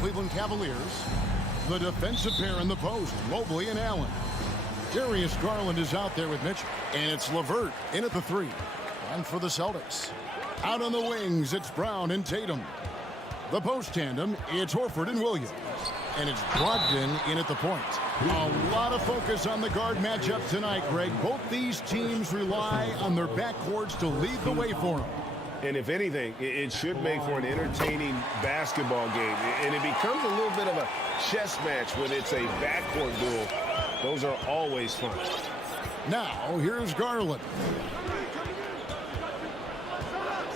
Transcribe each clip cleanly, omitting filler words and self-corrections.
Cleveland Cavaliers. The defensive pair in the post, Mobley and Allen. Darius Garland is out there with Mitchell. And it's LeVert in at the 3. And for the Celtics, out on the wings, it's Brown and Tatum. The post tandem, it's Horford and Williams. And it's Brogdon in at the point. A lot of focus on the guard matchup tonight, Greg. Both these teams rely on their backcourts to lead the way for them. And if anything, it should make for an entertaining basketball game. And it becomes a little bit of a chess match when it's a backcourt duel. Those are always fun. Now, here's Garland.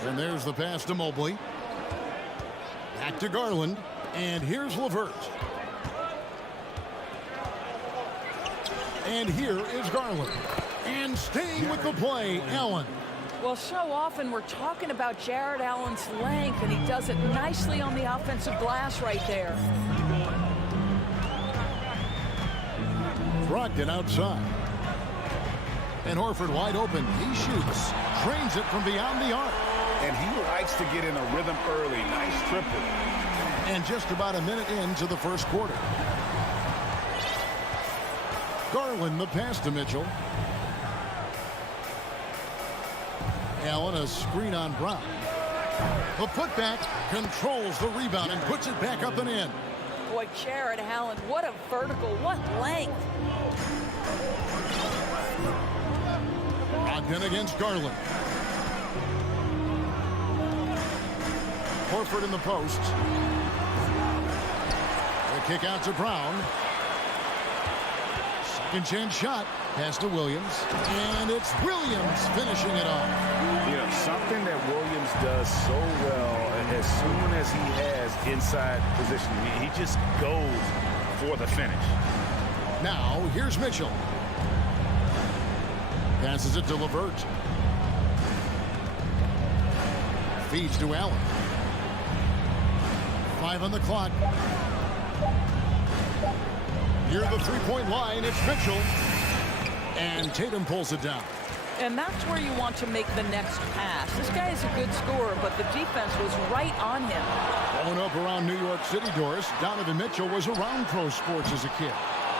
And there's the pass to Mobley. Back to Garland. And here's LeVert. And here is Garland. And staying with the play, Allen. Well, so often we're talking about Jared Allen's length, and he does it nicely on the offensive glass right there. Brogdon outside. And Horford wide open. He shoots. Drains it from beyond the arc. And he likes to get in a rhythm early. Nice triple. And just about a minute into the first quarter. Garland the pass to Mitchell. Allen a screen on Brown. The putback controls the rebound and puts it back up and in. Boy, Jared Allen, what a vertical, what length. Brogdon against Garland. Horford in the post. The kick out to Brown. Second chance shot. Pass to Williams. And it's Williams finishing it off. You know, something that Williams does so well as soon as he has inside position, he just goes for the finish. Now, here's Mitchell. Passes it to LeVert. Feeds to Allen. 5 on the clock. Near the three-point line, it's Mitchell. And Tatum pulls it down. And that's where you want to make the next pass. This guy is a good scorer, but the defense was right on him. Growing up around New York City, Doris, Donovan Mitchell was around pro sports as a kid.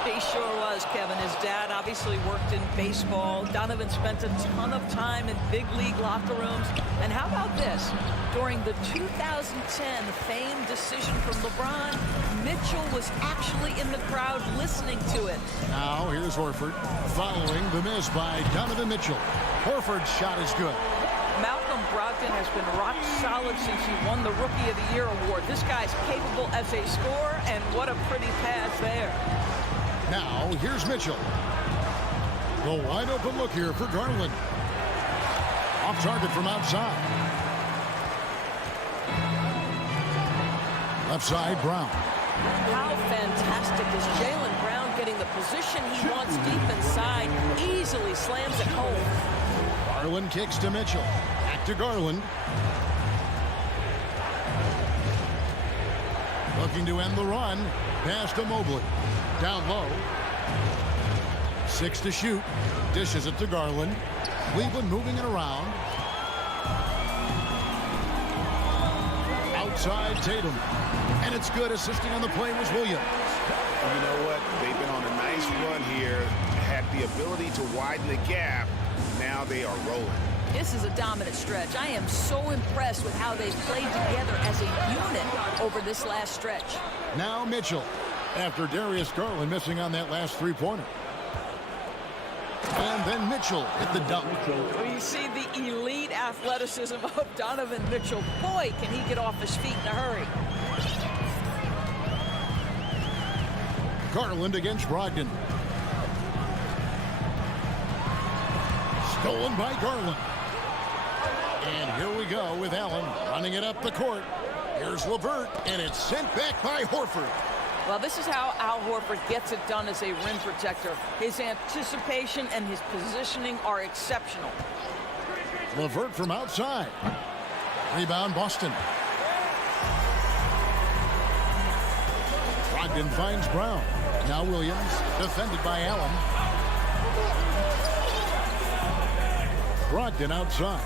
He sure was, Kevin. His dad obviously worked in baseball. Donovan spent a ton of time in big league locker rooms. And how about this? During the 2010 famed decision from LeBron, Mitchell was actually in the crowd listening to it. Now here's Horford following the miss by Donovan Mitchell. Horford's shot is good. Malcolm Brogdon has been rock solid since he won the Rookie of the Year award. This guy's capable as a scorer, and what a pretty pass there. Now, here's Mitchell. The wide open look here for Garland. Off target from outside. Left side, Brown. How fantastic is Jaylen Brown getting the position he wants deep inside. Easily slams it home. Garland kicks to Mitchell. Back to Garland. Looking to end the run. Pass to Mobley. Down low. 6 to shoot. Dishes it to Garland. Cleveland moving it around. Outside Tatum. And it's good. Assisting on the play was Williams. You know what? They've been on a nice run here. Had the ability to widen the gap. Now they are rolling. This is a dominant stretch. I am so impressed with how they've played together as a unit over this last stretch. Now Mitchell. After Darius Garland missing on that last three-pointer. And then Mitchell hit the dunk. Well, you see the elite athleticism of Donovan Mitchell. Boy, can he get off his feet in a hurry. Garland against Brogdon. Stolen by Garland. And here we go with Allen running it up the court. Here's LeVert, and it's sent back by Horford. Well, this is how Al Horford gets it done as a rim protector. His anticipation and his positioning are exceptional. LeVert from outside. Rebound, Boston. Brogdon finds Brown. Now Williams, defended by Allen. Brogdon outside.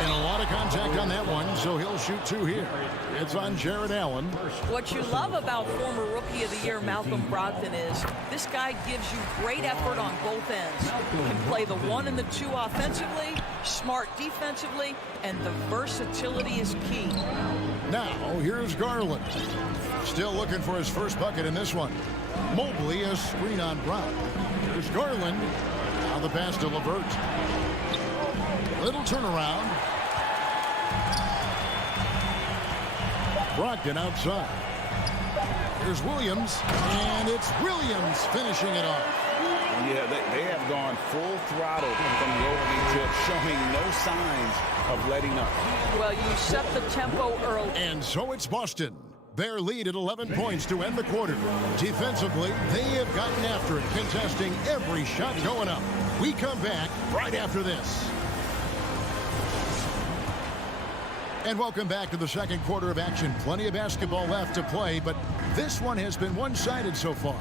And a lot of contact on that one, so he'll shoot 2 here. It's on Jared Allen. What you love about former Rookie of the Year Malcolm Brogdon is this guy gives you great effort on both ends. Can play the 1 and the 2 offensively, smart defensively, and the versatility is key. Now, here's Garland. Still looking for his first bucket in this one. Mobley, a screen on Brown. Here's Garland. Now the pass to LeVert. Little turnaround. Brogdon outside. Here's Williams, and it's Williams finishing it off. Yeah, they have gone full throttle from the opening tip, showing no signs of letting up. Well, you set the tempo early. And so it's Boston. Their lead at 11 points to end the quarter. Defensively, they have gotten after it, contesting every shot going up. We come back right after this. And welcome back to the second quarter of action. Plenty of basketball left to play, but this one has been one-sided so far.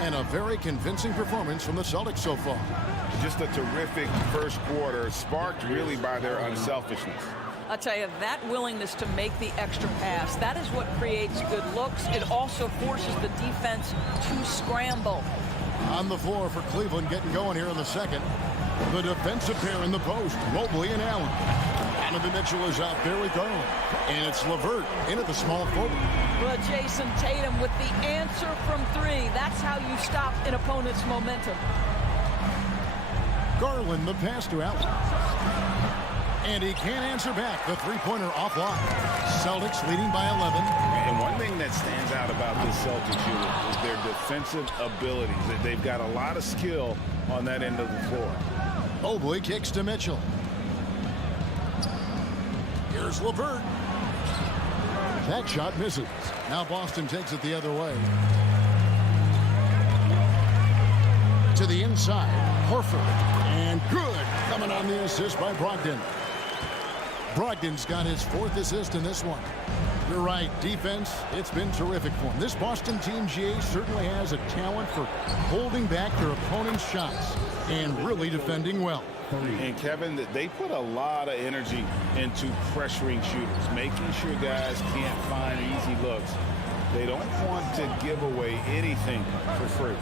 And a very convincing performance from the Celtics so far. Just a terrific first quarter, sparked really by their unselfishness. I'll tell you, that willingness to make the extra pass, that is what creates good looks. It also forces the defense to scramble. On the floor for Cleveland, getting going here in the second. The defensive pair in the post, Mobley and Allen. Donovan Mitchell is out there with Garland. And it's LeVert in at the small forward. Well, Jason Tatum with the answer from 3. That's how you stop an opponent's momentum. Garland, the pass to Allen. And he can't answer back. The three-pointer offline. Celtics leading by 11. And one thing that stands out about this Celtics unit is their defensive abilities. They've got a lot of skill on that end of the floor. Mobley kicks to Mitchell. Here's LeVert. That shot misses. Now Boston takes it the other way. To the inside. Horford. And good. Coming on the assist by Brogdon. Brogdon's got his 4th assist in this one. You're right. Defense, it's been terrific for him. This Boston team, GA, certainly has a talent for holding back their opponent's shots and really defending well. And Kevin, they put a lot of energy into pressuring shooters, making sure guys can't find easy looks. They don't want to give away anything for free.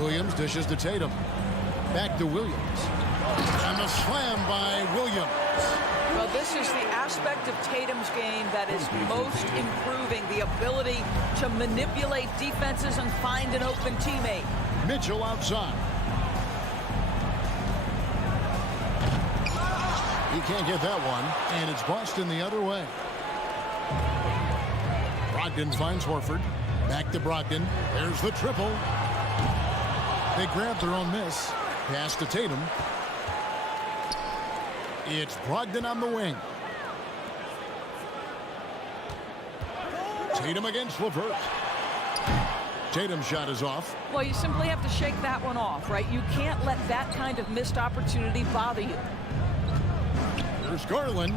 Williams dishes to Tatum. Back to Williams. And the slam by Williams. Well, this is the aspect of Tatum's game that is most improving, the ability to manipulate defenses and find an open teammate. Mitchell outside. He can't get that one, and it's Boston the other way. Brogdon finds Horford. Back to Brogdon. There's the triple. They grab their own miss. Pass to Tatum. It's Brogdon on the wing. Tatum against LeVert. Tatum's shot is off. Well, you simply have to shake that one off, right? You can't let that kind of missed opportunity bother you. Here's Garland.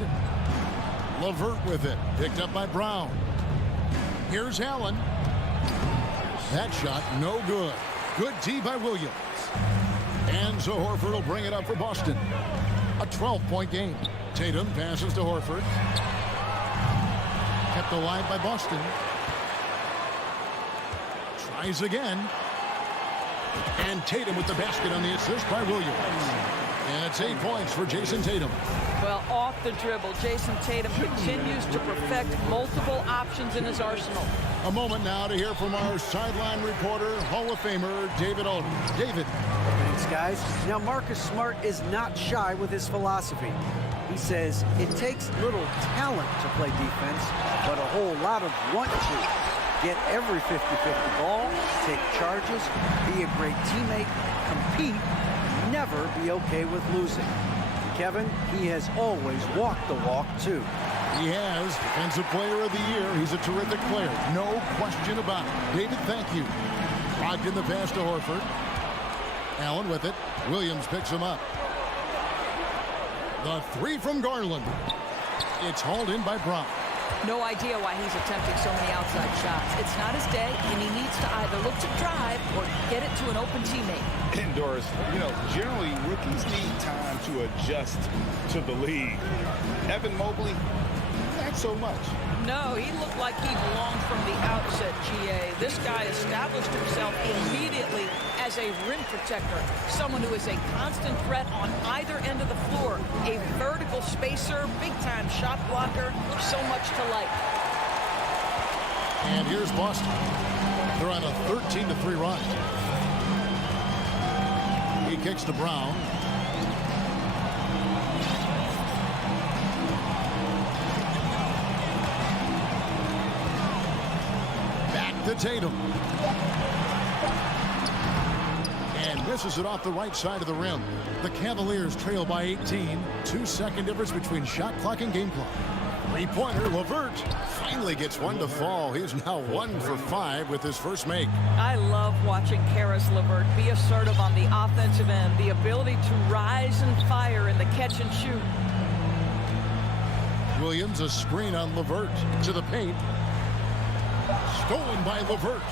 LeVert with it. Picked up by Brown. Here's Allen. That shot no good. Good D by Williams. And so Horford will bring it up for Boston. A 12-point game. Tatum passes to Horford. Kept alive by Boston. Tries again. And Tatum with the basket on the assist by Williams. And it's 8 points for Jason Tatum. Well, off the dribble, Jason Tatum continues to perfect multiple options in his arsenal. A moment now to hear from our sideline reporter, Hall of Famer, David Alden. David. Thanks, guys. Now, Marcus Smart is not shy with his philosophy. He says it takes little talent to play defense, but a whole lot of want to. Get every 50-50 ball, take charges, be a great teammate, compete, never be okay with losing. Kevin, he has always walked the walk, too. He has. Defensive Player of the Year. He's a terrific player. No question about it. David, thank you. Locked in the pass to Horford. Allen with it. Williams picks him up. The three from Garland. It's hauled in by Brown. No idea why he's attempting so many outside shots. it's not his day, and he needs to either look to drive or get it to an open teammate. And Doris, you know, generally rookies need time to adjust to the league. Evan Mobley, not so much. No, he looked like he belonged from the outset, GA. This guy established himself immediately as a rim protector, someone who is a constant threat on either end of the floor, a vertical spacer, big-time shot blocker, so much to like. And here's Boston. They're on a 13-3 run. He kicks to Brown. Back to Tatum. And misses it off the right side of the rim. The Cavaliers trail by 18. 2-second difference between shot clock and game clock. Three-pointer, LeVert finally gets one to fall. He's now 1 for 5 with his first make. I love watching Karis LeVert be assertive on the offensive end, the ability to rise and fire in the catch and shoot. Williams, a screen on LeVert to the paint. Stolen by LeVert.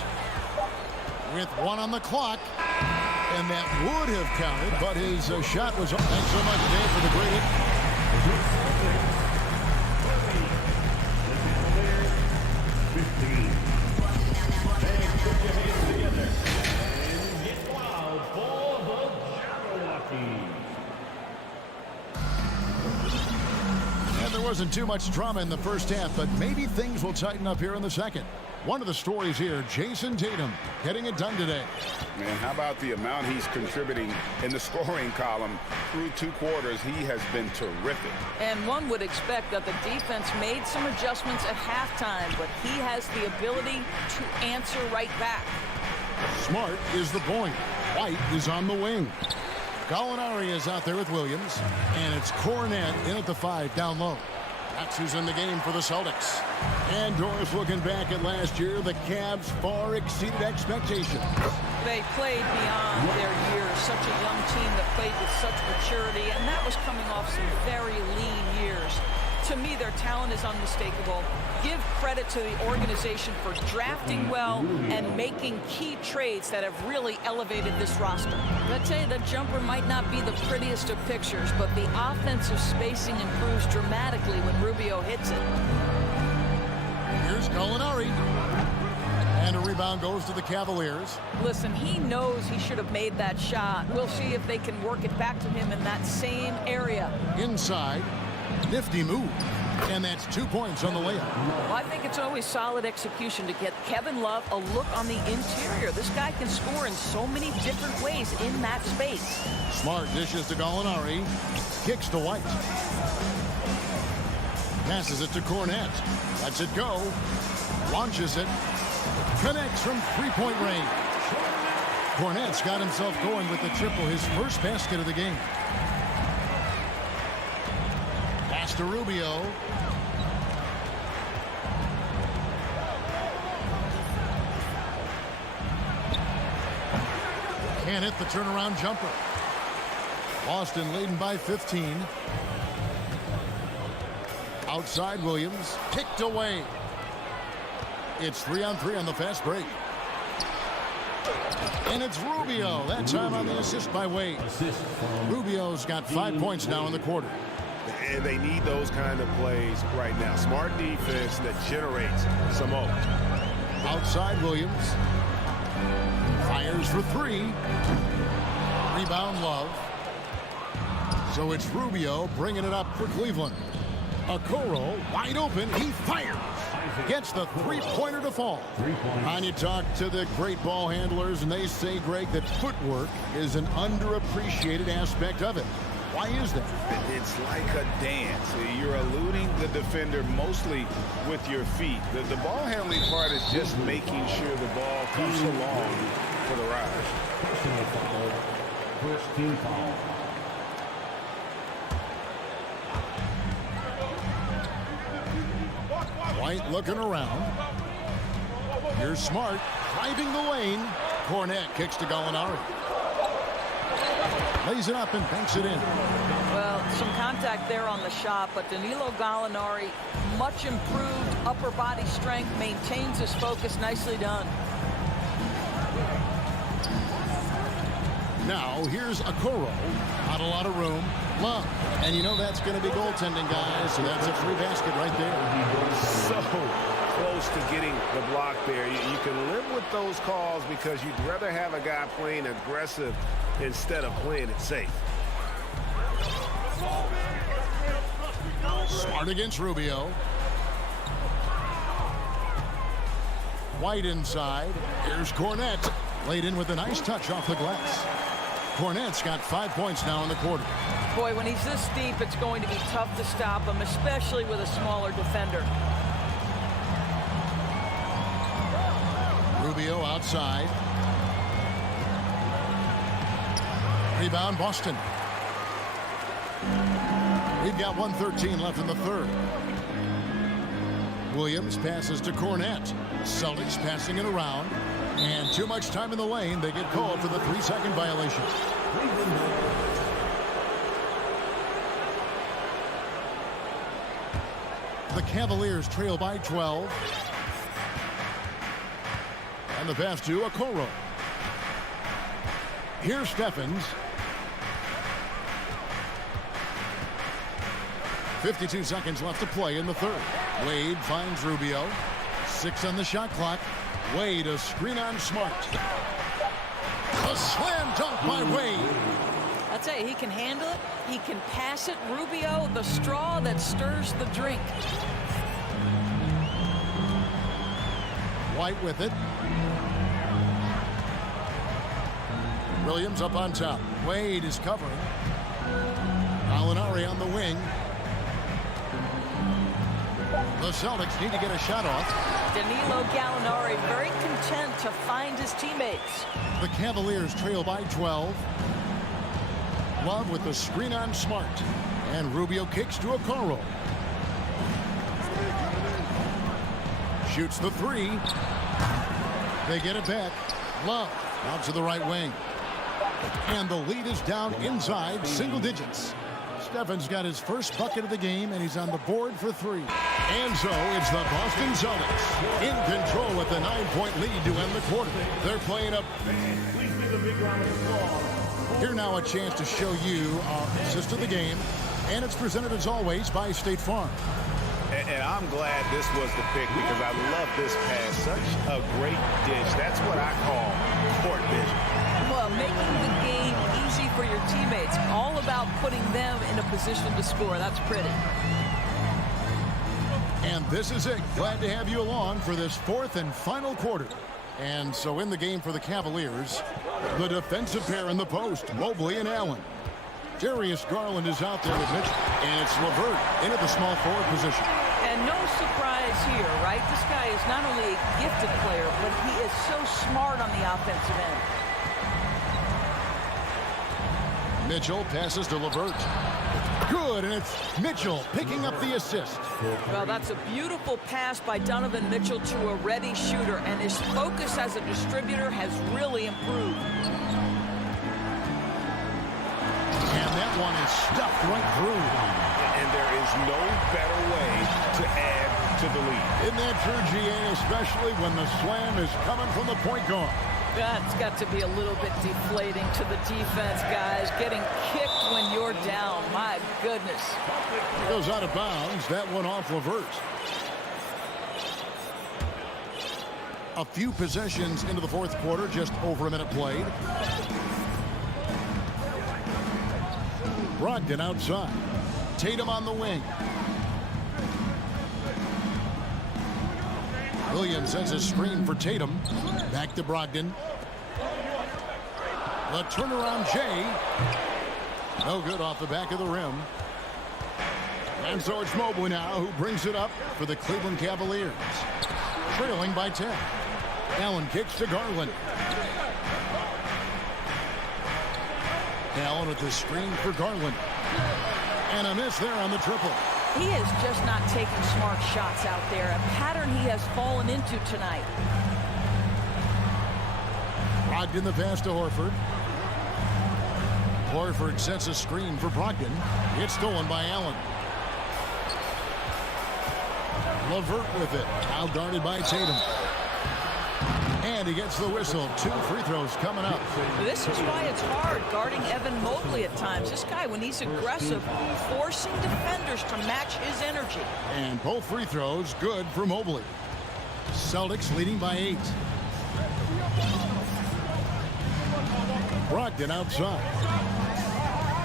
With 1 on the clock. And that would have counted, but his shot was up. Thanks so much, Dave, for the great hit. Wasn't too much drama in the first half, but maybe things will tighten up here in the second. One of the stories here, Jason Tatum getting it done today. Man, how about the amount he's contributing in the scoring column through 2 quarters? He has been terrific. And one would expect that the defense made some adjustments at halftime, but he has the ability to answer right back. Smart is the point. White is on the wing. Gallinari is out there with Williams, and it's Cornet in at the 5 down low. That's who's in the game for the Celtics. And Doris, looking back at last year, the Cavs far exceeded expectations. They played beyond their years. Such a young team that played with such maturity, and that was coming off some very lean years. To me, their talent is unmistakable. Give credit to the organization for drafting well and making key trades that have really elevated this roster. I'd say the jumper might not be the prettiest of pictures, but the offensive spacing improves dramatically when Rubio hits it. Here's Gallinari. And a rebound goes to the Cavaliers. Listen, he knows he should have made that shot. We'll see if they can work it back to him in that same area. Inside. Nifty move. And that's 2 points on the layup. Well, I think it's always solid execution to get Kevin Love a look on the interior. This guy can score in so many different ways in that space. Smart dishes to Gallinari. Kicks to White. Passes it to Cornet. Lets it go. Launches it. Connects from three-point range. Cornet's got himself going with the triple, his first basket of the game. Pass to Rubio. Can't hit the turnaround jumper. Boston leading by 15. Outside Williams. Kicked away. It's 3-on-3 on the fast break. And it's Rubio. That time on the assist by Wade. Rubio's got 5 points now in the quarter. And they need those kind of plays right now. Smart defense that generates some hope. Outside Williams. Fires for 3. Rebound Love. So it's Rubio bringing it up for Cleveland. Okoro wide open. He fires. Gets the three-pointer to fall. And you talk to the great ball handlers, and they say, Greg, that footwork is an underappreciated aspect of it. Why is that? It's like a dance. You're eluding the defender mostly with your feet. The ball handling part is just making sure the ball comes along for the ride. First team foul. White looking around. Here's Smart driving the lane. Cornet kicks to Gallinari. Lays it up and banks it in. Well, some contact there on the shot, but Danilo Gallinari much improved upper body strength, maintains his focus. Nicely done. Now, here's Okoro. Not a lot of room. Love. And you know that's going to be goaltending, guys. So that's a free basket right there. So close to getting the block there. You can live with those calls because you'd rather have a guy playing aggressive instead of playing it safe. Smart against Rubio. White inside. Here's Cornette. Laid in with a nice touch off the glass. Cornette's got 5 points now in the quarter. Boy, when he's this deep, it's going to be tough to stop him, especially with a smaller defender. Rubio outside. Rebound, Boston. We've got 1:13 left in the third. Williams passes to Cornette. Celtics passing it around. And too much time in the lane. They get called for the 3-second violation. The Cavaliers trail by 12. And the pass to Okoro. Here's Stephens. 52 seconds left to play in the third. Wade finds Rubio. 6 on the shot clock. Wade, a screen on Smart. A slam dunk by Wade. I'll tell you, he can handle it. He can pass it. Rubio, the straw that stirs the drink. White with it. Williams up on top. Wade is covering. Gallinari on the wing. The Celtics need to get a shot off. Danilo Gallinari very content to find his teammates. The Cavaliers trail by 12. Love with the screen on Smart. And Rubio kicks to Okoro. Shoots the three. They get it back. Love out to the right wing. And the lead is down inside single digits. Stephens got his first bucket of the game, and he's on the board for 3. And so it's the Boston Celtics in control with the 9-point lead to end the quarter. They're playing up. Here now a chance to show you our assist of the game, and it's presented as always by State Farm. And I'm glad this was the pick because I love this pass. Such a great dish. That's what I call court vision. Well, making the game easy for your teammates. All about putting them in a position to score. That's pretty. And this is it. Glad to have you along for this fourth and final quarter. And so in the game for the Cavaliers, the defensive pair in the post, Mobley and Allen. Darius Garland is out there with Mitchell, and it's LeVert into the small forward position. And no surprise here, right? This guy is not only a gifted player, but he is so smart on the offensive end. Mitchell passes to LeVert. Good, and it's Mitchell picking up the assist. Well, that's a beautiful pass by Donovan Mitchell to a ready shooter, and his focus as a distributor has really improved. And that one is stuffed right through. And there is no better way to add to the lead. Isn't that true, GA, especially when the slam is coming from the point guard? That's got to be a little bit deflating to the defense, guys. Getting kicked when you're down. My goodness. Goes out of bounds. That one off LeVert. A few possessions into the fourth quarter, just over a minute played. Brogdon outside. Tatum on the wing. Williams sends a screen for Tatum. Back to Brogdon. The turnaround Jay. No good off the back of the rim. And so it's Mobley now who brings it up for the Cleveland Cavaliers. Trailing by 10. Allen kicks to Garland. Allen with the screen for Garland. And a miss there on the triple. He is just not taking smart shots out there. A pattern he has fallen into tonight. Brogdon the pass to Horford. Horford sets a screen for Brogdon. It's stolen by Allen. LeVert with it. Out guarded by Tatum. And he gets the whistle. 2 free throws coming up. This is why it's hard guarding Evan Mobley at times. This guy, when he's aggressive, forcing defenders to match his energy. And both free throws good for Mobley. Celtics leading by 8. Brogdon outside.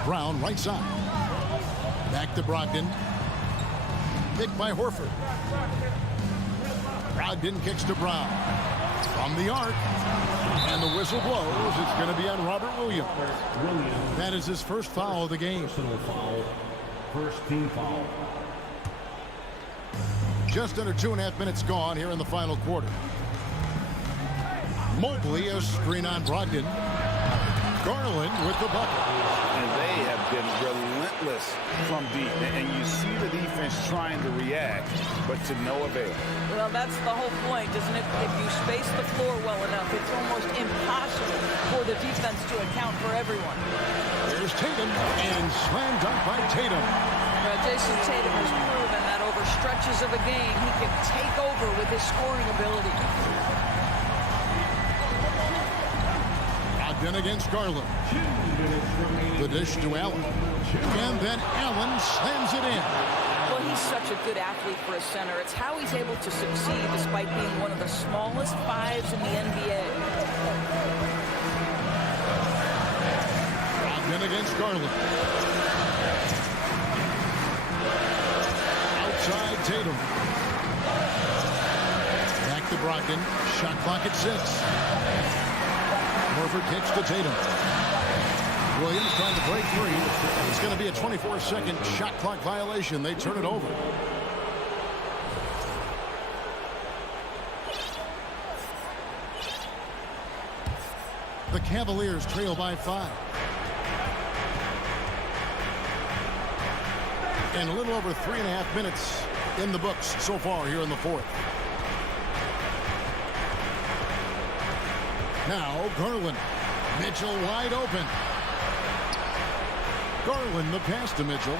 Brown right side. Back to Brogdon. Picked by Horford. Brogdon kicks to Brown. From the arc. And the whistle blows. It's going to be on Robert Williams. That is his first foul of the game. First team foul. Just under 2.5 minutes gone here in the final quarter. Mobley, a screen on Brogdon. Garland with the bucket. And they have been relentless from deep. And you see the defense trying to react, but to no avail. Well, that's the whole point, isn't it? If you space the floor well enough, it's almost impossible for the defense to account for everyone. There's Tatum, and slam dunk by Tatum. Jason Tatum has proven that over stretches of a game, he can take over with his scoring ability. Then against Garland. The dish to Allen. And then Allen slams it in. Well, he's such a good athlete for a center. It's how he's able to succeed despite being one of the smallest 5s in the NBA. Then against Garland. Outside Tatum. Back to Brogdon. Shot clock at 6. Horford kicks to Tatum. Williams trying to break free. It's going to be a 24-second shot clock violation. They turn it over. The Cavaliers trail by 5. And a little over 3.5 minutes in the books so far here in the fourth. Now Garland. Mitchell wide open. Garland the pass to Mitchell.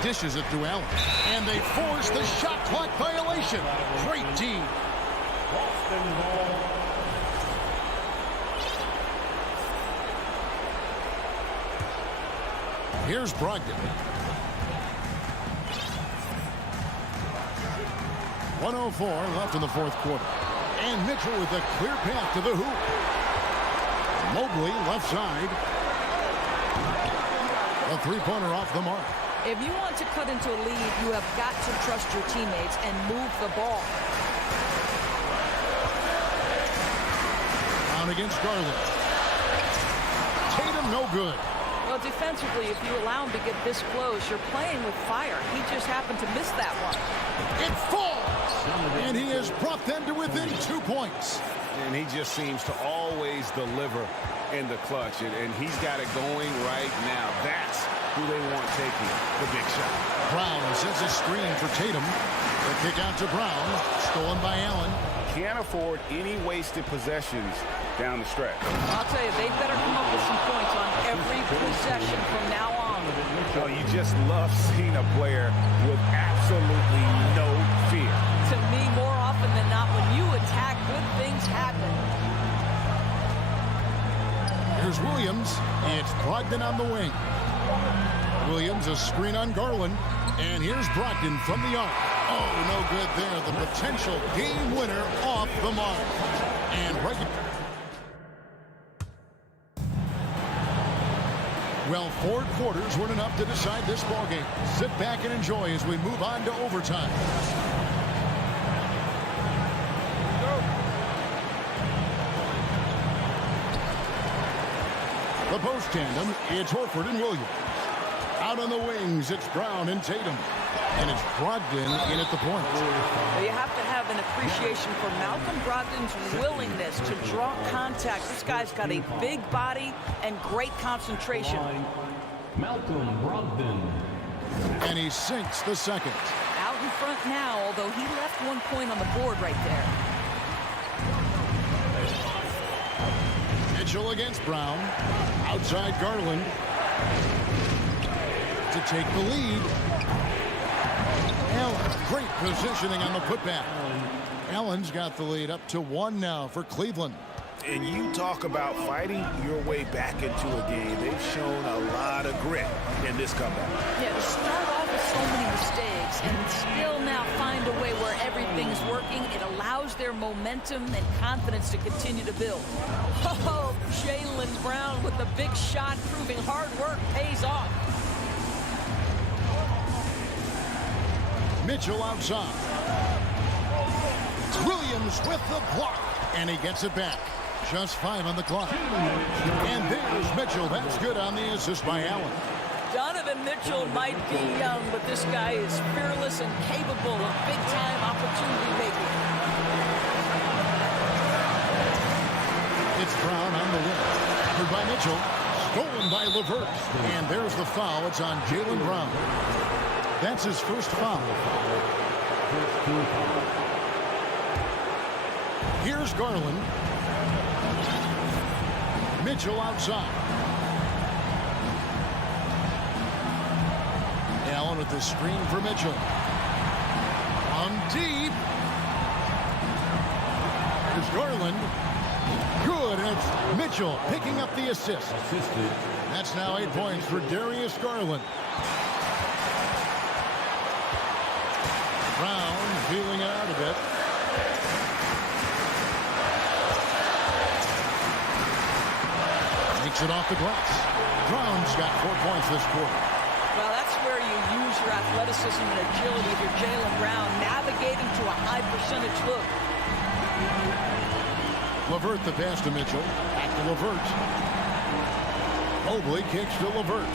Dishes it to Allen. And they force the shot clock violation. Great team. Here's Brogdon. 1:04 left in the fourth quarter. And Mitchell with a clear path to the hoop. Mobley left side. A three-pointer off the mark. If you want to cut into a lead, you have got to trust your teammates and move the ball. Down against Garland. Tatum no good. Well, defensively, if you allow him to get this close, you're playing with fire. He just happened to miss that one. It falls! And he has brought them to within 2 points. And he just seems to always deliver in the clutch. And he's got it going right now. That's who they want taking the big shot. Brown sends a screen for Tatum. The kick out to Brown. Stolen by Allen. Can't afford any wasted possessions down the stretch. I'll tell you, they better come up with some points on every possession from now on. Well, you just love seeing a player with absolutely no fear. To me, more often than not, when you attack, good things happen. Here's Williams. It's Brogdon on the wing. Williams, a screen on Garland. And here's Brogdon from the arc. Oh, no good there. The potential game winner off the mark. And right. Well, 4 quarters weren't enough to decide this ballgame. Sit back and enjoy as we move on to overtime. The post tandem, it's Horford and Williams. Out on the wings, it's Brown and Tatum. And it's Brogdon in at the point. You have to have an appreciation for Malcolm Brogdon's willingness to draw contact. This guy's got a big body and great concentration. Malcolm Brogdon. And he sinks the second. Out in front now, although he left 1 point on the board right there. Mitchell against Brown. Outside Garland. To take the lead. Allen, great positioning on the putback. Allen's got the lead up to 1 now for Cleveland. And you talk about fighting your way back into a game. They've shown a lot of grit in this comeback. Yeah, to start off with so many mistakes and still now find a way where everything's working, it allows their momentum and confidence to continue to build. Oh, Jaylen Brown with the big shot, proving hard work pays off. Mitchell outside. Williams with the block, and he gets it back. Just 5 on the clock. And there's Mitchell. That's good on the assist by Allen. Donovan Mitchell might be young, but this guy is fearless and capable of big-time opportunity making. It's Brown on the wing. Covered by Mitchell. Stolen by LeVert. And there's the foul. It's on Jaylen Brown. That's his first foul. Here's Garland. Mitchell outside. Allen with the screen for Mitchell. On deep. Here's Garland. Good, and it's Mitchell picking up the assist. That's now 8 points for Darius Garland. Brown feeling it out a bit. Makes it off the glass. Brown's got 4 points this quarter. Well, that's where you use your athleticism and agility if you're Jaylen Brown, navigating to a high percentage look. LeVert the pass to Mitchell. Back to LeVert. Mobley kicks to LeVert.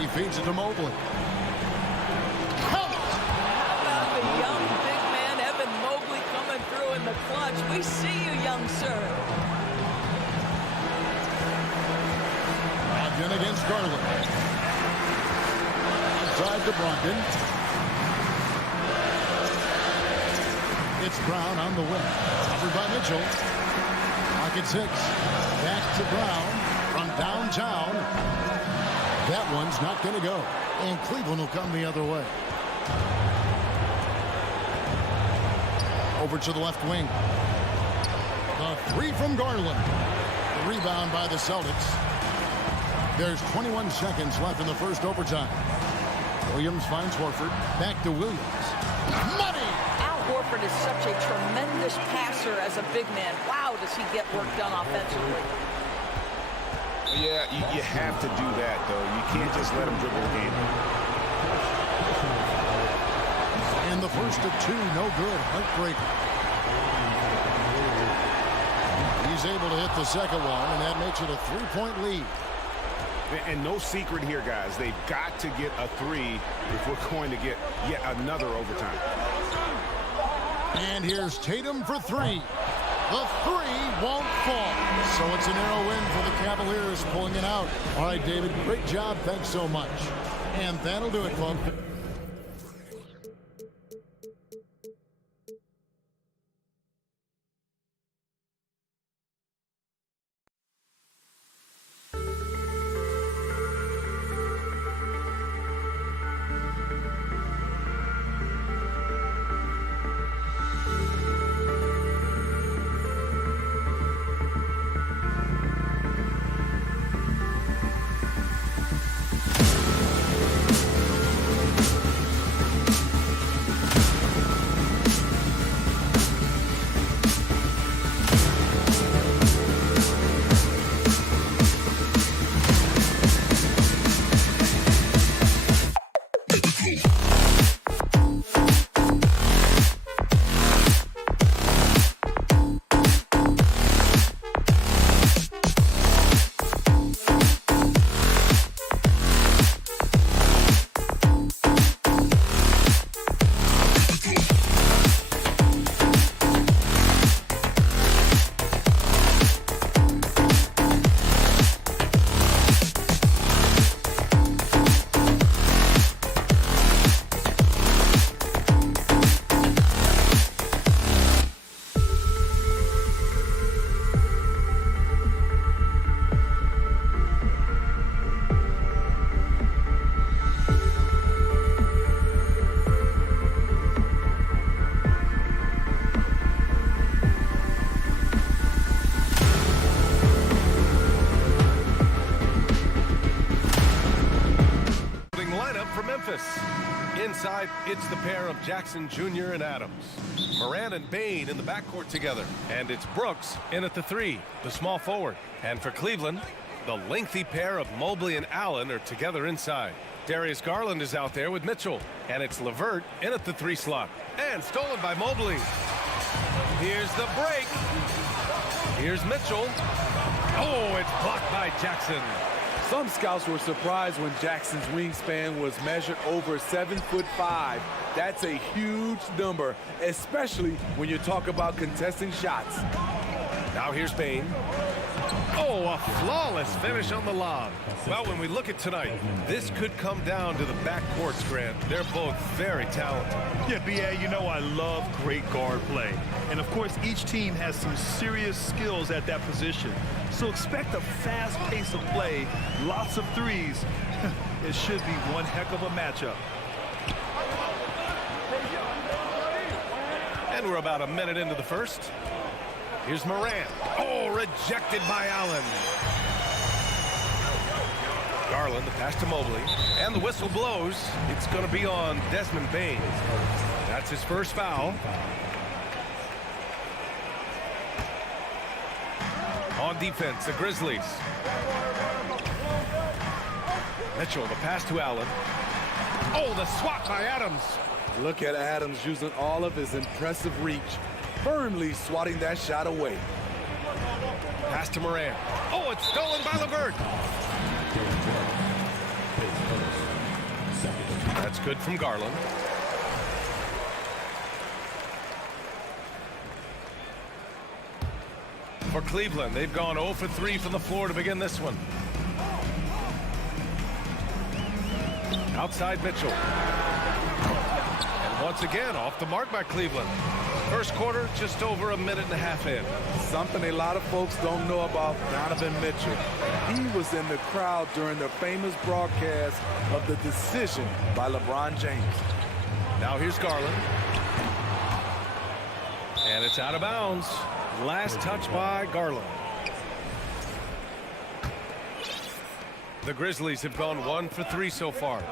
He feeds it to Mobley. How about the young big man, Evan Mobley, coming through in the clutch? We see you, young sir. Brogdon against Garland. Inside to Brogdon. It's Brown on the wing. Covered by Mitchell. Pocket 6. Back to Brown from downtown. That one's not going to go. And Cleveland will come the other way. Over to the left wing. The 3 from Garland. The rebound by the Celtics. There's 21 seconds left in the first overtime. Williams finds Horford. Back to Williams. Money! Al Horford is such a tremendous passer as a big man. Wow, does he get work done offensively. Yeah, you have to do that, though. You can't just let him dribble the game. And the first of 2, no good. Heartbreaker. He's able to hit the second one, and that makes it a 3-point lead. And no secret here, guys. They've got to get a 3 if we're going to get yet another overtime. And here's Tatum for 3. The 3 won't fall. So it's a narrow win for the Cavaliers, pulling it out. All right, David, great job. Thanks so much. And that'll do it, folks. It's the pair of Jackson Jr. and Adams. Moran and Bain in the backcourt together. And it's Brooks in at the 3, the small forward. And for Cleveland, the lengthy pair of Mobley and Allen are together inside. Darius Garland is out there with Mitchell. And it's LeVert in at the 3 slot. And stolen by Mobley. Here's the break. Here's Mitchell. Oh, it's blocked by Jackson. Some scouts were surprised when Jackson's wingspan was measured over 7'5". That's a huge number, especially when you talk about contesting shots. Now here's Bain. Oh, a flawless finish on the lob. Well, when we look at tonight, this could come down to the backcourts, Grant. They're both very talented. Yeah, B.A., you know I love great guard play. And, of course, each team has some serious skills at that position. So expect a fast pace of play, lots of threes. It should be one heck of a matchup. And we're about a minute into the first. Here's Moran. Oh, rejected by Allen. Garland, the pass to Mobley. And the whistle blows. It's going to be on Desmond Bain. That's his first foul. On defense, the Grizzlies. Mitchell, the pass to Allen. Oh, the swat by Adams. Look at Adams using all of his impressive reach, firmly swatting that shot away. Pass to Moran. Oh, it's stolen by LeVert. That's good from Garland. For Cleveland, they've gone 0 for 3 from the floor to begin this one. Outside Mitchell. And once again, off the mark by Cleveland. First quarter, just over a minute and a half in. Something a lot of folks don't know about Donovan Mitchell. He was in the crowd during the famous broadcast of the decision by LeBron James. Now here's Garland. And it's out of bounds. Last touch by Garland. The Grizzlies have gone 1 for 3 so far.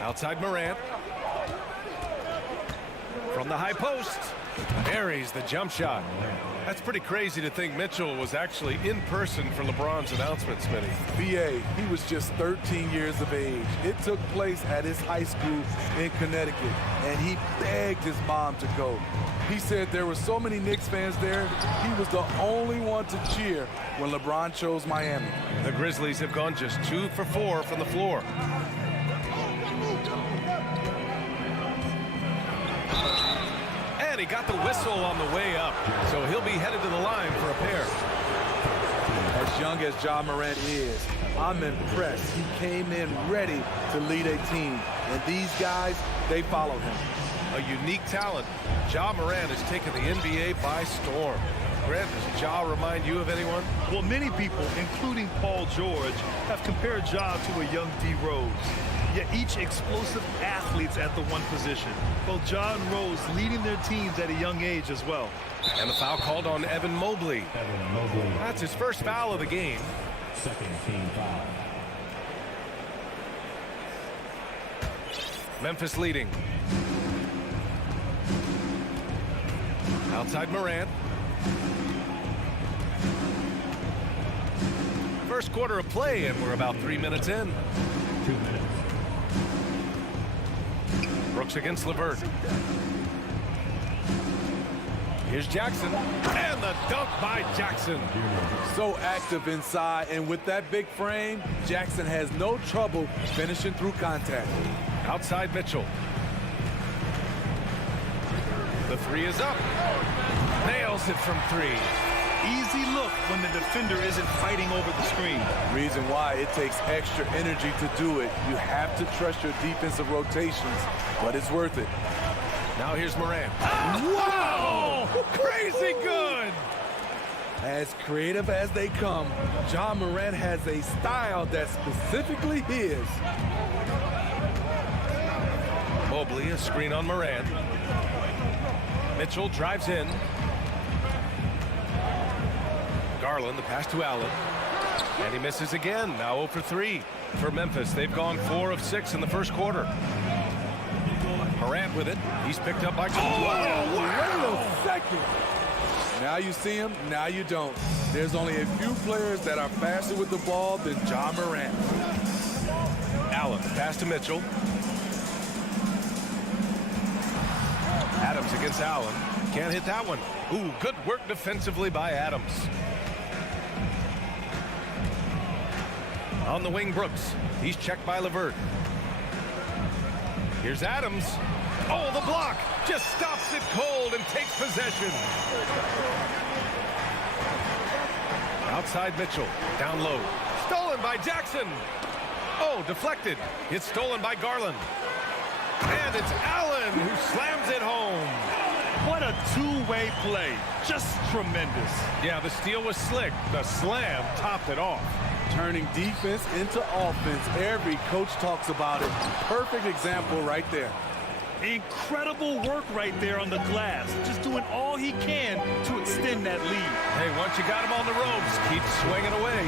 Outside Morant. From the high post. Buries the jump shot. That's pretty crazy to think Mitchell was actually in person for LeBron's announcement, Smitty. B.A., he was just 13 years of age. It took place at his high school in Connecticut, and he begged his mom to go. He said there were so many Knicks fans there, he was the only one to cheer when LeBron chose Miami. The Grizzlies have gone just 2 for 4 from the floor. And he got the whistle on the way up, so he'll be headed to the line for a pair. As young as Ja Morant is, I'm impressed. He came in ready to lead a team, and these guys, they follow him. A unique talent. Ja Morant has taken the NBA by storm. Grant, does Ja remind you of anyone? Well, many people, including Paul George, have compared Ja to a young D. Rose. Yet each explosive athletes at the one position. Both Ja and Rose leading their teams at a young age as well. And the foul called on Evan Mobley. That's his first foul of the game. Second team foul. Memphis leading. Outside Morant. First quarter of play, and we're about 3 minutes in. 2 minutes. Brooks against LeVert. Here's Jackson. And the dunk by Jackson. So active inside, and with that big frame, Jackson has no trouble finishing through contact. Outside Mitchell. The three is up. Nails it from 3. Easy look when the defender isn't fighting over the screen. Reason why it takes extra energy to do it. You have to trust your defensive rotations, but it's worth it. Now here's Morant. Wow! Crazy good! As creative as they come, Ja Morant has a style that's specifically his. Mobley, a screen on Morant. Mitchell drives in. Garland, the pass to Allen. And he misses again, now 0 for 3. for Memphis. They've gone 4 of 6 in the first quarter. Morant with it. He's picked up by... Wait a second. Now you see him, now you don't. There's only a few players that are faster with the ball than Ja Morant. Allen, pass to Mitchell. Adams against Allen. Can't hit that one. Ooh, good work defensively by Adams. On the wing, Brooks. He's checked by LeVert. Here's Adams. Oh, the block just stops it cold and takes possession. Outside Mitchell, down low. Stolen by Jackson. Oh, deflected. It's stolen by Garland. And it's Allen who slams it home. What a two-way play. Just tremendous. Yeah, the steal was slick. The slam topped it off. Turning defense into offense. Every coach talks about it. Perfect example right there. Incredible work right there on the glass. Just doing all he can to extend that lead. Hey, once you got him on the ropes, keep swinging away.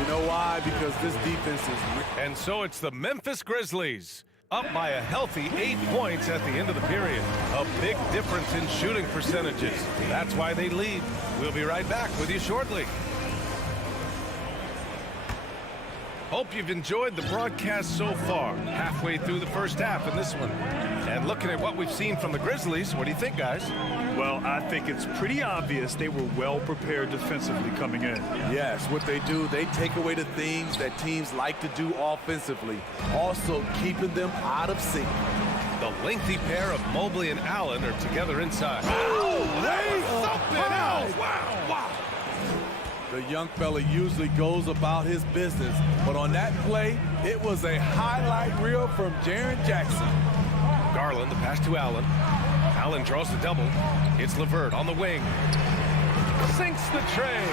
You know why? Because this defense is... And so it's the Memphis Grizzlies, up by a healthy 8 points at the end of the period. A big difference in shooting percentages. That's why they lead. We'll be right back with you shortly. Hope you've enjoyed the broadcast so far. Halfway through the first half in this one. And looking at what we've seen from the Grizzlies, what do you think, guys? Well, I think it's pretty obvious they were well prepared defensively coming in. Yes, what they do, they take away the things that teams like to do offensively, also keeping them out of sync. The lengthy pair of Mobley and Allen are together inside. Oh, something else! Wow! The young fella usually goes about his business, but on that play, it was a highlight reel from Jaren Jackson. Garland, the pass to Allen. Allen draws the double. It's LeVert on the wing. Sinks the tray.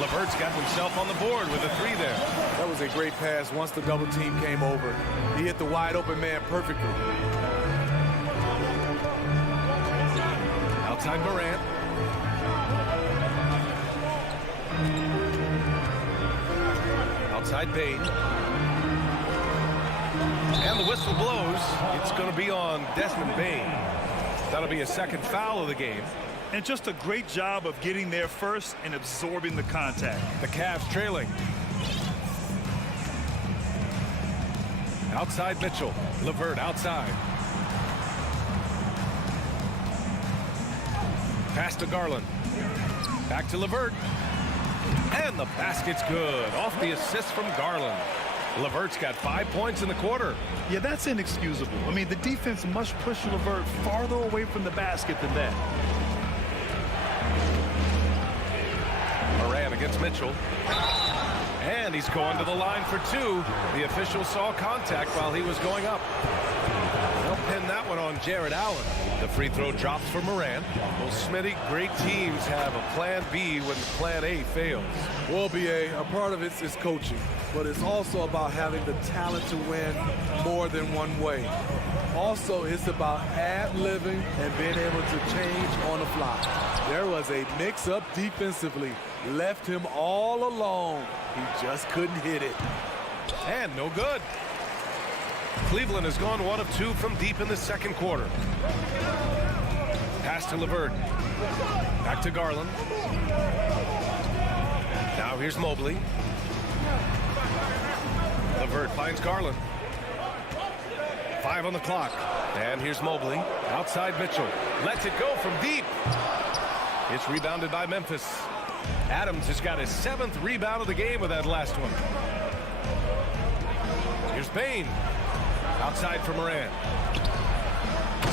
LeVert's got himself on the board with a 3 there. That was a great pass once the double team came over. He hit the wide open man perfectly. Outside Morant. Outside Bain. And the whistle blows. It's going to be on Desmond Bain. That'll be a second foul of the game. And just a great job of getting there first and absorbing the contact. The Cavs trailing. Outside Mitchell. LeVert outside. Pass to Garland. Back to LeVert. And the basket's good. Off the assist from Garland. LeVert's got 5 points in the quarter. Yeah, that's inexcusable. I mean, the defense must push LeVert farther away from the basket than that. Morant against Mitchell. And he's going to the line for 2. The official saw contact while he was going up. They'll pin that one on Jared Allen. The free throw drops for Morant. Well, Smitty, great teams have a plan B when plan A fails. Well, BA, a part of it is coaching, but it's also about having the talent to win more than one way. Also, it's about ad-libbing and being able to change on the fly. There was a mix-up defensively. Left him all alone. He just couldn't hit it. And no good. Cleveland has gone 1 of 2 from deep in the second quarter. Pass to LeVert. Back to Garland. Now here's Mobley. LeVert finds Garland. 5 on the clock. And here's Mobley. Outside Mitchell. Lets it go from deep. It's rebounded by Memphis. Adams has got his 7th rebound of the game with that last one. Here's Bain. Outside for Morant.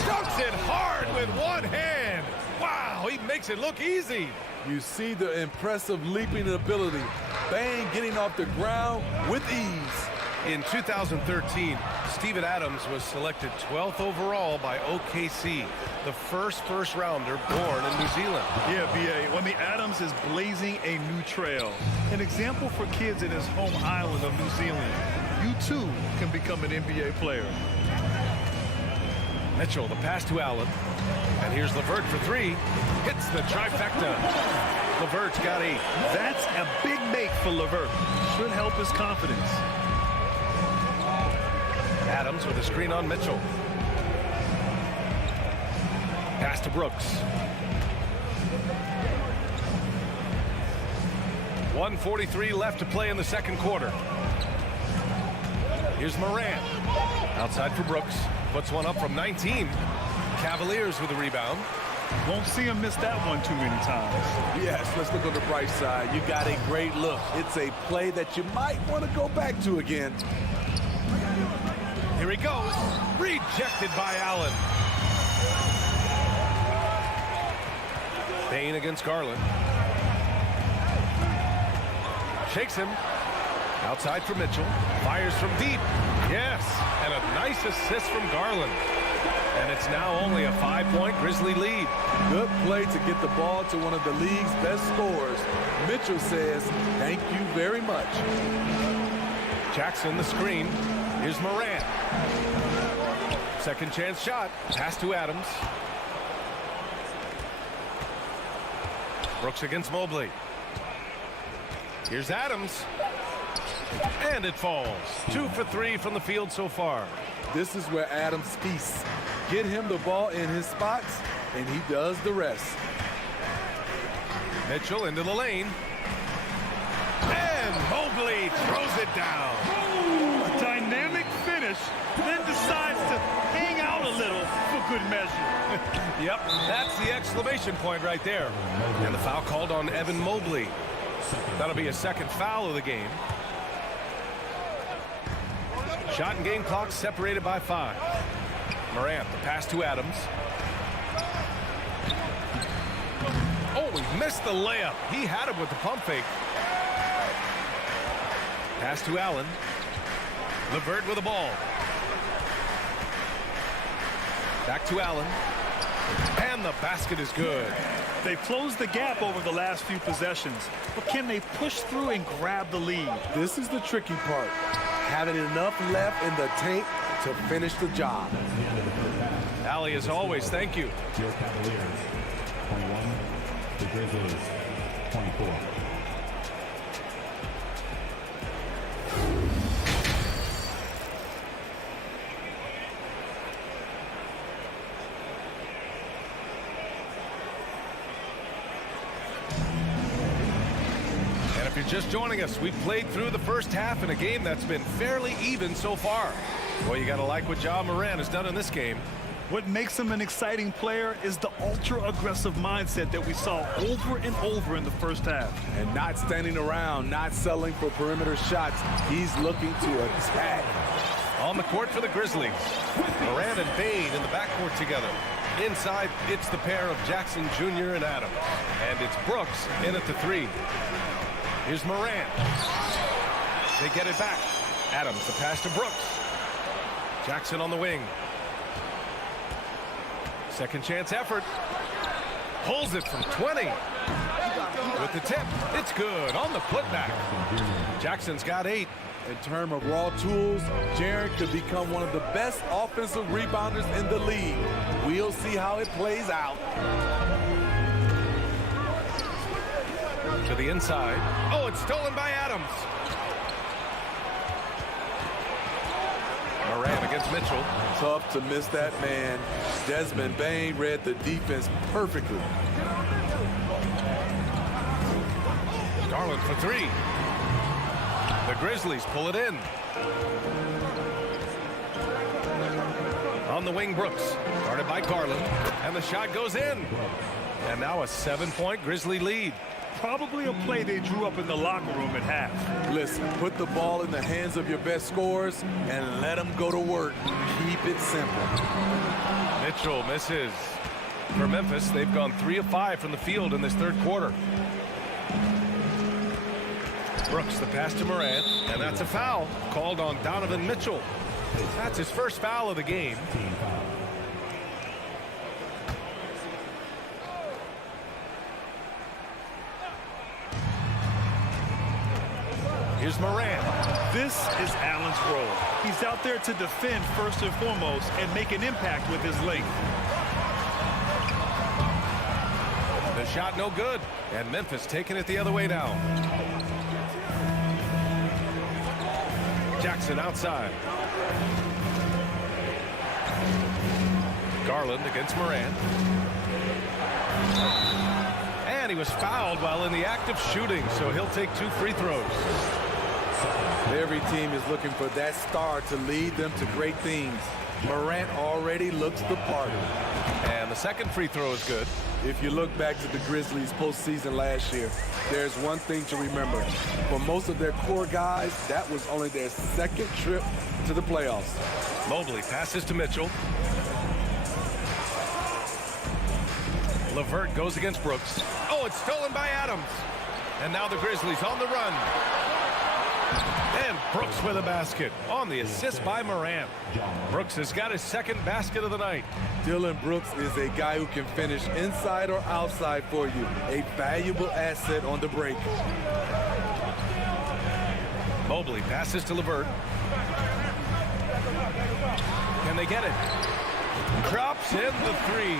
Dunks it hard with one hand. Wow, he makes it look easy. You see the impressive leaping ability. Bain getting off the ground with ease. In 2013, Steven Adams was selected 12th overall by OKC, the first rounder born in New Zealand. Yeah, BA. I mean, Adams is blazing a new trail. An example for kids in his home island of New Zealand. You too can become an NBA player. Mitchell, the pass to Allen. And here's LeVert for 3. Hits the trifecta. LeVert's got 8. That's a big make for LeVert. Should help his confidence. Adams with a screen on Mitchell. Pass to Brooks. 1:43 left to play in the second quarter. Here's Morant. Outside for Brooks. Puts one up from 19. Cavaliers with a rebound. Won't see him miss that one too many times. Yes, let's look on the bright side. You got a great look. It's a play that you might want to go back to again. Here he goes. Rejected by Allen. Bane against Garland. Shakes him. Outside for Mitchell. Fires from deep. Yes. And a nice assist from Garland. And it's now only a 5-point Grizzly lead. Good play to get the ball to one of the league's best scorers. Mitchell says, thank you very much. Jackson the screen. Here's Morant. Second chance shot. Pass to Adams. Brooks against Mobley. Here's Adams. And it falls. 2 for 3 from the field so far. This is where Adams feasts. Get him the ball in his spots, and he does the rest. Mitchell into the lane. And Mobley throws it down. A dynamic finish, then decides to hang out a little for good measure. Yep, that's the exclamation point right there. And the foul called on Evan Mobley. That'll be a second foul of the game. Shot and game clock separated by 5. Morant, the pass to Adams. Oh, he missed the layup. He had him with the pump fake. Pass to Allen. LeVert with the ball. Back to Allen. And the basket is good. They've closed the gap over the last few possessions, but can they push through and grab the lead? This is the tricky part. Having enough left in the tank to finish the job. Allie, as always, thank you. Your Cavaliers, 21. The Grizzlies, 24. And if you're just joining us, we've played through the first half in a game that's been fairly even so far. Well, you got to like what Ja Morant has done in this game. What makes him an exciting player is the ultra-aggressive mindset that we saw over and over in the first half. And not standing around, not settling for perimeter shots. He's looking to attack. On the court for the Grizzlies. Morant and Bane in the backcourt together. Inside, it's the pair of Jackson Jr. and Adams. And it's Brooks in at the 3. Here's Morant. They get it back. Adams, the pass to Brooks. Jackson on the wing. Second chance effort. Pulls it from 20. With the tip, it's good on the putback. Jackson's got 8. In terms of raw tools, Jaren could become one of the best offensive rebounders in the league. We'll see how it plays out. To the inside. Oh, it's stolen by Adams. Morant against Mitchell. Tough to miss that man. Desmond Bane read the defense perfectly. Garland for 3. The Grizzlies pull it in. On the wing, Brooks. Guarded by Garland. And the shot goes in. And now a 7-point Grizzly lead. Probably a play they drew up in the locker room at half. Listen, put the ball in the hands of your best scorers and let them go to work. Keep it simple. Mitchell misses. For Memphis, they've gone 3 of 5 from the field in this third quarter. Brooks, the pass to Morant, and that's a foul called on Donovan Mitchell. That's his first foul of the game. Here's Morant. This is Allen's role. He's out there to defend first and foremost and make an impact with his length. The shot no good, and Memphis taking it the other way now. Jackson outside. Garland against Morant. And he was fouled while in the act of shooting, so he'll take 2 free throws. Every team is looking for that star to lead them to great things. Morant already looks the part. And the second free throw is good. If you look back to the Grizzlies postseason last year, there's one thing to remember. For most of their core guys, that was only their second trip to the playoffs. Mobley passes to Mitchell. LeVert goes against Brooks. Oh, it's stolen by Adams. And now the Grizzlies on the run. And Brooks with a basket on the assist by Morant. Brooks has got his second basket of the night. Dillon Brooks is a guy who can finish inside or outside for you. A valuable asset on the break. Mobley passes to LeVert. Can they get it? Drops in the 3.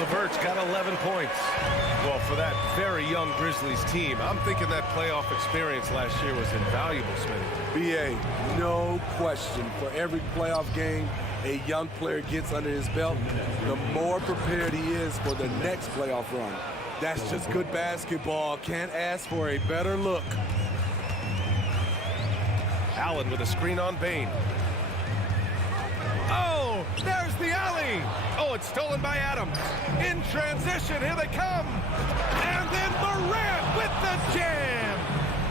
LeVert's got 11 points. Well, for that very young Grizzlies team, I'm thinking that playoff experience last year was invaluable, Smitty. BA, no question. For every playoff game a young player gets under his belt, the more prepared he is for the next playoff run. That's just good basketball. Can't ask for a better look. Allen with a screen on Bane. Oh, there's the alley. Oh, it's stolen by Adams. In transition, here they come. And then Morant with the jam.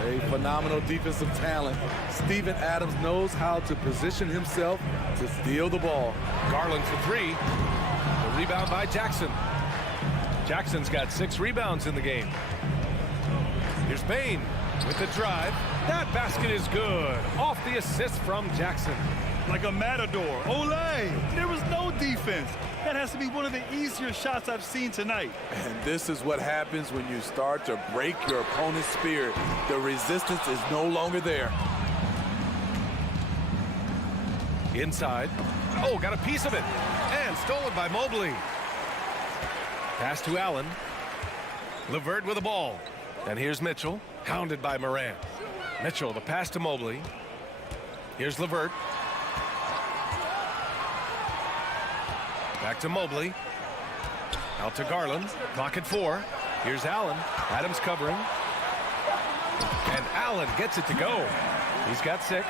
A phenomenal defensive talent. Steven Adams knows how to position himself to steal the ball. Garland for 3. The rebound by Jackson. Jackson's got 6 rebounds in the game. Here's Bane with the drive. That basket is good. Off the assist from Jackson. Like a matador. Olay! There was no defense. That has to be one of the easier shots I've seen tonight. And this is what happens when you start to break your opponent's spirit. The resistance is no longer there. Inside. Oh, got a piece of it. And stolen by Mobley. Pass to Allen. LeVert with the ball. And here's Mitchell, hounded by Morant. Mitchell, the pass to Mobley. Here's LeVert. Back to Mobley. Out to Garland. Clock at 4. Here's Allen. Adams covering. And Allen gets it to go. He's got 6.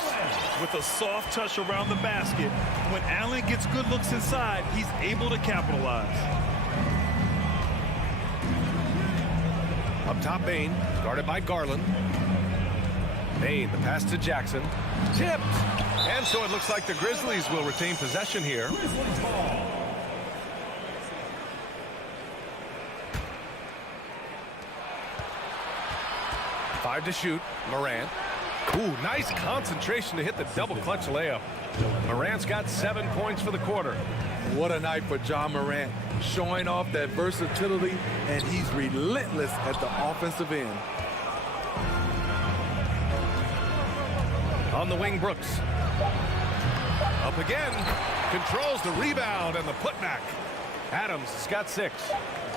With a soft touch around the basket, when Allen gets good looks inside, he's able to capitalize. Up top, Bane. Guarded by Garland. Bane, the pass to Jackson. Tipped. And so it looks like the Grizzlies will retain possession here. 5 to shoot. Morant. Ooh, nice concentration to hit the double clutch layup. Morant's got 7 points for the quarter. What a night for John Morant, showing off that versatility, and he's relentless at the offensive end. On the wing, Brooks. Up again. Controls the rebound and the putback. Adams has got 6.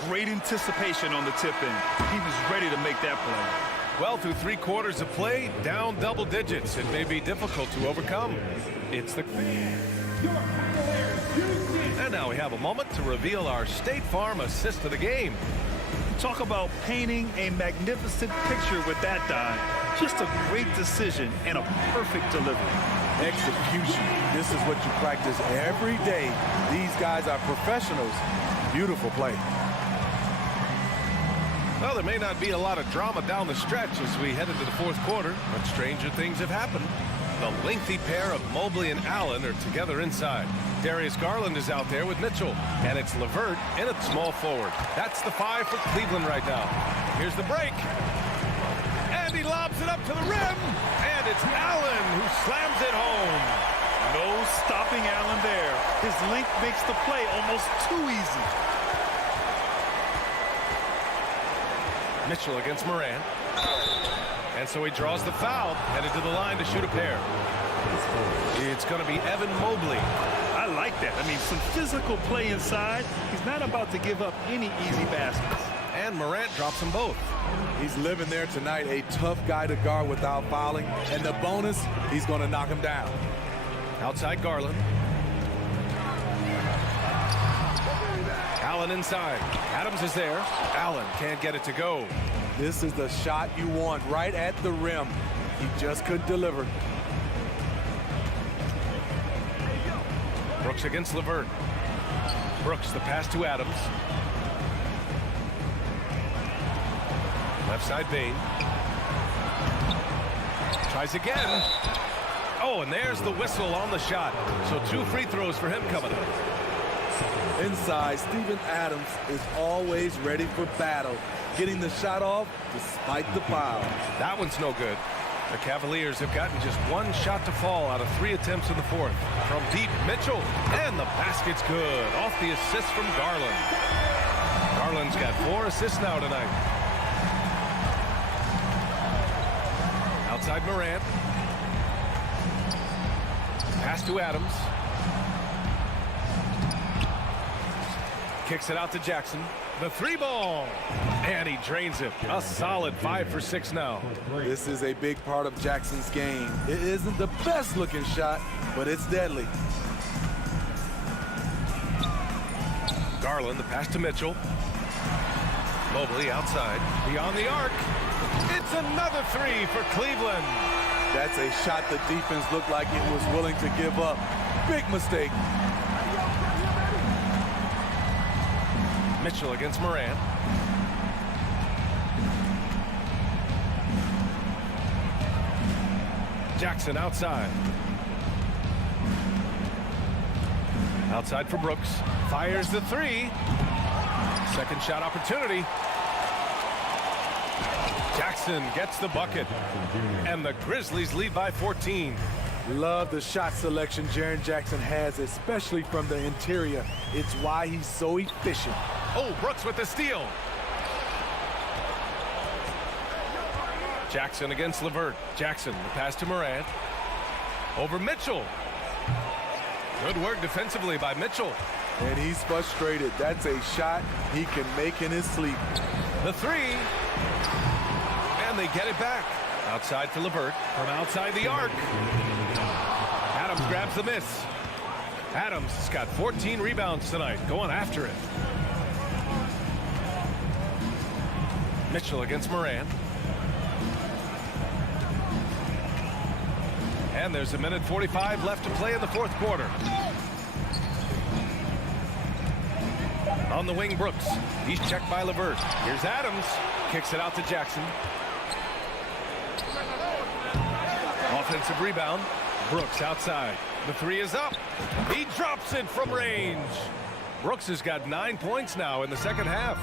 Great anticipation on the tip-in. He was ready to make that play. Well, through 3 quarters of play, down double digits. It may be difficult to overcome. It's the... And now we have a moment to reveal our State Farm assist of the game. Talk about painting a magnificent picture with that dive. Just a great decision and a perfect delivery. Execution. This is what you practice every day. These guys are professionals. Beautiful play. Well, there may not be a lot of drama down the stretch as we head into the 4th quarter, but stranger things have happened. The lengthy pair of Mobley and Allen are together inside. Darius Garland is out there with Mitchell, and it's LeVert in at small forward. That's the 5 for Cleveland right now. Here's the break. And he lobs it up to the rim, and it's Allen who slams it home. No stopping Allen there. His length makes the play almost too easy. Mitchell against Morant. And so he draws the foul, headed to the line to shoot a pair. It's going to be Evan Mobley. I like that. I mean, some physical play inside. He's not about to give up any easy baskets. And Morant drops them both. He's living there tonight, a tough guy to guard without fouling. And the bonus, he's going to knock him down. Outside Garland. Allen inside. Adams is there. Allen can't get it to go. This is the shot you want, right at the rim. He just couldn't deliver. Brooks against LeVert. Brooks, the pass to Adams. Left side Bain. Tries again. Oh, and there's the whistle on the shot. So 2 free throws for him coming up. Inside, Steven Adams is always ready for battle, getting the shot off despite the foul. That one's no good. The Cavaliers have gotten just 1 shot to fall out of 3 attempts in the 4th. From deep, Mitchell, and the basket's good. Off the assist from Garland. Garland's got 4 assists now tonight. Outside Morant. Pass to Adams. Kicks it out to Jackson. The 3-ball. And he drains it. A solid 5 for 6 now. This is a big part of Jackson's game. It isn't the best looking shot, but it's deadly. Garland, the pass to Mitchell. Mobley outside. Beyond the arc. It's another 3 for Cleveland. That's a shot the defense looked like it was willing to give up. Big mistake. Mitchell against Morant. Jackson outside. Outside for Brooks. Fires the 3. Second shot opportunity. Jackson gets the bucket. And the Grizzlies lead by 14. Love the shot selection Jaren Jackson has, especially from the interior. It's why he's so efficient. Oh, Brooks with the steal. Jackson against LeVert. Jackson, the pass to Morant. Over Mitchell. Good work defensively by Mitchell. And he's frustrated. That's a shot he can make in his sleep. The 3. And they get it back. Outside for LeVert. From outside the arc. Adams grabs the miss. Adams has got 14 rebounds tonight. Going after it. Mitchell against Morant. And there's 1:45 left to play in the 4th quarter. On the wing, Brooks. He's checked by LeVert. Here's Adams. Kicks it out to Jackson. Offensive rebound. Brooks outside. The 3 is up. He drops it from range. Brooks has got 9 points now in the 2nd half.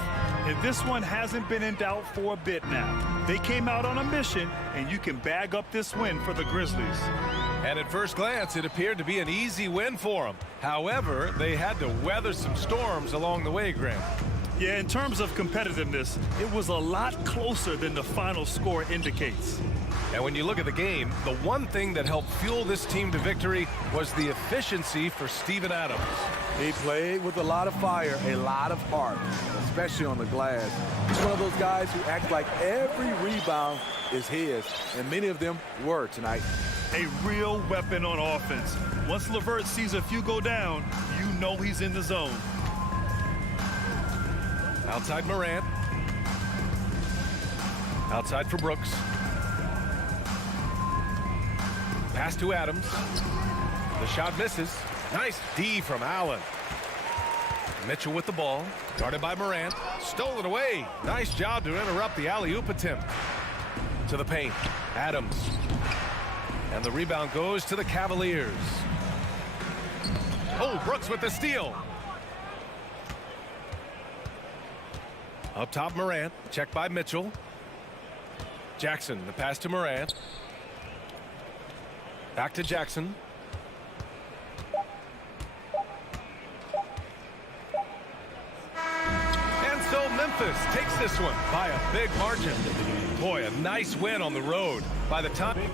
And this one hasn't been in doubt for a bit now. They came out on a mission, and you can bag up this win for the Grizzlies. And at first glance, it appeared to be an easy win for them. However, they had to weather some storms along the way, Grant. Yeah, in terms of competitiveness, it was a lot closer than the final score indicates. And when you look at the game, the one thing that helped fuel this team to victory was the efficiency for Steven Adams. He played with a lot of fire, a lot of heart, especially on the glass. He's one of those guys who act like every rebound is his, and many of them were tonight. A real weapon on offense. Once LeVert sees a few go down, you know he's in the zone. Outside Morant. Outside for Brooks. Pass to Adams. The shot misses. Nice D from Allen. Mitchell with the ball. Guarded by Morant. Stolen away. Nice job to interrupt the alley-oop attempt. To the paint. Adams. And the rebound goes to the Cavaliers. Oh, Brooks with the steal. Up top, Morant. Checked by Mitchell. Jackson, the pass to Morant. Back to Jackson. And so Memphis takes this one by a big margin. Boy, a nice win on the road. By the time...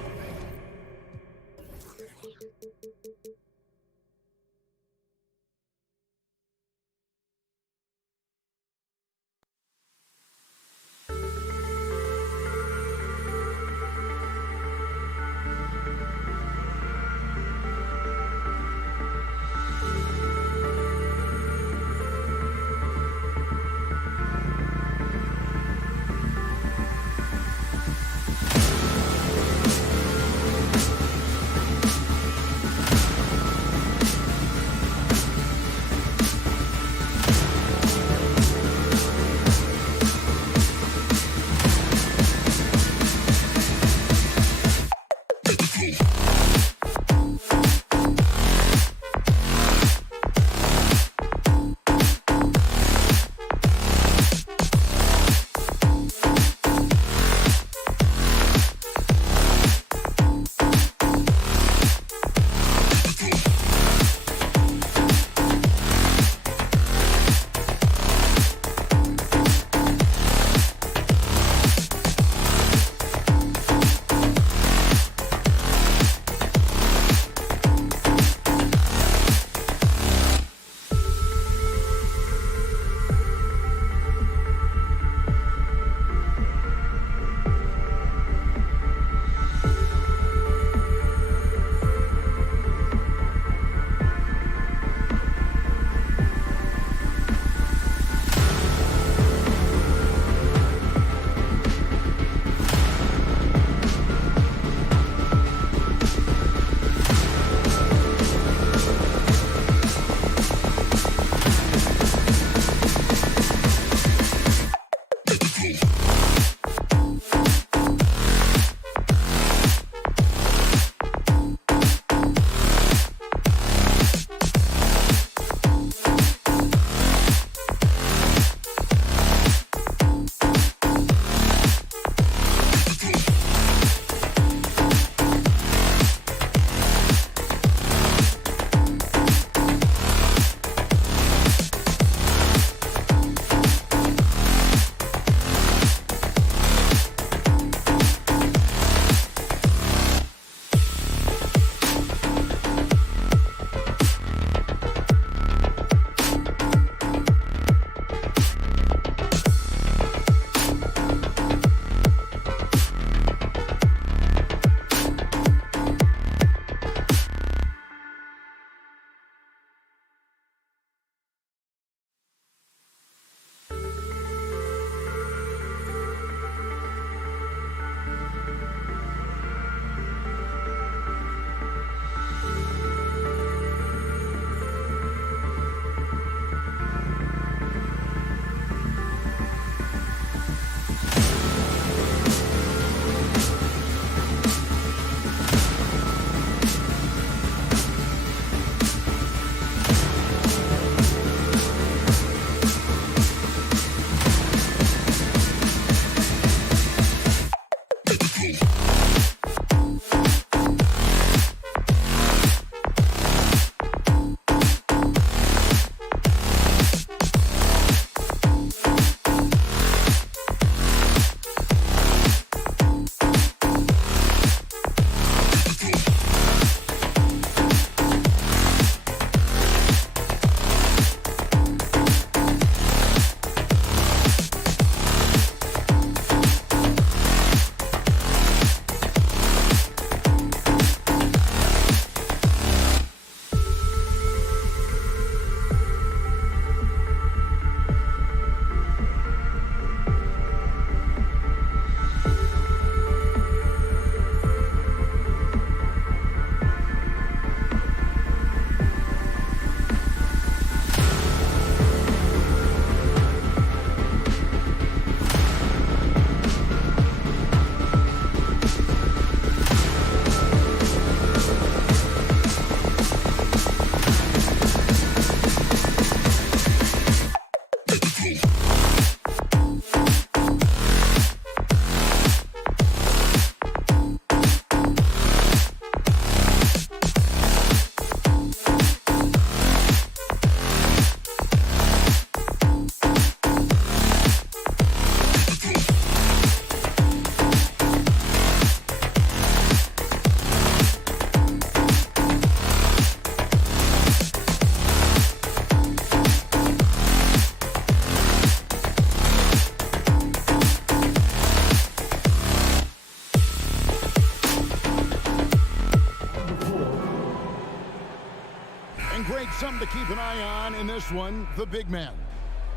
right, something to keep an eye on in this one, the big man.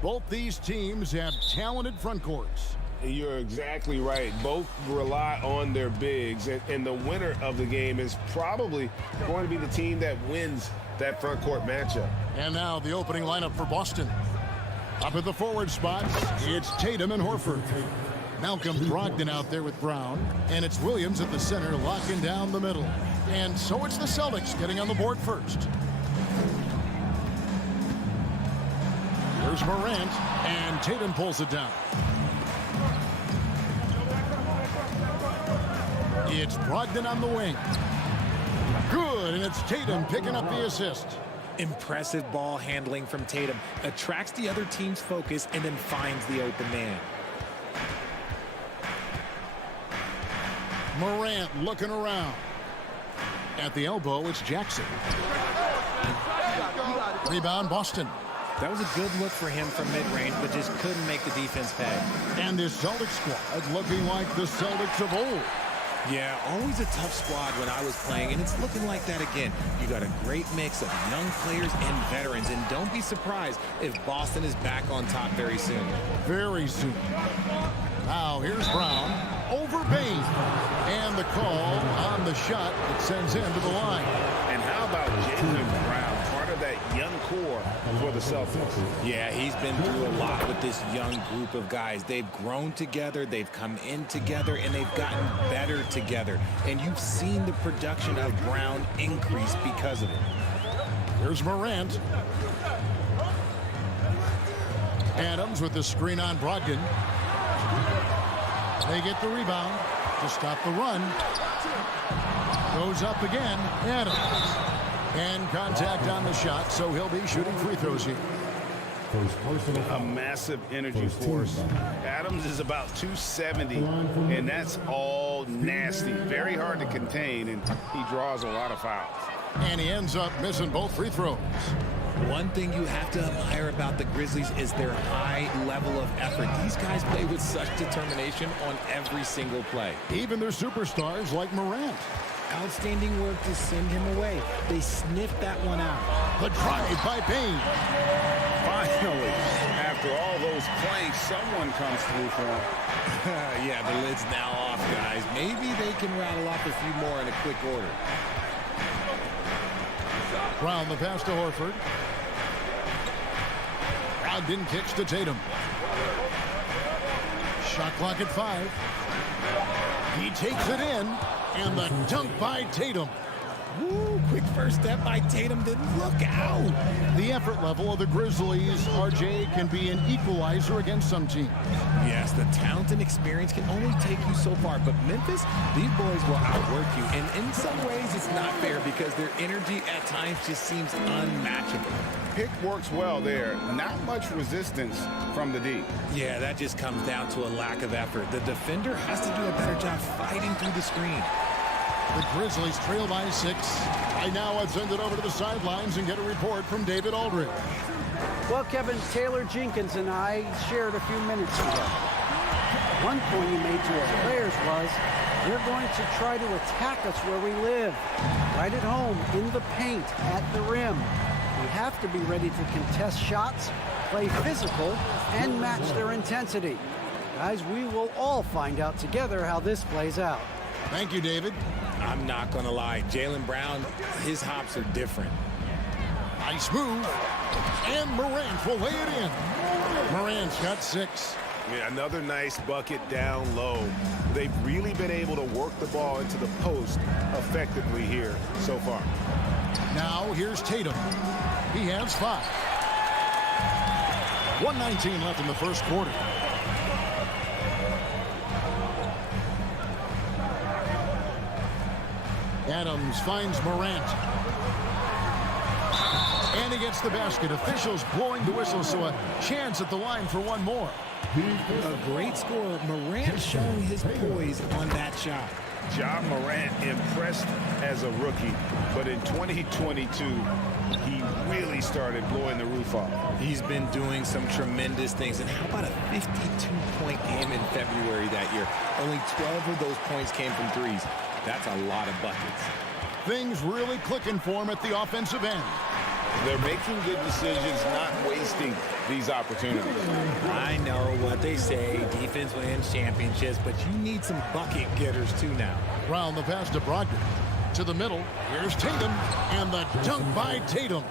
Both these teams have talented front courts. You're exactly right. Both rely on their bigs, and the winner of the game is probably going to be the team that wins that front court matchup. And now the opening lineup for Boston. Up at the forward spots, it's Tatum and Horford. Malcolm Brogdon out there with Brown, and it's Williams at the center locking down the middle. And so it's the Celtics getting on the board first. Here's Morant, and Tatum pulls it down. It's Brogdon on the wing. Good, and it's Tatum picking up the assist. Impressive ball handling from Tatum. Attracts the other team's focus and then finds the open man. Morant looking around. At the elbow, it's Jackson. Rebound, Boston. That was a good look for him from mid-range, but just couldn't make the defense pay. And this Celtics squad looking like the Celtics of old. Yeah, always a tough squad when I was playing, and it's looking like that again. You got a great mix of young players and veterans, and don't be surprised if Boston is back on top very soon. Very soon. Now here's Brown over Bain. And the call on the shot that sends him to the line. And how about Jaylen Brown, part of that young core for the Celtics? Yeah, he's been through a lot with this young group of guys. They've grown together, they've come in together, and they've gotten better together. And you've seen the production of Brown increase because of it. Here's Morant. Adams with the screen on Brogdon. They get the rebound to stop the run. Goes up again. Adams. And contact on the shot, so he'll be shooting free throws here. A massive energy force. Adams is about 270, and that's all nasty. Very hard to contain, and he draws a lot of fouls. And he ends up missing both free throws. One thing you have to admire about the Grizzlies is their high level of effort. These guys play with such determination on every single play. Even their superstars like Morant. Outstanding work to send him away. They sniffed that one out. The drive by Bain. Finally, after all those plays, someone comes through for him. Yeah, the lid's now off, guys. Maybe they can rattle off a few more in a quick order. Brown the pass to Horford. Brogdon kicks to Tatum. Shot clock at 5. He takes it in, and the dunk by Tatum. Woo, quick first step by Tatum. Didn't look out. The effort level of the Grizzlies, RJ, can be an equalizer against some teams. Yes, the talent and experience can only take you so far, but Memphis, these boys will outwork you, and in some ways it's not fair because their energy at times just seems unmatchable. Pick works well there. Not much resistance from the D. Yeah, that just comes down to a lack of effort. The defender has to do a better job fighting through the screen. The Grizzlies trail by 6. Right now, I'd send it over to the sidelines and get a report from David Aldridge. Well, Kevin, Taylor Jenkins and I shared a few minutes ago. One point he made to our players was, they're going to try to attack us where we live, right at home, in the paint, at the rim. We have to be ready to contest shots, play physical, and match their intensity. Guys, we will all find out together how this plays out. Thank you, David. I'm not going to lie. Jaylen Brown, his hops are different. Nice move. And Morant will lay it in. Morant's got 6. Yeah, another nice bucket down low. They've really been able to work the ball into the post effectively here so far. Now here's Tatum. He has 5. 1:19 left in the first quarter. Adams finds Morant. And he gets the basket. Officials blowing the whistle, so a chance at the line for one more. A great scorer. Morant showing his poise on that shot. John Morant impressed as a rookie, but in 2022, he really started blowing the roof off. He's been doing some tremendous things. And how about a 52-point game in February that year? Only 12 of those points came from threes. That's a lot of buckets. Things really clicking for him at the offensive end. They're making good decisions, not wasting these opportunities. I know what they say, defense wins championships, but you need some bucket getters too now. Round the pass to Brogdon. To the middle. Here's Tatum. And the dunk by Tatum.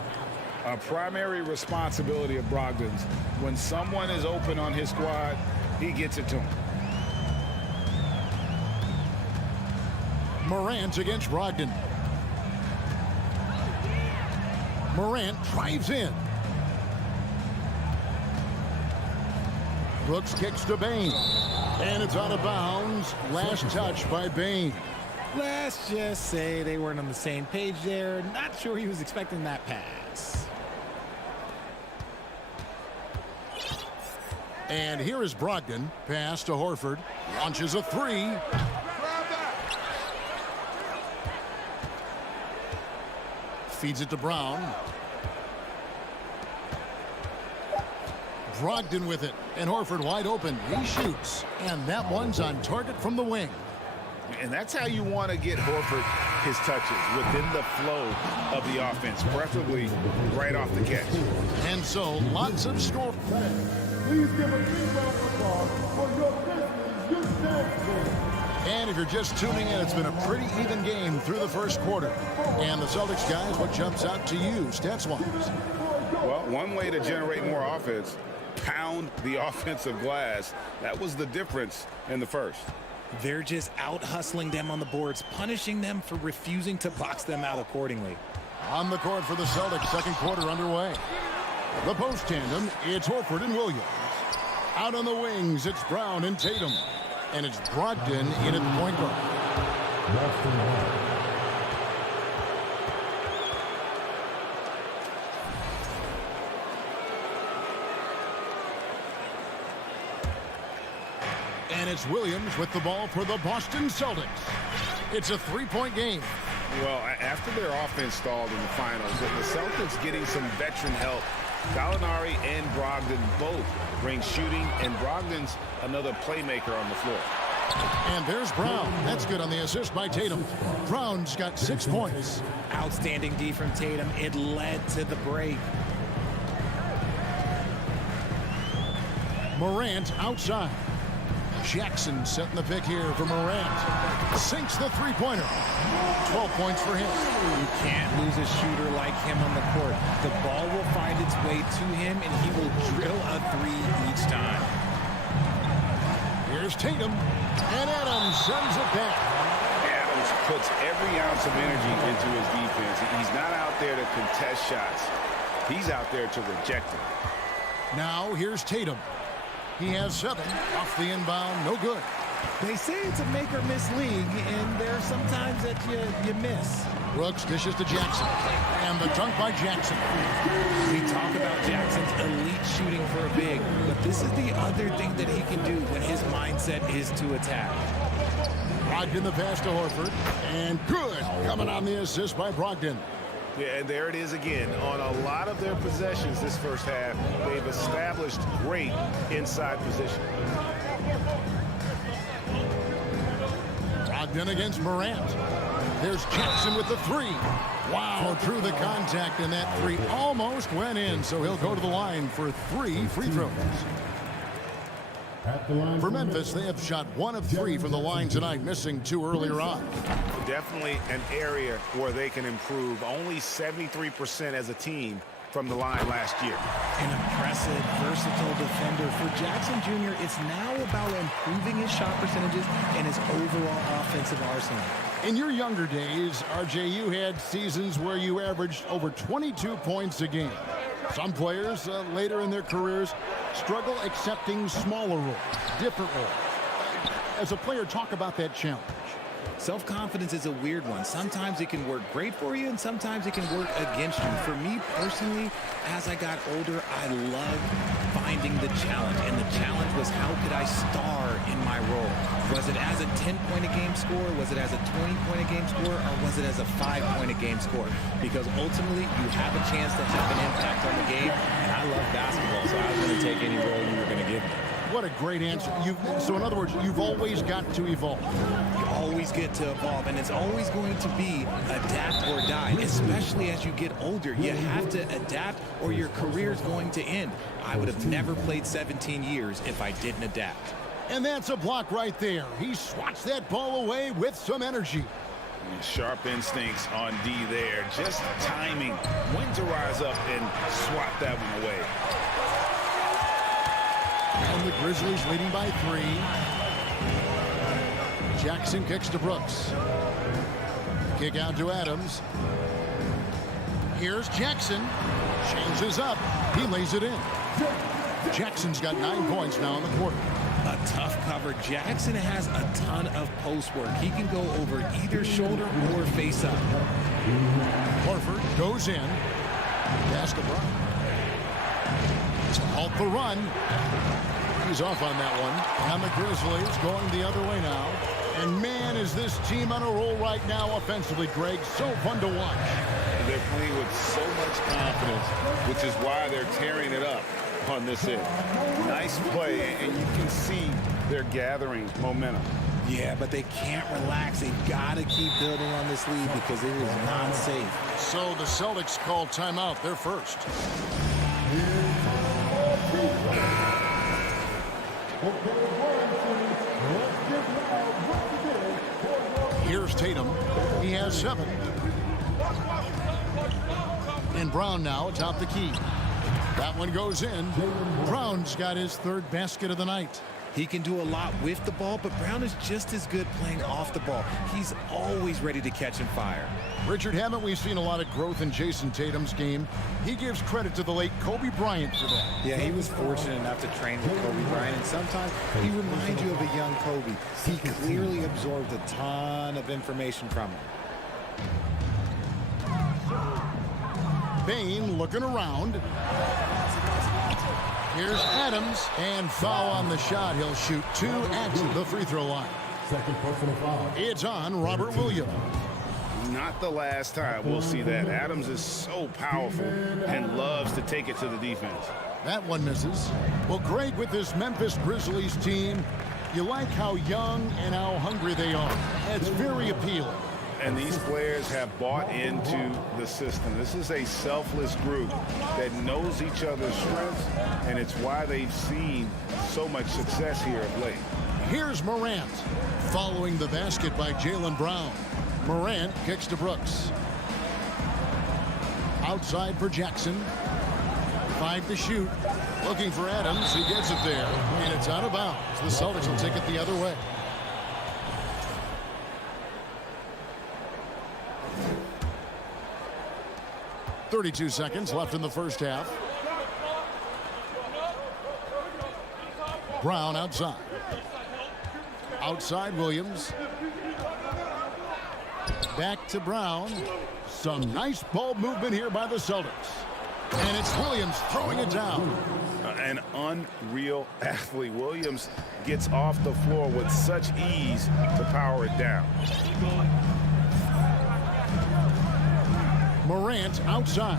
A primary responsibility of Brogdon's. When someone is open on his squad, he gets it to him. Morant against Brogdon. Morant drives in. Brooks kicks to Bane. And it's out of bounds. Last touch by Bane. Let's just say they weren't on the same page there. Not sure he was expecting that pass. And here is Brogdon. Pass to Horford. Launches a three. Feeds it to Brown. Brogdon with it. And Horford wide open. He shoots. And that one's on target from the wing. And that's how you want to get Horford his touches, within the flow of the offense, preferably right off the catch. And so, lots of score. Please give a big round of applause for your Grizzlies youth team. And if you're just tuning in, it's been a pretty even game through the first quarter. And the Celtics guys, what jumps out to you, stats-wise? Well, one way to generate more offense, pound the offensive glass. That was the difference in the first. They're just out-hustling them on the boards, punishing them for refusing to box them out accordingly. On the court for the Celtics, second quarter underway. The post tandem, it's Horford and Williams. Out on the wings, it's Brown and Tatum. And it's Brogdon in at the point guard. And it's Williams with the ball for the Boston Celtics. It's a three-point game. Well, after their offense stalled in the finals, with the Celtics getting some veteran help, Gallinari and Brogdon both bring shooting, and Brogdon's another playmaker on the floor. And there's Brown. That's good on the assist by Tatum. Brown's got 6 points. Outstanding D from Tatum. It led to the break. Morant outside. Jackson setting the pick here for Morant. Sinks the three-pointer. 12 points for him. You can't lose a shooter like him on the court. The ball will find its way to him, and he will drill a three each time. Here's Tatum. And Adams sends it back. Adams puts every ounce of energy into his defense. He's not out there to contest shots. He's out there to reject them. Now here's Tatum. He has 7 off the inbound, no good. They say it's a make or miss league, and there's sometimes that you miss. Brooks dishes to Jackson, and the dunk by Jackson. We talk about Jackson's elite shooting for a big, but this is the other thing that he can do when his mindset is to attack. Brogdon the pass to Horford, and good. Coming on the assist by Brogdon. Yeah, and there it is again. On a lot of their possessions this first half, they've established great inside position. Brogdon against Morant. There's Jackson with the three. Wow, drew the contact, and that three almost went in, so he'll go to the line for 3 free throws. For Memphis, they have shot 1 of 3 from the line tonight, missing 2 earlier on. Definitely an area where they can improve. Only 73% as a team from the line last year. An impressive, versatile defender. For Jackson Jr., it's now about improving his shot percentages and his overall offensive arsenal. In your younger days, RJ, you had seasons where you averaged over 22 points a game. Some players later in their careers struggle accepting smaller roles, different roles. As a player, talk about that challenge. Self-confidence is a weird one. Sometimes it can work great for you, and sometimes it can work against you. For me personally, as I got older, I loved finding the challenge. And the challenge was, how could I star in my role? Was it as a 10-point-a-game score? Was it as a 20-point-a-game score? Or was it as a 5-point-a-game score? Because ultimately, you have a chance to have an impact on the game. And I love basketball, so I was going to take any role you were going to give me. what a great answer. So in other words, you've always got to evolve. You always get to evolve, and it's always going to be adapt or die, especially as you get older. You have to adapt or your career's going to end. I would have never played 17 years if I didn't adapt. And that's a block right there. He swats that ball away with some energy. Sharp instincts on D there. Just timing when to rise up and swat that one away. And the Grizzlies leading by 3. Jackson kicks to Brooks. Kick out to Adams. Here's Jackson. Changes up. He lays it in. Jackson's got 9 points now in the quarter. A tough cover. Jackson has a ton of post work. He can go over either shoulder or face up. Horford goes in. Pass to Brown. To halt the run. He's off on that one. And the Grizzlies going the other way now. And man, is this team on a roll right now offensively, Greg. So fun to watch. They're playing with so much confidence, which is why they're tearing it up on this end. Nice play, and you can see they're gathering momentum. Yeah, but they can't relax. They've got to keep building on this lead because it is not safe. So the Celtics call timeout. They're first. Here's Tatum. He has 7. And Brown now atop the key. That one goes in. Brown's got his 3rd basket of the night. He can do a lot with the ball, but Brown is just as good playing off the ball. He's always ready to catch and fire. Richard, haven't we seen a lot of growth in Jason Tatum's game? He gives credit to the late Kobe Bryant for that. Yeah, he was fortunate enough to train with Kobe Bryant, and sometimes he reminds you of a young Kobe. He clearly absorbed a ton of information from him. Bain looking around. Here's Adams, and foul on the shot. He'll shoot 2 at the free throw line. Second personal foul. It's on Robert Williams. Not the last time we'll see that. Adams is so powerful and loves to take it to the defense. That one misses. Well, Greg, with this Memphis Grizzlies team, you like how young and how hungry they are. It's very appealing. And these players have bought into the system. This is a selfless group that knows each other's strengths, and it's why they've seen so much success here of late. Here's Morant, following the basket by Jaylen Brown. Morant kicks to Brooks. Outside for Jackson. 5 to shoot. Looking for Adams. He gets it there, and it's out of bounds. The Celtics will take it the other way. .32 seconds left in the first half. Brown outside. Outside Williams. Back to Brown. Some nice ball movement here by the Celtics. And it's Williams throwing it down. An unreal athlete. Williams gets off the floor with such ease to power it down. Morant outside.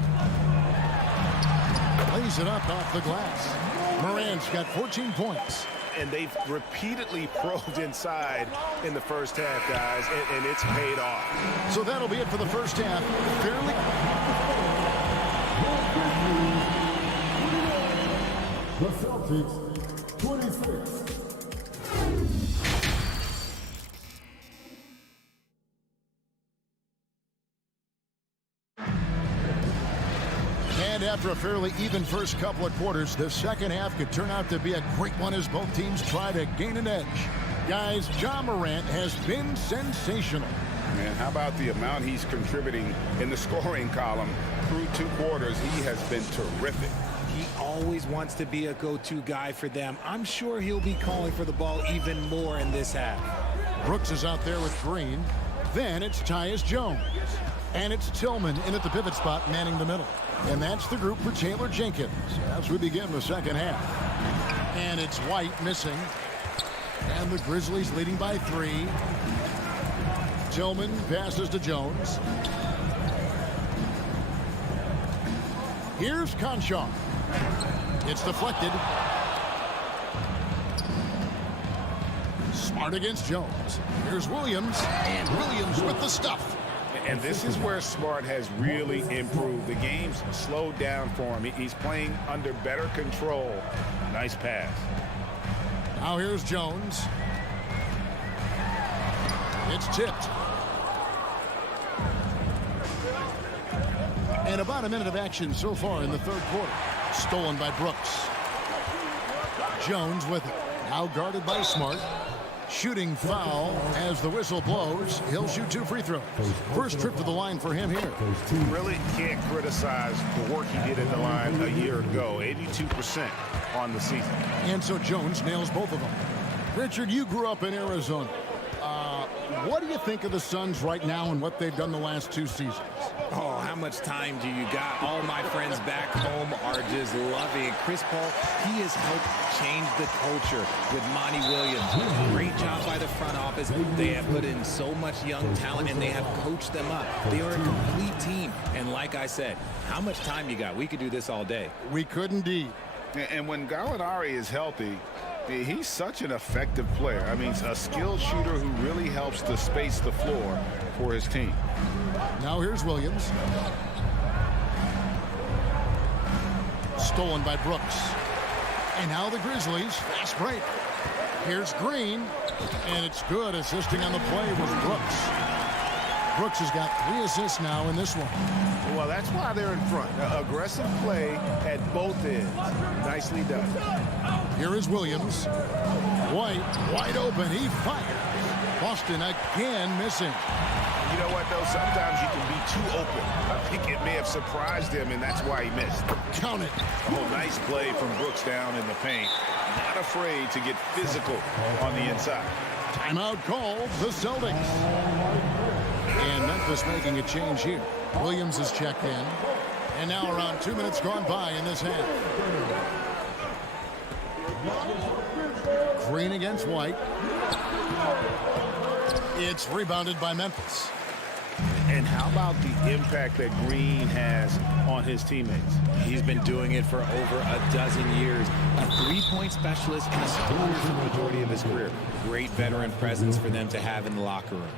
Lays it up off the glass. Morant's got 14 points. And they've repeatedly probed inside in the first half, guys, and it's paid off. So that'll be it for the first half. Fairly. The Celtics, 26. And after a fairly even first couple of quarters, the second half could turn out to be a great one as both teams try to gain an edge. Guys, Ja Morant has been sensational. Man, how about the amount he's contributing in the scoring column through 2 quarters? He has been terrific. He always wants to be a go-to guy for them. I'm sure he'll be calling for the ball even more in this half. Brooks is out there with Green. Then it's Tyus Jones. And it's Tillman in at the pivot spot, manning the middle. And that's the group for Taylor Jenkins as we begin the second half. And it's White missing. And the Grizzlies leading by 3. Tillman passes to Jones. Here's Conchar. It's deflected. Smart against Jones. Here's Williams, and Williams with the stuff. And this is where Smart has really improved. The game's slowed down for him. He's playing under better control. Nice pass. Now here's Jones. It's tipped. And about a minute of action so far in the third quarter. Stolen by Brooks. Jones with it. Now guarded by Smart. Shooting foul as the whistle blows. He'll shoot 2 free throws. First trip to the line for him here. Really can't criticize the work he did at the line a year ago. 82% on the season. And so Jones nails both of them. Richard, you grew up in Arizona. What do you think of the Suns right now and what they've done the last 2 seasons? Oh, how much time do you got? All my friends back home are just loving it. Chris Paul, he has helped change the culture with Monty Williams. Great job by the front office. They have put in so much young talent, and they have coached them up. They are a complete team. And like I said, how much time you got? We could do this all day. We could indeed. And when Gallinari is healthy, he's such an effective player. I mean, a skilled shooter who really helps to space the floor for his team. Now here's Williams. Stolen by Brooks. And now the Grizzlies. Fast break. Here's Green. And it's good. Assisting on the play was Brooks. Brooks has got 3 assists now in this one. Well, that's why they're in front. Aggressive play at both ends. Nicely done. Here is Williams. White, wide open. He fires. Boston again missing. You know what, though? Sometimes you can be too open. I think it may have surprised him, and that's why he missed. Count it. Oh, nice play from Brooks down in the paint. Not afraid to get physical on the inside. Timeout called the Celtics. And Memphis making a change here. Williams is checked in. And now around 2 minutes gone by in this half. Green against White. It's rebounded by Memphis. And how about the impact that Green has on his teammates? He's been doing it for over a dozen years. A 3-point specialist and a scorer for the majority of his career. Great veteran presence for them to have in the locker room.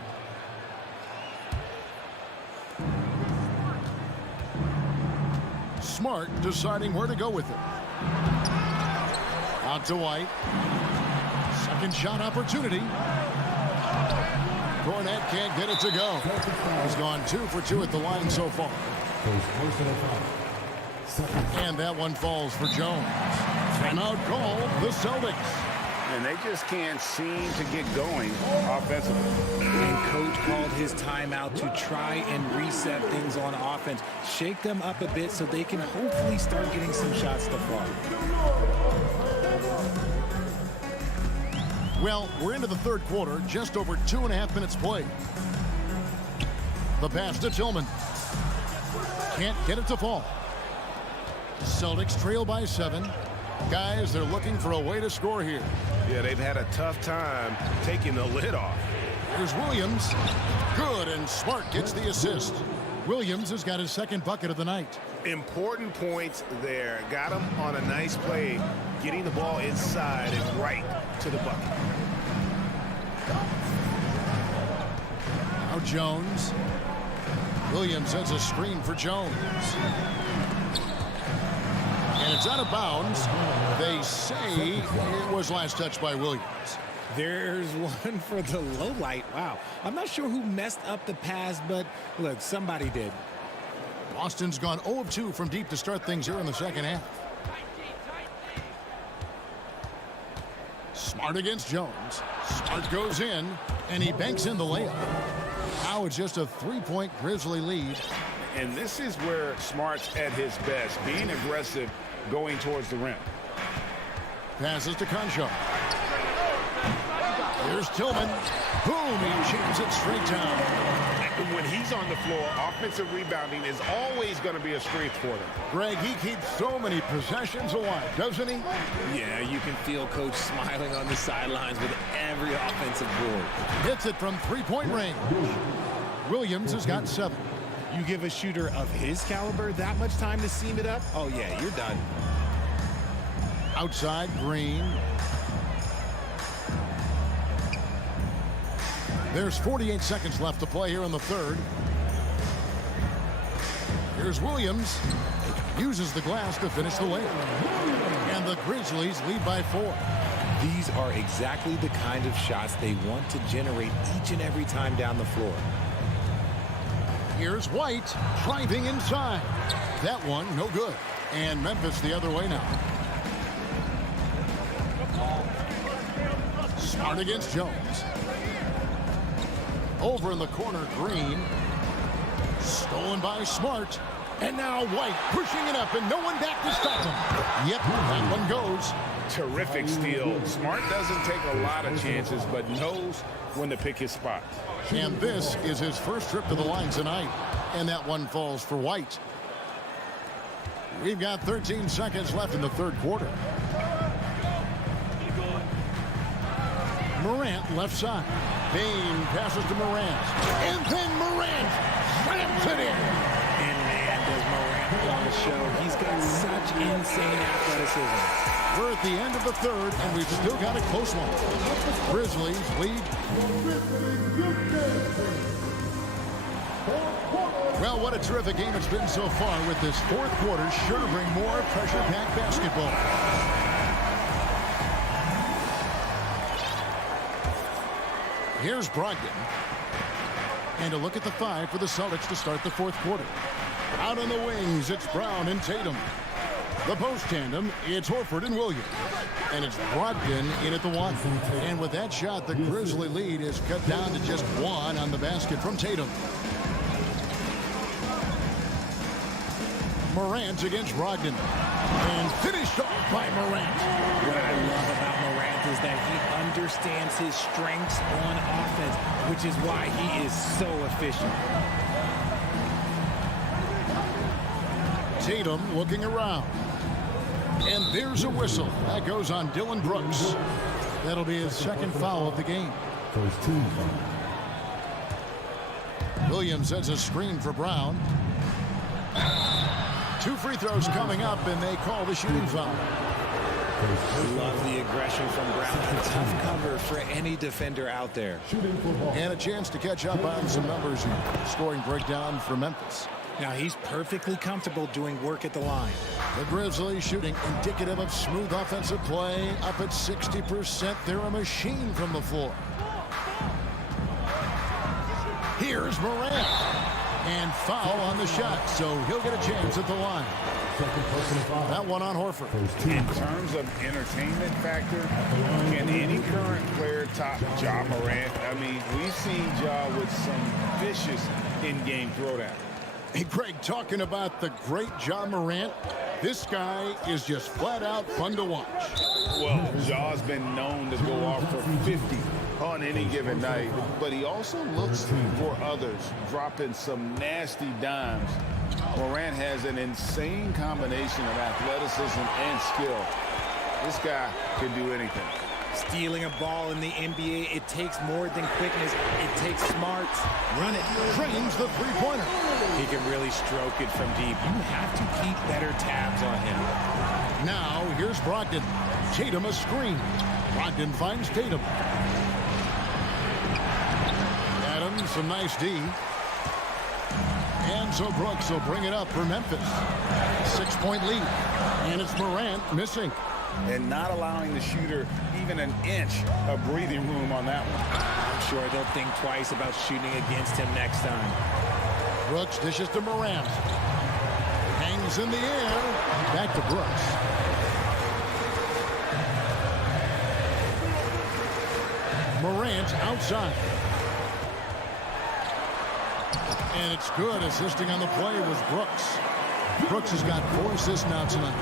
Smart deciding where to go with it. Out to White. Second shot opportunity. Cornette can't get it to go. He's gone 2 for 2 at the line so far. And that one falls for Jones. Timeout called the Celtics. And they just can't seem to get going offensively. And coach called his timeout to try and reset things on offense. Shake them up a bit so they can hopefully start getting some shots to fall. Well, we're into the third quarter, just over 2.5 minutes played. The pass to Tillman. Can't get it to fall. Celtics trail by 7. Guys, they're looking for a way to score here. Yeah, they've had a tough time taking the lid off. Here's Williams. Good, and Smart gets the assist. Williams has got his second bucket of the night. Important points there. Got him on a nice play, getting the ball inside and right to the bucket. Now Jones. Williams sends a screen for Jones. And it's out of bounds. They say it was last touched by Williams. There's one for the low light. Wow. I'm not sure who messed up the pass, but look, somebody did. Boston's gone 0 of 2 from deep to start things here in the second half. Smart against Jones. Smart goes in, and he banks in the layup. Now it's just a 3-point Grizzly lead. And this is where Smart's at his best, being aggressive, going towards the rim. Passes to Concho. Here's Tillman. Boom, he jams it straight down. When he's on the floor, offensive rebounding is always going to be a strength for them. Greg, he keeps so many possessions alive, doesn't he? Yeah, you can feel Coach smiling on the sidelines with every offensive board. Hits it from 3-point range. Williams has got 7. You give a shooter of his caliber that much time to seam it up? Oh, yeah, you're done. Outside, Green. There's 48 seconds left to play here in the third. Here's Williams. Uses the glass to finish the layup. And the Grizzlies lead by 4. These are exactly the kind of shots they want to generate each and every time down the floor. Here's White driving inside. That one, no good. And Memphis the other way now. Smart against Jones. Over in the corner, Green. Stolen by Smart. And now White pushing it up, and no one back to stop him. Yep, that one goes. Terrific steal. Smart doesn't take a lot of chances, but knows when to pick his spot. And this is his first trip to the line tonight. And that one falls for White. We've got 13 seconds left in the third quarter. Morant left side. Bain passes to Morant. And then Morant slams it in. And man, does Morant put on the show. He's got such insane athleticism. We're at the end of the third, and we've still got a close one. Grizzlies lead. Well, what a terrific game it's been so far, with this fourth quarter sure to bring more pressure-packed basketball. Here's Brogdon. And a look at the 5 for the Celtics to start the fourth quarter. Out on the wings, it's Brown and Tatum. The post tandem, it's Horford and Williams. And it's Brogdon in at the 1. And with that shot, the Grizzly lead is cut down to just 1 on the basket from Tatum. Morant against Brogdon. And finished off by Morant. What I love about Morant is that he understands his strengths on offense, which is why he is so efficient. Tatum looking around. And there's a whistle. That goes on Dylan Brooks. That'll be his second foul of the game. First team. Williams sets a screen for Brown. 2 free throws coming up, and they call the shooting foul. Love the aggression from Brown. A tough cover for any defender out there. And a chance to catch up on some numbers and scoring breakdown for Memphis. Now he's perfectly comfortable doing work at the line. The Grizzlies shooting indicative of smooth offensive play, up at 60%. They're a machine from the floor. Here's Morant. And foul on the shot, so he'll get a chance at the line. That one on Horford. In terms of entertainment factor, can any current player top Ja Morant? I mean, we've seen Ja with some vicious in-game throwdown. Hey, Greg, talking about the great Ja Morant, this guy is just flat out fun to watch. Well, Ja's been known to go off for 50 on any given night, but he also looks for others, dropping some nasty dimes. Morant has an insane combination of athleticism and skill. This guy can do anything. Stealing a ball in the NBA, it takes more than quickness. It takes smarts. Run it. Trains the three-pointer. He can really stroke it from deep. You have to keep better tabs on him. Now, here's Brogdon. Tatum a screen. Brogdon finds Tatum. Adams, some nice D. And so Brooks will bring it up for Memphis. 6-point lead. And it's Morant missing. And not allowing the shooter even an inch of breathing room on that one. I'm sure they'll think twice about shooting against him next time. Brooks dishes to Morant. Hangs in the air. Back to Brooks. Morant outside. And it's good. Assisting on the play was Brooks. Brooks has got 4 assists now tonight.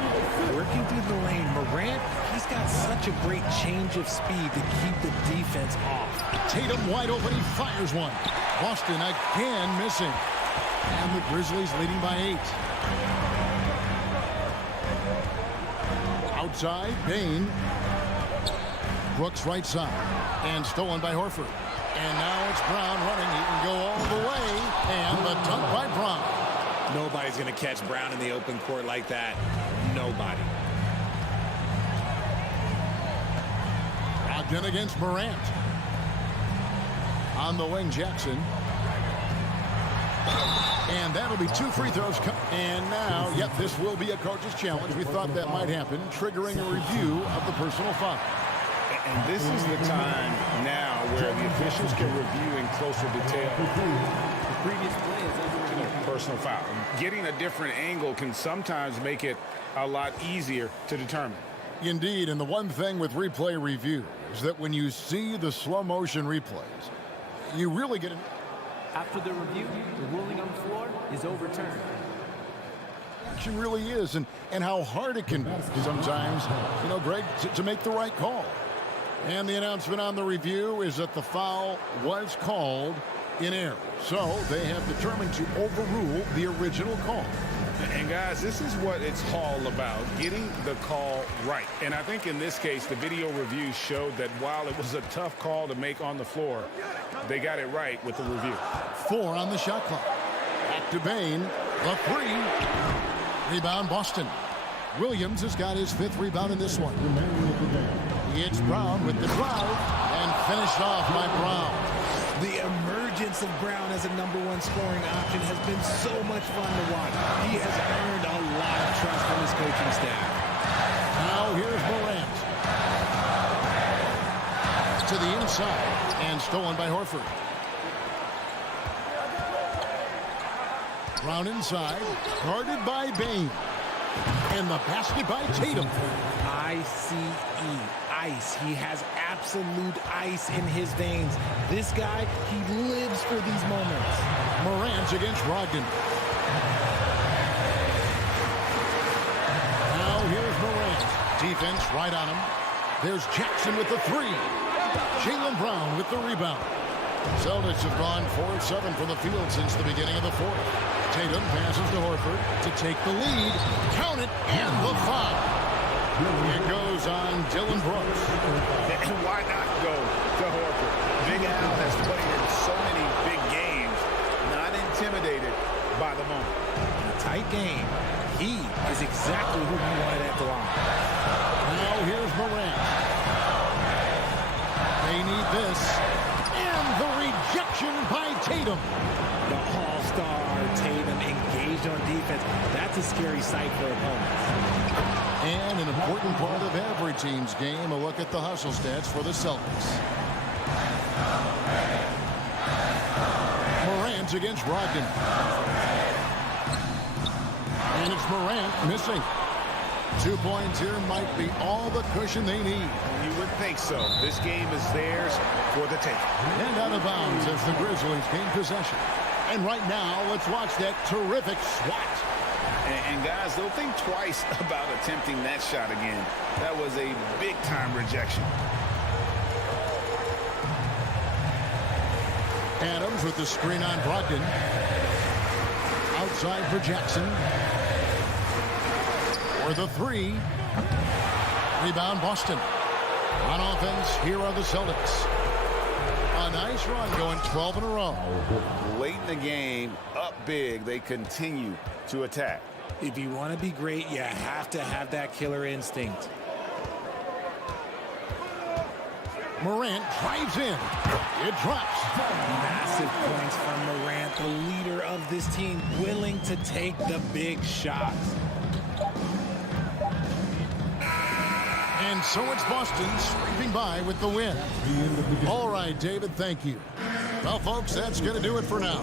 Working through the lane, Morant, he's got such a great change of speed to keep the defense off. Tatum wide open, he fires one. Boston again missing. And the Grizzlies leading by 8. Outside, Bain. Brooks right side. And stolen by Horford. And now it's Brown running. He can go all the way. And the dunk by Brown. Nobody's going to catch Brown in the open court like that. Nobody. Brogdon against Morant. On the wing, Jackson. And that'll be 2 free throws. And now, yep, this will be a coach's challenge. We thought that might happen, triggering a review of the personal foul. And this is the time now where the officials can review in closer detail the previous play is personal foul. Getting a different angle can sometimes make it a lot easier to determine. Indeed, and the one thing with replay review is that when you see the slow motion replays, you really get an... After the review, the ruling on the floor is overturned. She really is, and how hard it can be sometimes, you know, Greg, to make the right call. And the announcement on the review is that the foul was called in error. So they have determined to overrule the original call. And guys, this is what it's all about, getting the call right. And I think in this case, the video review showed that while it was a tough call to make on the floor, they got it right with the review. 4 on the shot clock. Back to Bain. The 3. Rebound, Boston. Williams has got his 5th rebound in this one. It's Brown with the drive and finished off by Brown. The emergence of Brown as a #1 scoring option has been so much fun to watch. He has earned a lot of trust from his coaching staff. Now here's Morant. To the inside and stolen by Horford. Brown inside, guarded by Bain. And the basket by Tatum. I-C-E, ice. He has absolute ice in his veins. This guy, he lives for these moments. Morant against Brogdon. Now here's Morant. Defense right on him. There's Jackson with the 3. Jaylen Brown with the rebound. Celtics have gone 4 of 7 from the field since the beginning of the 4th. Tatum passes to Horford to take the lead. Count it, and the foul. It goes on Dylan Brooks. And why not go to Horford? Big Al has played in so many big games, not intimidated by the moment. In a tight game, he is exactly who he wanted at the line. Now here's Morant. They need this. And the rejection by Tatum. The all-star Tatum engaged on defense. That's a scary sight for opponents. And an important part of every team's game, a look at the hustle stats for the Celtics. Morant against Brogdon. And it's Morant missing. 2 points here might be all the cushion they need. You would think so. This game is theirs for the taking. And out of bounds as the Grizzlies gain possession. And right now, let's watch that terrific swat. And guys, they'll think twice about attempting that shot again. That was a big-time rejection. Adams with the screen on Brogdon. Outside for Jackson. For the 3. Rebound, Boston. On offense, here are the Celtics. A nice run, going 12 in a row. Late in the game, up big, they continue to attack. If you want to be great, you have to have that killer instinct. Morant drives in. It drops. Massive points from Morant, the leader of this team, willing to take the big shots. And so it's Boston scraping by with the win. All right, David, thank you. Well, folks, that's going to do it for now.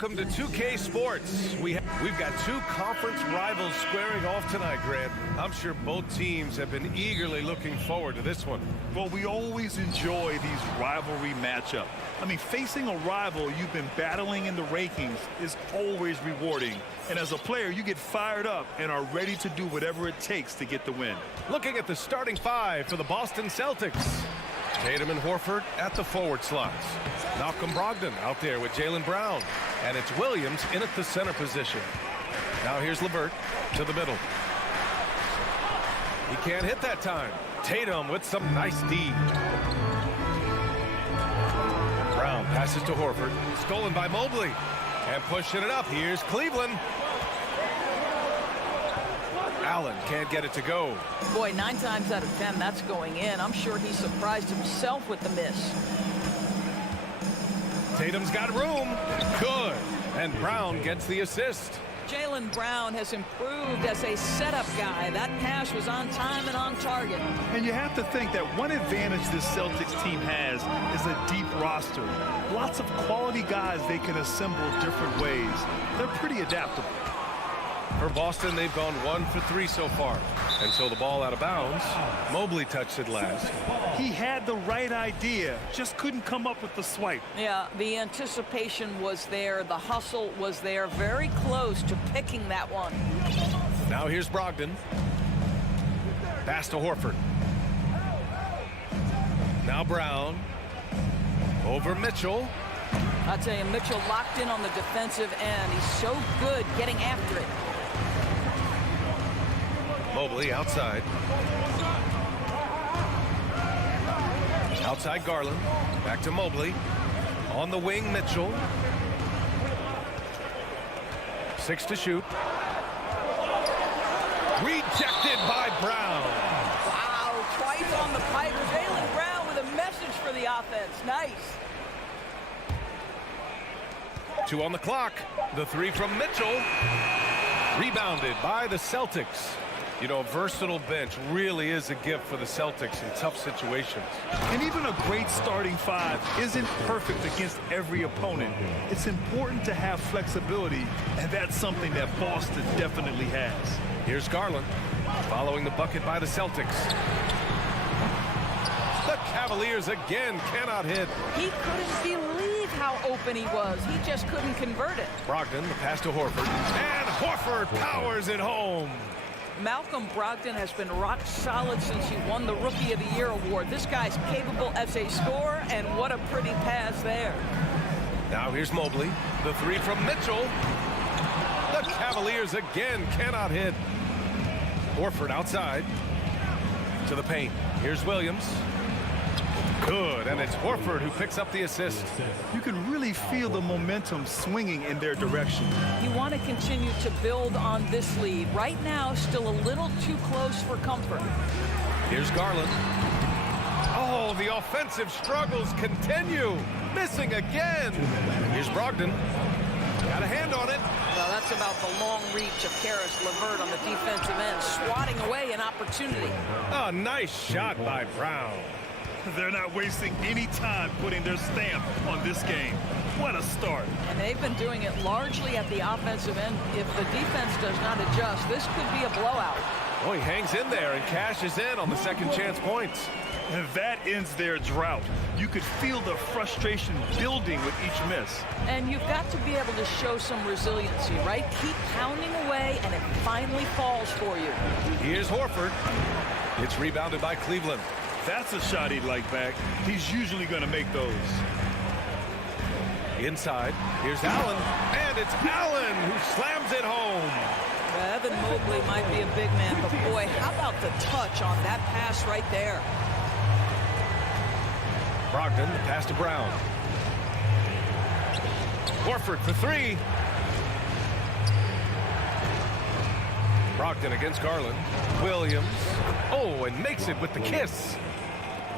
Welcome to 2K Sports. We've got two conference rivals squaring off tonight, Grant. I'm sure both teams have been eagerly looking forward to this one. Well, we always enjoy these rivalry matchups. I mean, facing a rival you've been battling in the rankings is always rewarding. And as a player, you get fired up and are ready to do whatever it takes to get the win. Looking at the starting five for the Boston Celtics. Tatum and Horford at the forward slots. Malcolm Brogdon out there with Jaylen Brown. And it's Williams in at the center position. Now here's LeVert to the middle. He can't hit that time. Tatum with some nice D. Brown passes to Horford. Stolen by Mobley. And pushing it up. Here's Cleveland. Allen can't get it to go. Boy, 9 times out of 10, that's going in. I'm sure he surprised himself with the miss. Tatum's got room. Good. And Brown gets the assist. Jaylen Brown has improved as a setup guy. That pass was on time and on target. And you have to think that one advantage this Celtics team has is a deep roster. Lots of quality guys they can assemble different ways. They're pretty adaptable. For Boston, they've gone 1 for 3 so far. Until the ball out of bounds. Mobley touched it last. He had the right idea, just couldn't come up with the swipe. Yeah, the anticipation was there. The hustle was there. Very close to picking that one. Now here's Brogdon. Pass to Horford. Now Brown. Over Mitchell. I'll tell you, Mitchell locked in on the defensive end. He's so good getting after it. Mobley outside. Outside Garland. Back to Mobley. On the wing, Mitchell. 6 to shoot. Rejected by Brown. Wow, twice on the pipe. Jaylen Brown with a message for the offense. Nice. 2 on the clock. The 3 from Mitchell. Rebounded by the Celtics. You know, a versatile bench really is a gift for the Celtics in tough situations. And even a great starting five isn't perfect against every opponent. It's important to have flexibility, and that's something that Boston definitely has. Here's Garland, following the bucket by the Celtics. The Cavaliers again cannot hit. He couldn't believe how open he was. He just couldn't convert it. Brogdon, the pass to Horford. And Horford powers it home. Malcolm Brogdon has been rock solid since he won the Rookie of the Year award. This guy's capable as a scorer, and what a pretty pass there. Now here's Mobley. The 3 from Mitchell. The Cavaliers again cannot hit. Horford outside. To the paint. Here's Williams. Good, and it's Horford who picks up the assist. You can really feel the momentum swinging in their direction. You want to continue to build on this lead. Right now, still a little too close for comfort. Here's Garland. Oh, the offensive struggles continue. Missing again. Here's Brogdon. Got a hand on it. Well, that's about the long reach of Karis LeVert on the defensive end, swatting away an opportunity. A nice shot by Brown. They're not wasting any time putting their stamp on this game. What a start. And they've been doing it largely at the offensive end. If the defense does not adjust, this could be a blowout. Oh, he hangs in there and cashes in on the second chance points. And that ends their drought. You could feel the frustration building with each miss. And you've got to be able to show some resiliency, right? Keep pounding away, and it finally falls for you. Here's Horford. It's rebounded by Cleveland. That's a shot he'd like back. He's usually going to make those. Inside, here's Allen, and it's Allen who slams it home. Evan Mobley might be a big man, but boy, how about the touch on that pass right there? Brogdon, the pass to Brown. Horford for 3. Brogdon against Garland. Williams. Oh, and makes it with the kiss.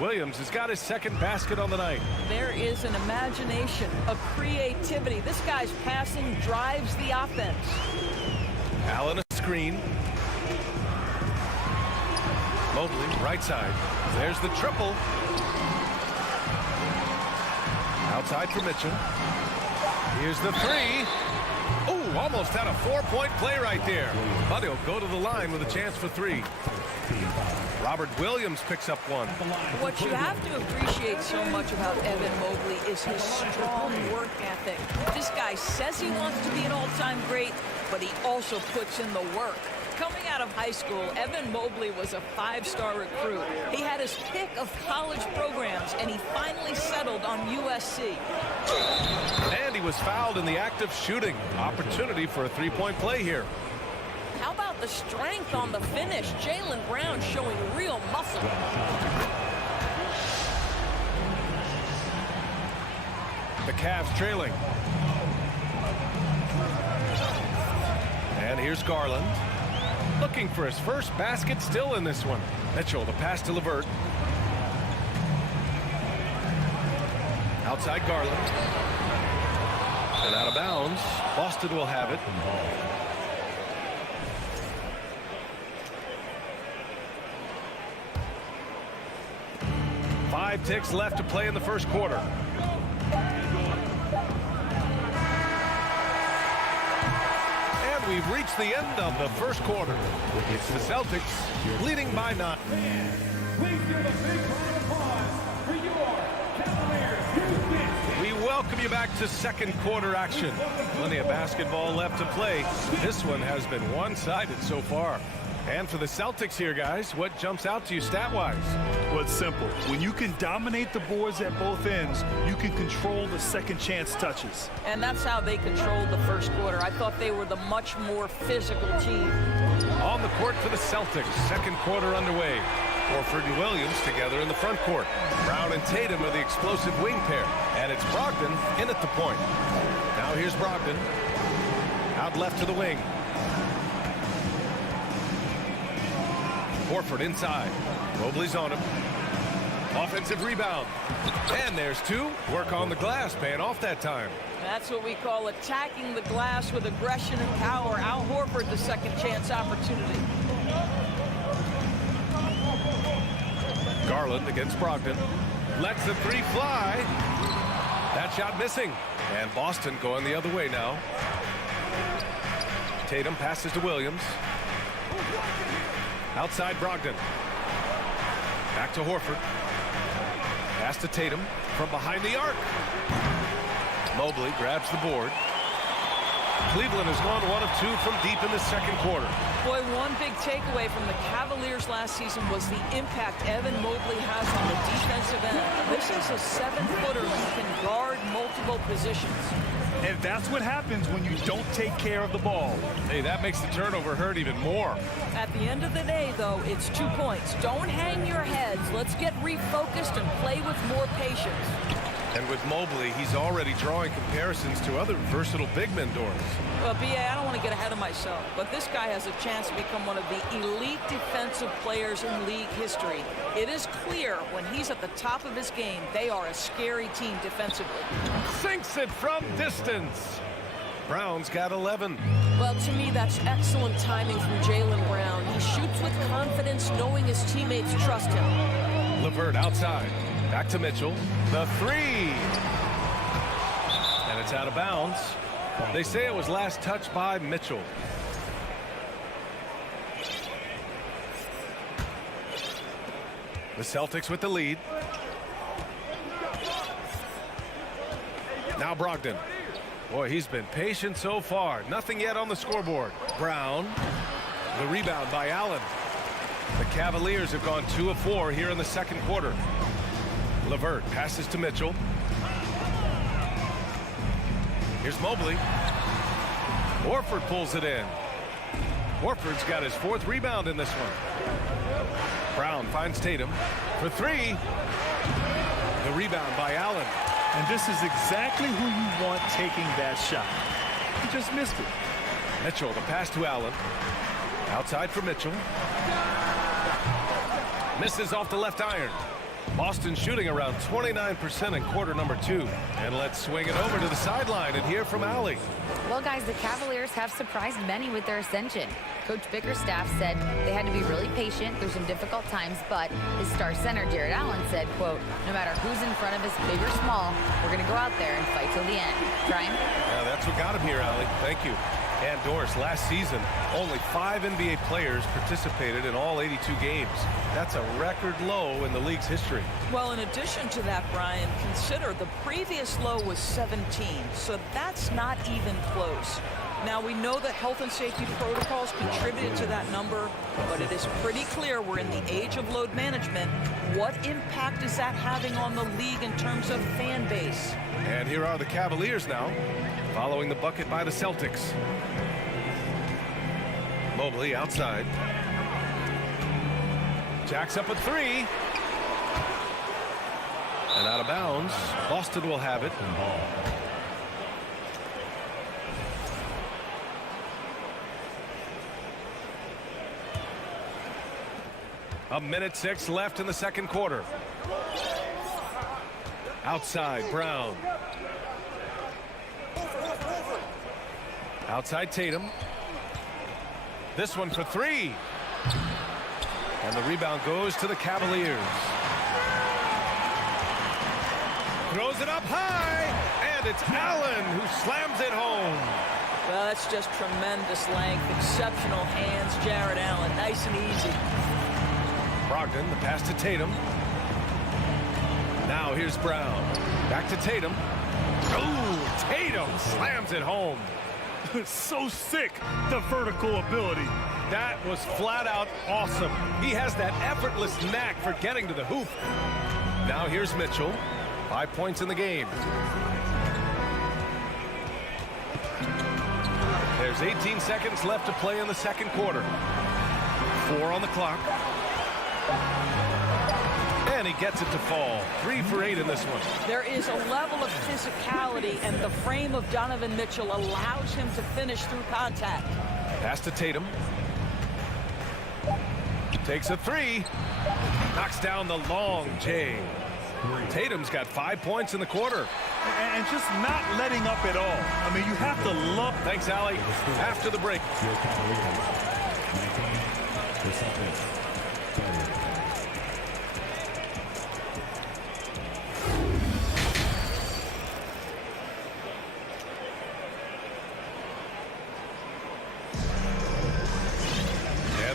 Williams has got his second basket on the night. There is an imagination, a creativity. This guy's passing drives the offense. Allen a screen. Mobley, right side. There's the triple. Outside for Mitchell. Here's the three. Ooh, almost had a 4-point play right there. But he'll go to the line with a chance for three. Robert Williams picks up one. What you have to appreciate so much about Evan Mobley is his strong work ethic. This guy says he wants to be an all-time great, but he also puts in the work. Coming out of high school, Evan Mobley was a 5-star recruit. He had his pick of college programs, and he finally settled on USC. And he was fouled in the act of shooting. Opportunity for a 3-point play here. How about the strength on the finish? Jaylen Brown showing real muscle. The Cavs trailing. And here's Garland. Looking for his first basket still in this one. Mitchell, the pass to LeVert. Outside Garland. And out of bounds. Boston will have it. Five ticks left to play in the first quarter. And we've reached the end of the first quarter. It's the Celtics leading by 9. Please give a big round of applause for your Cavaliers. We welcome you back to second quarter action. Plenty of basketball left to play. This one has been one-sided so far. And for the Celtics here, guys, what jumps out to you stat-wise? Well, it's simple. When you can dominate the boards at both ends, you can control the second chance touches. And that's how they controlled the first quarter. I thought they were the much more physical team. On the court for the Celtics, second quarter underway. Horford and Williams together in the front court. Brown and Tatum are the explosive wing pair. And it's Brogdon in at the point. Now here's Brogdon. Out left to the wing. Horford inside. Mobley's on him. Offensive rebound. And there's two. Work on the glass, paying off that time. That's what we call attacking the glass with aggression and power. Al Horford, the second chance opportunity. Garland against Brogdon. Lets the three fly. That shot missing. And Boston going the other way now. Tatum passes to Williams. Outside Brogdon. Back to Horford. Pass to Tatum from behind the arc. Mobley grabs the board. Cleveland has gone 1 of 2 from deep in the second quarter. Boy, one big takeaway from the Cavaliers last season was the impact Evan Mobley has on the defensive end. This is a 7-footer who can guard multiple positions. And that's what happens when you don't take care of the ball. Hey, that makes the turnover hurt even more. At the end of the day, though, it's 2 points. Don't hang your heads. Let's get refocused and play with more patience. And with Mobley, he's already drawing comparisons to other versatile big men, Doris. Well, B.A., I don't want to get ahead of myself, but this guy has a chance to become one of the elite defensive players in league history. It is clear when he's at the top of his game, they are a scary team defensively. Sinks it from distance. Brown's got 11. Well, to me, that's excellent timing from Jaylen Brown. He shoots with confidence, knowing his teammates trust him. LeVert outside. Back to Mitchell. The three. And it's out of bounds. They say it was last touched by Mitchell. The Celtics with the lead. Now Brogdon. Boy, he's been patient so far. Nothing yet on the scoreboard. Brown. The rebound by Allen. The Cavaliers have gone 2 of 4 here in the second quarter. LeVert passes to Mitchell. Here's Mobley. Horford pulls it in. Horford's got his 4th rebound in this one. Brown finds Tatum for 3. The rebound by Allen. And this is exactly who you want taking that shot. He just missed it. Mitchell, the pass to Allen. Outside for Mitchell. Misses off the left iron. Boston shooting around 29% in quarter number 2. And let's swing it over to the sideline and hear from Allie. Well, guys, the Cavaliers have surprised many with their ascension. Coach Bickerstaff said they had to be really patient through some difficult times, but his star center, Jared Allen, said, quote, no matter who's in front of us, big or small, we're going to go out there and fight till the end. Brian? Yeah, that's what got him here, Allie. Thank you. And Doris, last season, only 5 NBA players participated in all 82 games. That's a record low in the league's history. Well, in addition to that, Brian, consider the previous low was 17, so that's not even close. Now, we know that health and safety protocols contributed to that number, but it is pretty clear we're in the age of load management. What impact is that having on the league in terms of fan base? And here are the Cavaliers now, following the bucket by the Celtics. Mobley outside. Jacks up a 3. And out of bounds. Boston will have it. A minute 6 left in the second quarter. Outside, Brown. Outside, Tatum. This one for 3. And the rebound goes to the Cavaliers. Throws it up high. And it's Allen who slams it home. Well, that's just tremendous length. Exceptional hands, Jared Allen. Nice and easy. Brogdon, the pass to Tatum. Now here's Brown. Back to Tatum. Oh, Tatum slams it home. So sick, the vertical ability. That was flat out awesome. He has that effortless knack for getting to the hoop. Now here's Mitchell. 5 points in the game. There's 18 seconds left to play in the second quarter. 4 on the clock. And he gets it to fall. 3 for 8 in this one. There is a level of physicality, and the frame of Donovan Mitchell allows him to finish through contact. Pass to Tatum. Takes a 3. Knocks down the long J. Tatum's got 5 points in the quarter. And just not letting up at all. I mean, you have to love. Thanks, Allie. After the break.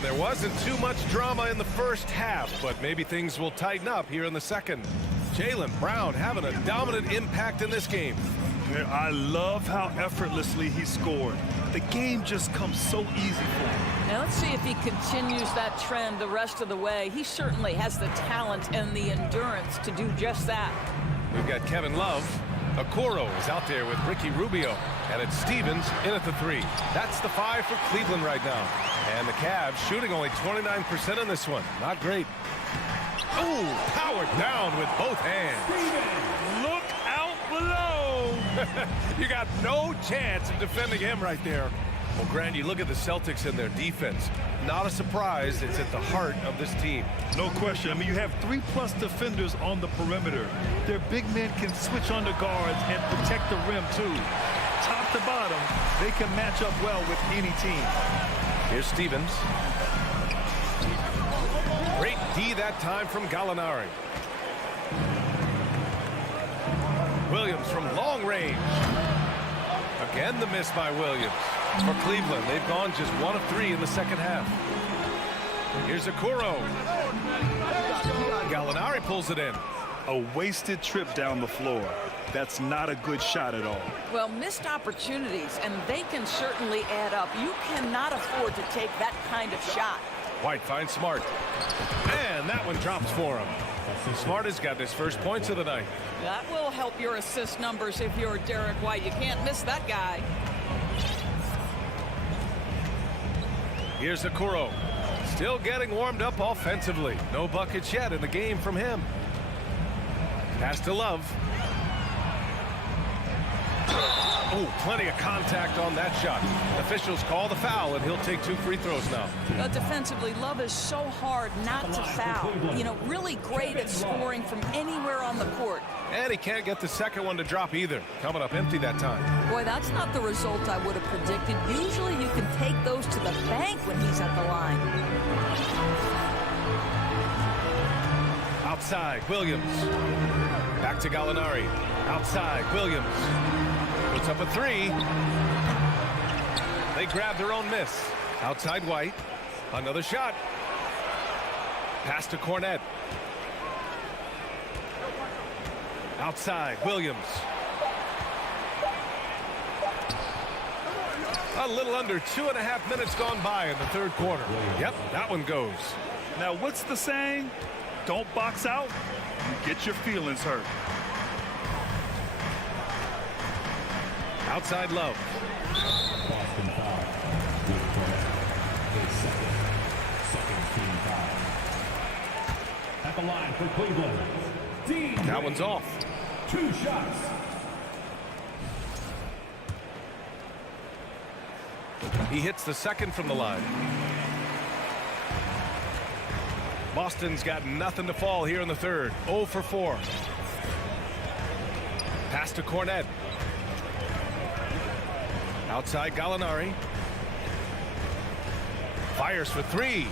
There wasn't too much drama in the first half, but maybe things will tighten up here in the second. Jaylen Brown having a dominant impact in this game. I love how effortlessly he scored. The game just comes so easy for him. Now let's see if he continues that trend the rest of the way. He certainly has the talent and the endurance to do just that. We've got Kevin Love. Okoro is out there with Ricky Rubio. And it's Stevens in at the 3. That's the 5 for Cleveland right now. And the Cavs shooting only 29% in this one. Not great. Oh, powered down with both hands. Look out below. You got no chance of defending him right there. Well, Grant, you look at the Celtics and their defense. Not a surprise. It's at the heart of this team. No question. I mean, you have 3+ defenders on the perimeter. Their big men can switch on the guards and protect the rim, too. Top to bottom, they can match up well with any team. Here's Stevens. Great D that time from Gallinari. Williams from long range. Again, the miss by Williams. For Cleveland, they've gone just 1 of 3 in the second half. Here's Okoro. Gallinari pulls it in. A wasted trip down the floor. That's not a good shot at all. Well, missed opportunities, and they can certainly add up. You cannot afford to take that kind of shot. White finds Smart. And that one drops for him. Smart has got his first points of the night. That will help your assist numbers if you're Derek White. You can't miss that guy. Here's Okoro. Still getting warmed up offensively. No buckets yet in the game from him. Pass to Love. Oh, plenty of contact on that shot. Officials call the foul, and he'll take 2 free throws now. Defensively, Love is so hard not to foul. You know, really great at scoring from anywhere on the court. And he can't get the second one to drop either. Coming up empty that time. Boy, that's not the result I would have predicted. Usually you can take those to the bank when he's at the line. Outside, Williams. Back to Gallinari. Outside, Williams. Puts up a 3. They grab their own miss. Outside White. Another shot. Pass to Cornette. Outside, Williams. A little under 2.5 minutes gone by in the third quarter. Yep, that one goes. Now, what's the saying? Don't box out, you get your feelings hurt. Outside Love. Boston foul. With Cornette. His second team foul. At the line for Cleveland. That one's off. 2 shots. He hits the second from the line. Boston's got nothing to fall here in the third. 0 for 4. Pass to Cornette. Outside Gallinari. Fires for 3.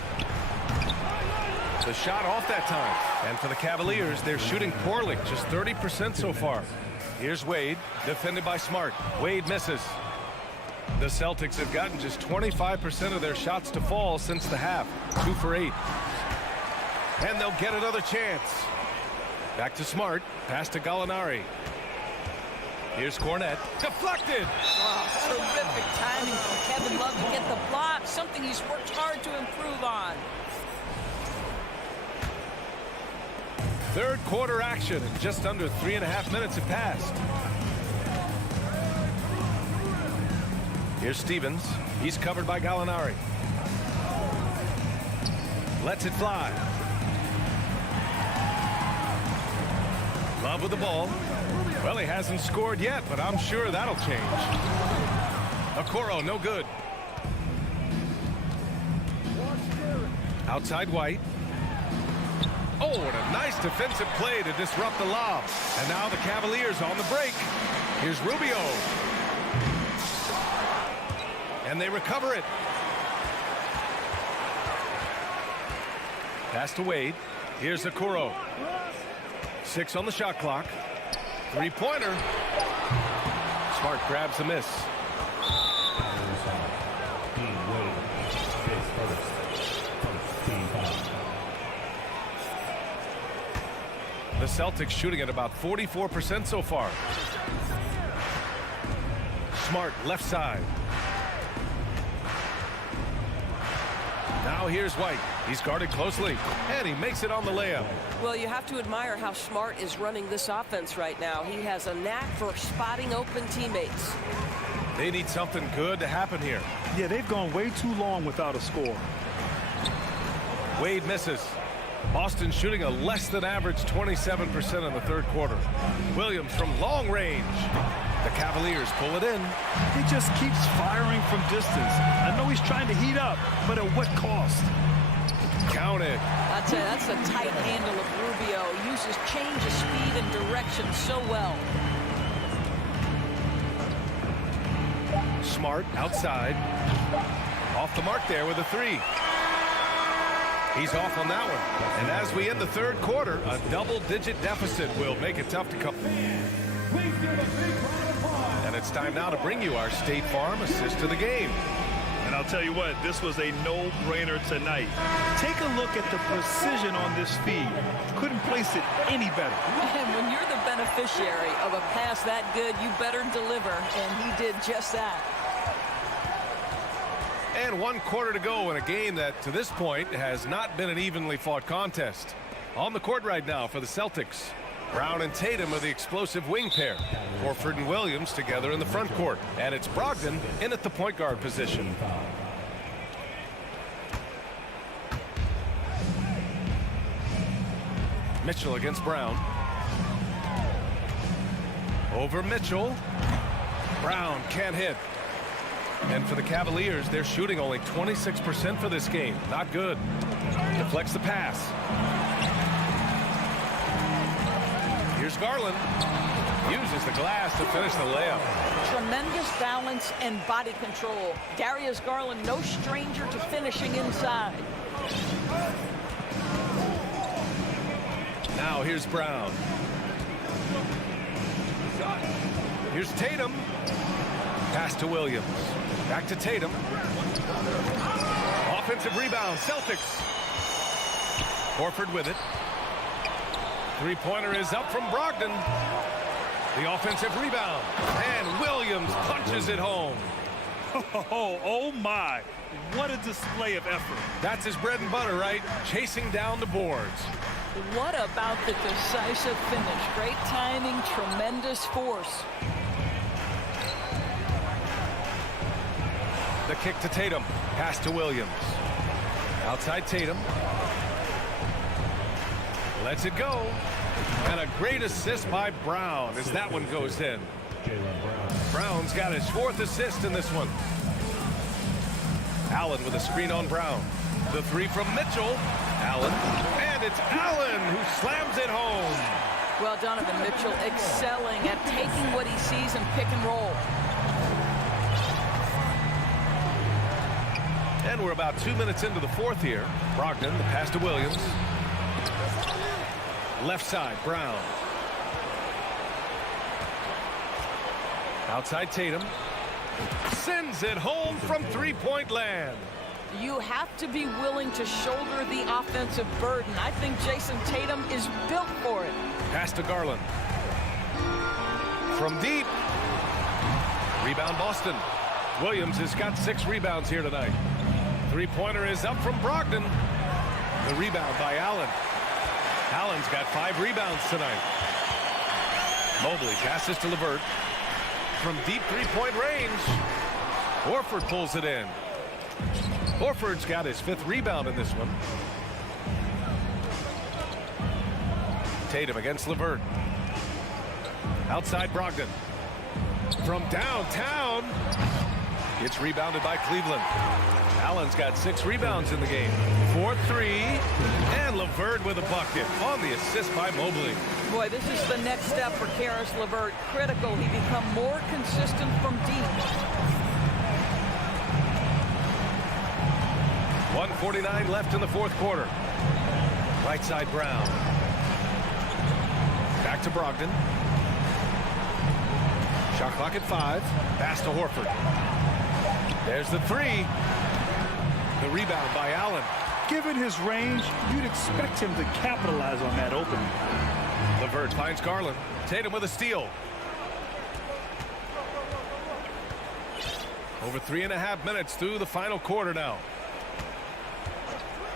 The shot off that time. And for the Cavaliers, they're shooting poorly. Just 30% so far. Here's Wade, defended by Smart. Wade misses. The Celtics have gotten just 25% of their shots to fall since the half. 2 for 8. And they'll get another chance. Back to Smart. Pass to Gallinari. Here's Cornette. Deflected. Oh, terrific timing from Kevin Love to get the block. Something he's worked hard to improve on. Third quarter action, and just under 3.5 minutes have passed. Here's Stevens. He's covered by Gallinari. Lets it fly. Love with the ball. Well, he hasn't scored yet, but I'm sure that'll change. Okoro, no good. Outside White. Oh, and a nice defensive play to disrupt the lob. And now the Cavaliers on the break. Here's Rubio. And they recover it. Pass to Wade. Here's Okoro. 6 on the shot clock. 3-pointer. Smart grabs the miss. The Celtics shooting at about 44% so far. Smart left side. Now here's White. He's guarded closely, and he makes it on the layup. Well, you have to admire how Smart is running this offense right now. He has a knack for spotting open teammates. They need something good to happen here. Yeah, they've gone way too long without a score. Wade misses. Boston shooting a less than average 27% in the third quarter. Williams from long range. The Cavaliers pull it in. He just keeps firing from distance. I know he's trying to heat up, but at what cost? Counted. I'd say that's a tight handle of Rubio. Uses change of speed and direction so well. Smart outside. Off the mark there with a 3. He's off on that one. And as we end the third quarter, a double-digit deficit will make it tough to come. And it's time now to bring you our State Farm assist of the game. And I'll tell you what, this was a no-brainer tonight. Take a look at the precision on this feed. Couldn't place it any better. And when you're the beneficiary of a pass that good, you better deliver. And he did just that. And 1 quarter to go in a game that, to this point, has not been an evenly fought contest. On the court right now for the Celtics. Brown and Tatum are the explosive wing pair. Horford and Williams together in the front court. And it's Brogdon in at the point guard position. Mitchell against Brown. Over Mitchell. Brown can't hit. And for the Cavaliers, they're shooting only 26% for this game. Not good. Deflects the pass. Here's Garland. Uses the glass to finish the layup. Tremendous balance and body control. Darius Garland, no stranger to finishing inside. Now here's Brown. Here's Tatum. Pass to Williams. Back to Tatum. Offensive rebound, Celtics. Horford with it. Three-pointer is up from Brogdon. The offensive rebound. And Williams punches it home. Oh my. What a display of effort. That's his bread and butter, right? Chasing down the boards. What about the decisive finish? Great timing, tremendous force. The kick to Tatum. Pass to Williams. Outside Tatum. Lets it go. And a great assist by Brown as that one goes in. Brown's got his 4th assist in this one. Allen with a screen on Brown. The three from Mitchell. Allen. And it's Allen who slams it home. Well, Donovan Mitchell excelling at taking what he sees in pick and roll. And we're about 2 minutes into the 4th here. Brogdon, the pass to Williams. Left side, Brown. Outside Tatum. Sends it home from three-point land. You have to be willing to shoulder the offensive burden. I think Jason Tatum is built for it. Pass to Garland. From deep. Rebound Boston. Williams has got 6 rebounds here tonight. Three-pointer is up from Brogdon. The rebound by Allen. Allen's got 5 rebounds tonight. Mobley passes to LeVert. From deep three-point range. Horford pulls it in. Horford's got his 5th rebound in this one. Tatum against LeVert. Outside Brogdon. From downtown. It's rebounded by Cleveland. Allen's got 6 rebounds in the game. 4-3. And LeVert with a bucket on the assist by Mobley. Boy, this is the next step for Karis LeVert. Critical. He become more consistent from deep. 1:49 left in the 4th quarter. Right side Brown. Back to Brogdon. Shot clock at 5. Pass to Horford. There's the 3. The rebound by Allen. Given his range, you'd expect him to capitalize on that opening. LeVert finds Garland. Tatum with a steal. Over 3.5 minutes through the final quarter now.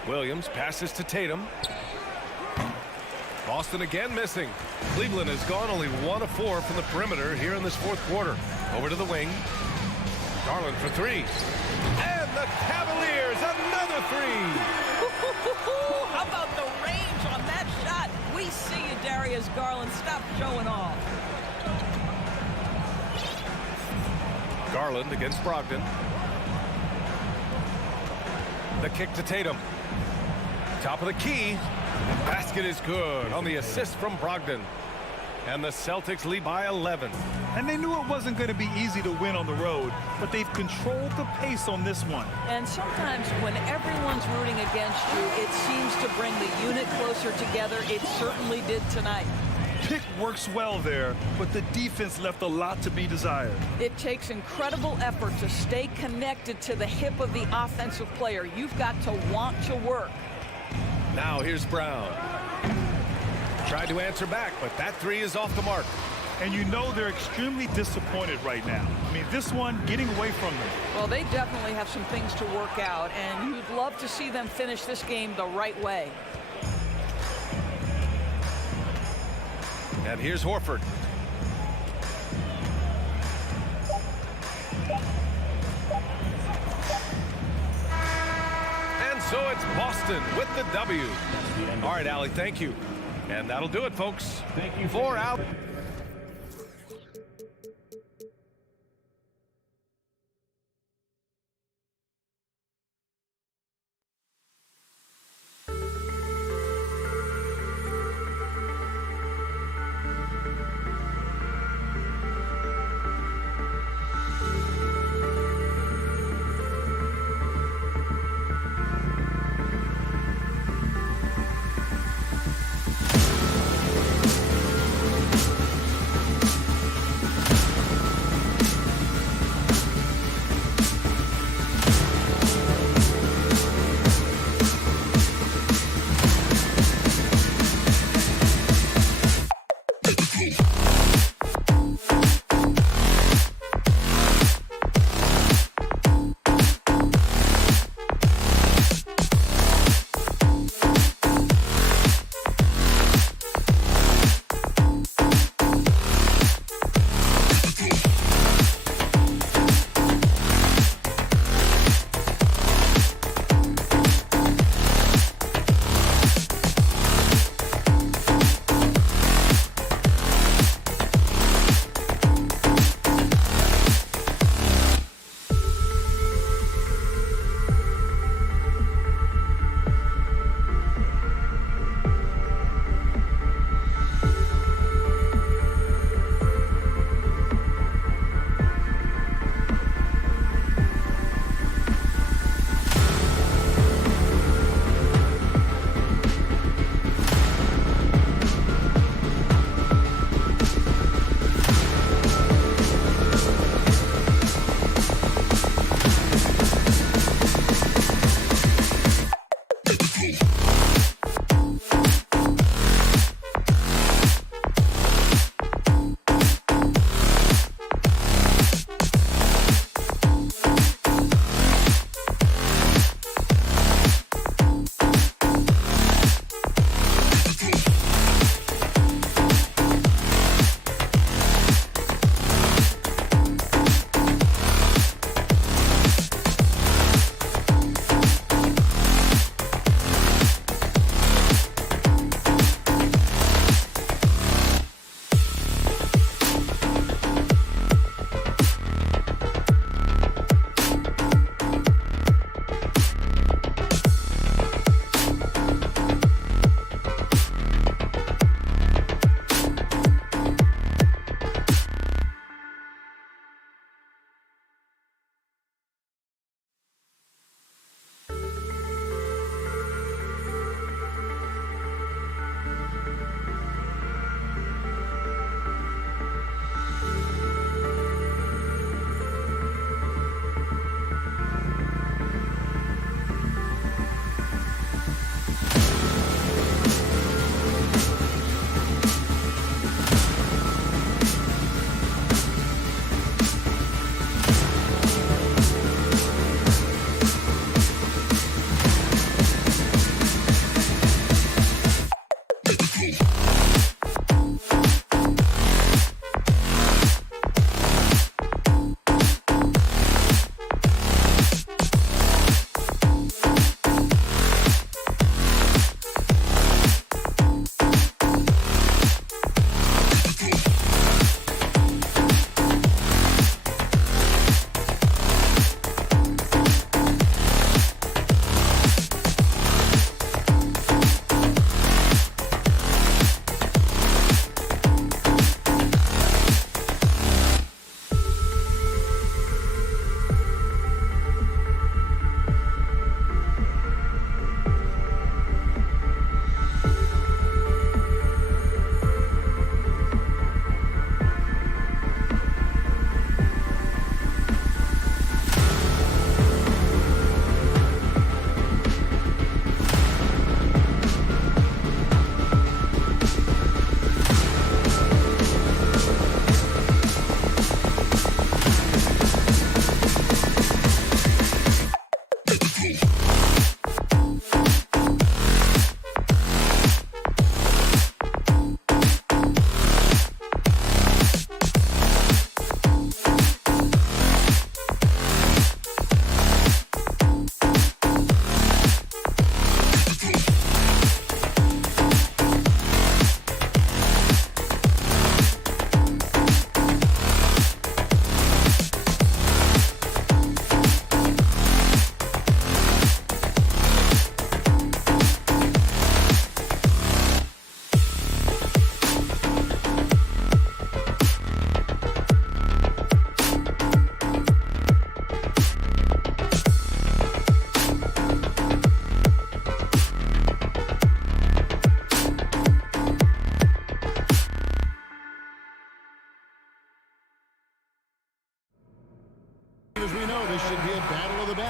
Williams passes to Tatum. Boston again missing. Cleveland has gone only 1 of 4 from the perimeter here in this 4th quarter. Over to the wing. Garland for 3. And the Cavaliers, another 3. How about the range on that shot? We see you, Darius Garland. Stop showing off. Garland against Brogdon. The kick to Tatum. Top of the key. Basket is good on the assist from Brogdon. And the Celtics lead by 11. And they knew it wasn't going to be easy to win on the road, but they've controlled the pace on this one. And sometimes when everyone's rooting against you, it seems to bring the unit closer together. It certainly did tonight. Pick works well there, but the defense left a lot to be desired. It takes incredible effort to stay connected to the hip of the offensive player. You've got to want to work. Now here's Brown. Tried to answer back, but that 3 is off the mark. And you know they're extremely disappointed right now. I mean, this one getting away from them. Well, they definitely have some things to work out, and you'd love to see them finish this game the right way. And here's Horford. And so it's Boston with the W. All right, Allie, thank you. And that'll do it, folks. Thank you. 4 out.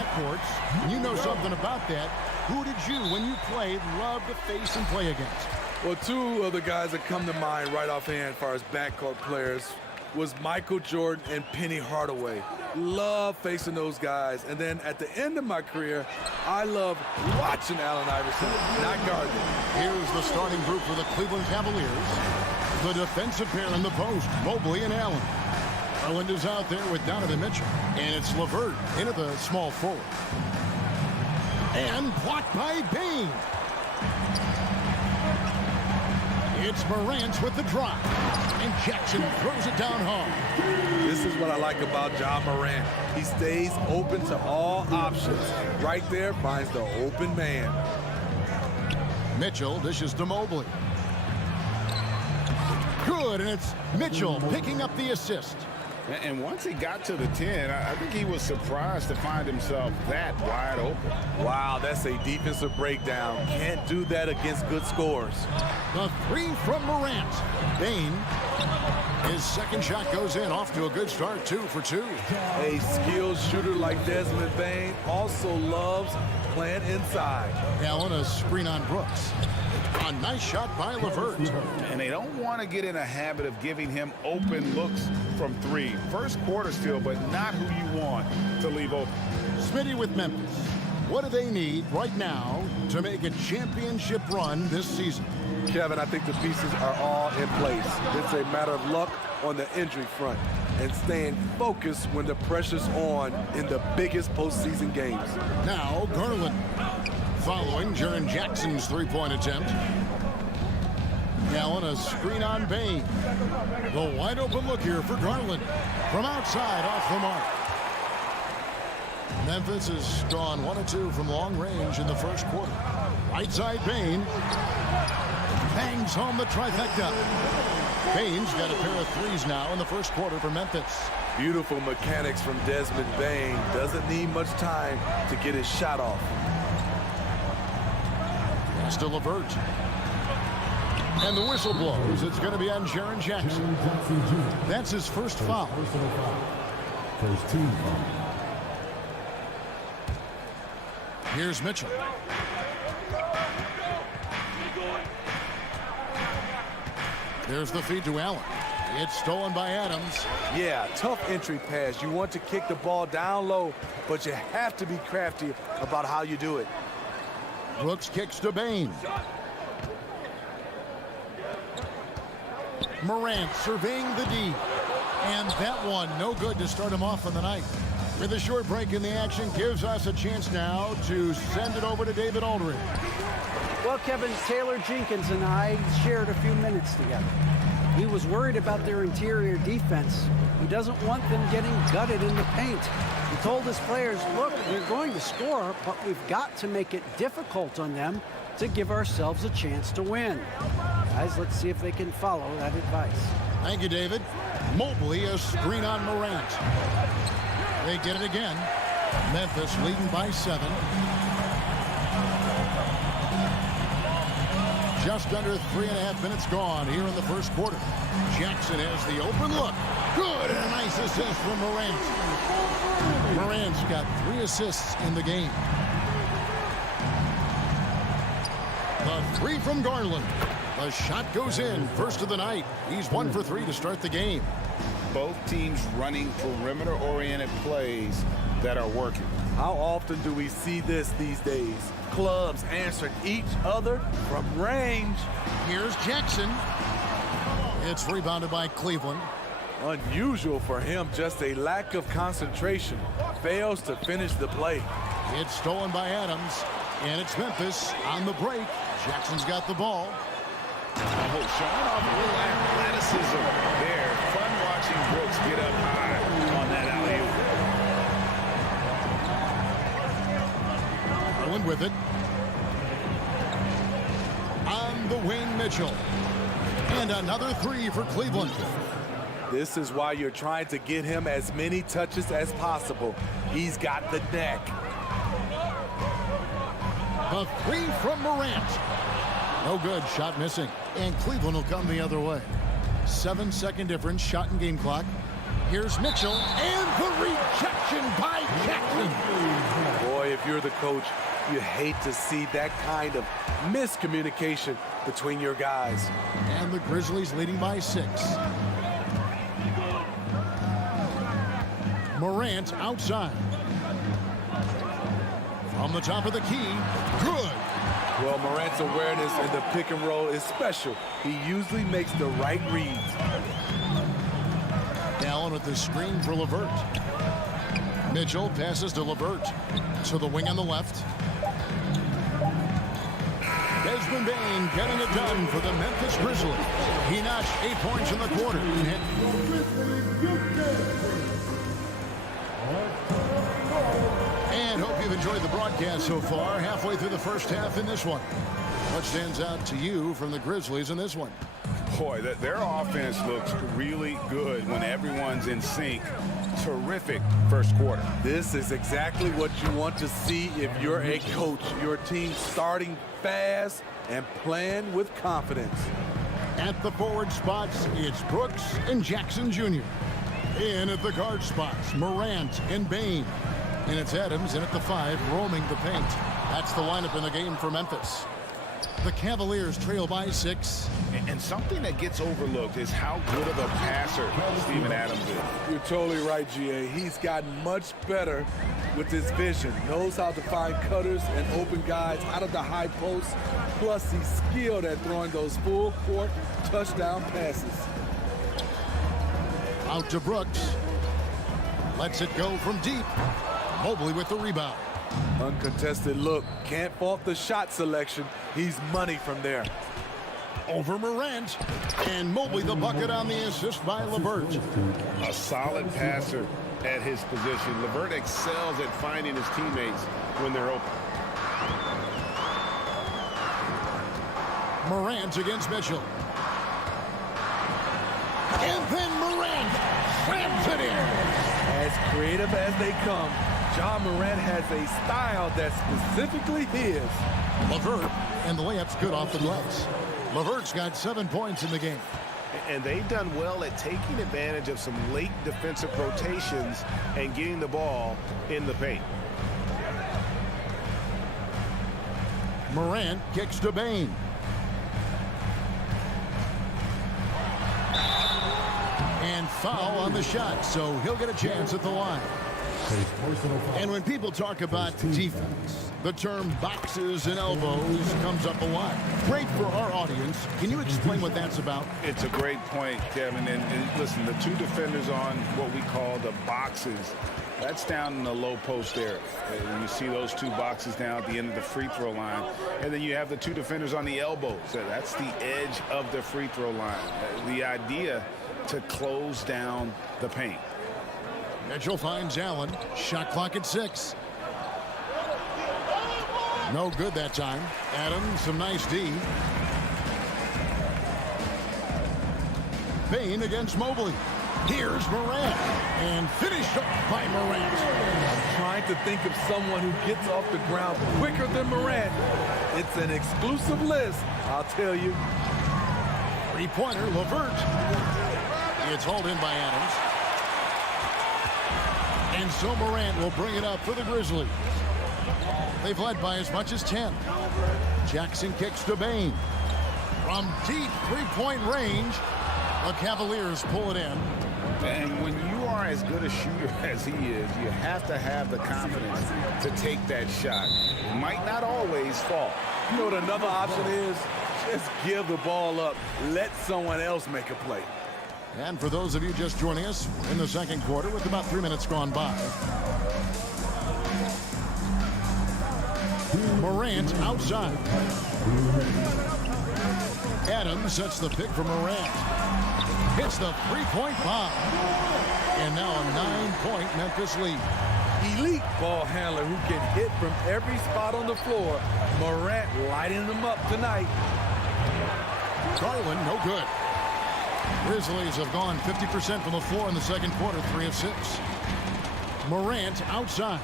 backcourts. And you know something about that. Who did you, when you played, love to face and play against? Well, two of the guys that come to mind right offhand as far as backcourt players was Michael Jordan and Penny Hardaway. Love facing those guys. And then at the end of my career, I love watching Allen Iverson, not guarding him. Here's the starting group for the Cleveland Cavaliers. The defensive pair in the post, Mobley and Allen. Garland is out there with Donovan Mitchell. And it's LeVert into the small forward. And blocked by Bane. It's Morant with the drop. And Jackson throws it down hard. This is what I like about Ja Morant. He stays open to all options. Right there finds the open man. Mitchell dishes to Mobley. Good, and it's Mitchell picking up the assist. And once he got to the 10, I think he was surprised to find himself that wide open. Wow, that's a defensive breakdown. Can't do that against good scores. The three from Morant. Bane. His second shot goes in, off to a good start, 2 for 2. A skilled shooter like Desmond Bane also loves playing inside. Allen, a screen on Brooks. A nice shot by LeVert. And they don't want to get in a habit of giving him open looks from 3. First quarter still, but not who you want to leave open. Smitty with Memphis. What do they need right now to make a championship run this season? Kevin, I think the pieces are all in place. It's a matter of luck on the injury front and staying focused when the pressure's on in the biggest postseason games. Now, Garland. Following Jaren Jackson's three-point attempt. Allen, a screen on Bane. The wide open look here for Garland. From outside, off the mark. Memphis has gone 1 of 2 from long range in the first quarter. Right side Bane. Bangs home the trifecta. Bane's got a pair of threes now in the first quarter for Memphis. Beautiful mechanics from Desmond Bane. Doesn't need much time to get his shot off. To LeVert. And the whistle blows. It's going to be on Jaren Jackson. That's his first foul. First team foul. Here's Mitchell. There's the feed to Allen. It's stolen by Adams. Yeah, tough entry pass. You want to kick the ball down low, but you have to be crafty about how you do it. Brooks kicks to Bane. Morant surveying the D. And that one, no good to start him off on the night. With a short break in the action, gives us a chance now to send it over to David Aldridge. Well, Kevin, Taylor Jenkins and I shared a few minutes together. He was worried about their interior defense. He doesn't want them getting gutted in the paint. He told his players, look, they're going to score, but we've got to make it difficult on them to give ourselves a chance to win. Guys, let's see if they can follow that advice. Thank you, David. Mobley, a screen on Morant. They get it again. Memphis leading by 7. Just under 3.5 minutes gone here in the first quarter. Jackson has the open look. Good, and a nice assist from Morant. Morant's got 3 assists in the game. The 3 from Garland. The shot goes in, first of the night. He's 1 for 3 to start the game. Both teams running perimeter-oriented plays that are working. How often do we see this these days? Clubs answering each other from range. Here's Jackson. It's rebounded by Cleveland. Unusual for him, just a lack of concentration. Fails to finish the play. It's stolen by Adams, and it's Memphis on the break. Jackson's got the ball. Oh, showing off a little athleticism there. Fun watching Brooks get up high on that alley-oop. Garland with it. On the wing, Mitchell. And another 3 for Cleveland. This is why you're trying to get him as many touches as possible. He's got the neck. The 3 from Morant. No good, shot missing. And Cleveland will come the other way. 7-second difference, shot and game clock. Here's Mitchell, and the rejection by Jackson. if you're the coach, you hate to see that kind of miscommunication between your guys. And the Grizzlies leading by 6. Morant outside. From the top of the key. Good. Well, Morant's awareness in the pick and roll is special. He usually makes the right reads. Allen with the screen for LeVert. Mitchell passes to LeVert. To the wing on the left. Desmond Bane getting it done for the Memphis Grizzlies. He notched 8 points in the quarter. And hope you've enjoyed the broadcast so far. Halfway through the first half in this one. What stands out to you from the Grizzlies in this one? Boy, their offense looks really good when everyone's in sync. Terrific first quarter. This is exactly what you want to see if you're a coach. Your team starting fast and playing with confidence. At the forward spots, it's Brooks and Jackson Jr. In at the guard spots, Morant and Bane. And it's Adams in at the 5, roaming the paint. That's the lineup in the game for Memphis. The Cavaliers trail by 6. And something that gets overlooked is how good of a passer Steven Adams is. You're totally right, GA. He's gotten much better with his vision. Knows how to find cutters and open guys out of the high post. Plus, he's skilled at throwing those full court touchdown passes. Out to Brooks. Lets it go from deep. Mobley with the rebound. Uncontested look. Can't fault the shot selection. He's money from there. Over Morant. And Mobley the bucket on the assist by LeVert. A solid passer at his position. LeVert excels at finding his teammates when they're open. Morant against Mitchell. And then Morant slams it in. As creative as they come, John Morant has a style that's specifically his. LeVert, and the layup's good off the glass. LeVert's got 7 points in the game. And they've done well at taking advantage of some late defensive rotations and getting the ball in the paint. Morant kicks to Bane. And foul on the shot, so he'll get a chance at the line. And when people talk about defense, the term boxes and elbows comes up a lot. Great for our audience. Can you explain what that's about? It's a great point, Kevin. And listen, the two defenders on what we call the boxes, that's down in the low post area. And you see those two boxes down at the end of the free throw line. And then you have the two defenders on the elbows. That's the edge of the free throw line. The idea to close down the paint. Mitchell finds Allen. Shot clock at 6. No good that time. Adams, some nice D. Bane against Mobley. Here's Morant. And finished off by Morant. I'm trying to think of someone who gets off the ground quicker than Morant. It's an exclusive list, I'll tell you. Three-pointer, LeVert. It's hauled in by Adams. And so Morant will bring it up for the Grizzlies. They've led by as much as 10. Jackson kicks to Bane. From deep three-point range, the Cavaliers pull it in. And when you are as good a shooter as he is, you have to have the confidence to take that shot. It might not always fall. You know what another option is? Just give the ball up. Let someone else make a play. And for those of you just joining us, in the second quarter with about 3 minutes gone by. Morant outside. Adams sets the pick for Morant. Hits the three-point bomb. And now a 9-point Memphis lead. Elite ball handler who can hit from every spot on the floor. Morant lighting them up tonight. Garland, no good. Grizzlies have gone 50% from the floor in the second quarter, 3 of 6. Morant outside.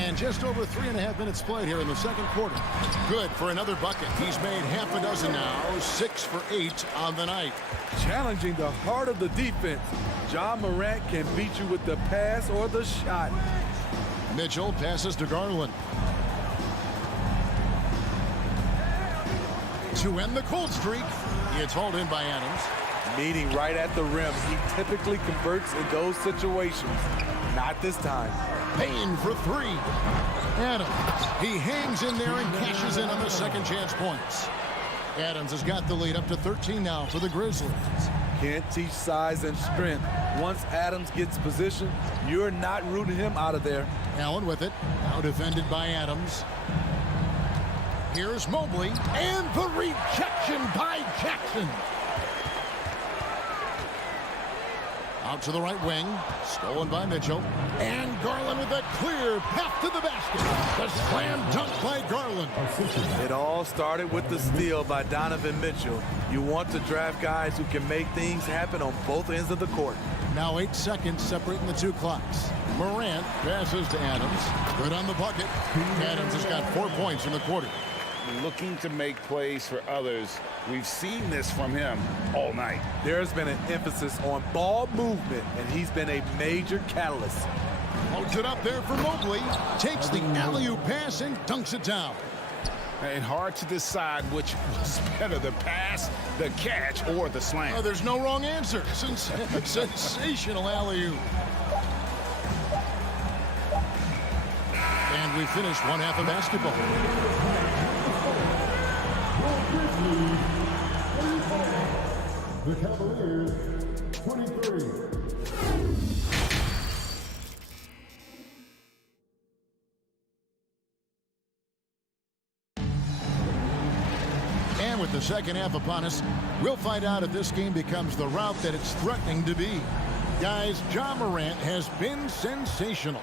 And just over 3.5 minutes played here in the second quarter. Good for another bucket. He's made half a dozen now, 6 for 8 on the night. Challenging the heart of the defense. Ja Morant can beat you with the pass or the shot. Mitchell passes to Garland. To end the cold streak, it's hauled in by Adams. Meeting right at the rim. He typically converts in those situations. Not this time. Payne for 3. Adams, he hangs in there and cashes in on the second chance points. Adams has got the lead up to 13 now for the Grizzlies. Can't teach size and strength. Once Adams gets position, you're not rooting him out of there. Allen with it. Now defended by Adams. Here's Mobley. And the rejection by Jackson. Out to the right wing. Stolen by Mitchell. And Garland with a clear path to the basket. The slam dunk by Garland. It all started with the steal by Donovan Mitchell. You want to draft guys who can make things happen on both ends of the court. Now 8 seconds separating the two clocks. Morant passes to Adams. Good on the bucket. Adams has got 4 points in the quarter. Looking to make plays for others. We've seen this from him all night. There's been an emphasis on ball movement, and he's been a major catalyst. Loads it up there for Mobley. Takes the alley-oop pass and dunks it down. And hard to decide which was better, the pass, the catch, or the slam. Oh, there's no wrong answer. Sensational alley-oop. And we finish one half of basketball. The Cavaliers, 23. And with the second half upon us, we'll find out if this game becomes the route that it's threatening to be. Guys, Ja Morant has been sensational.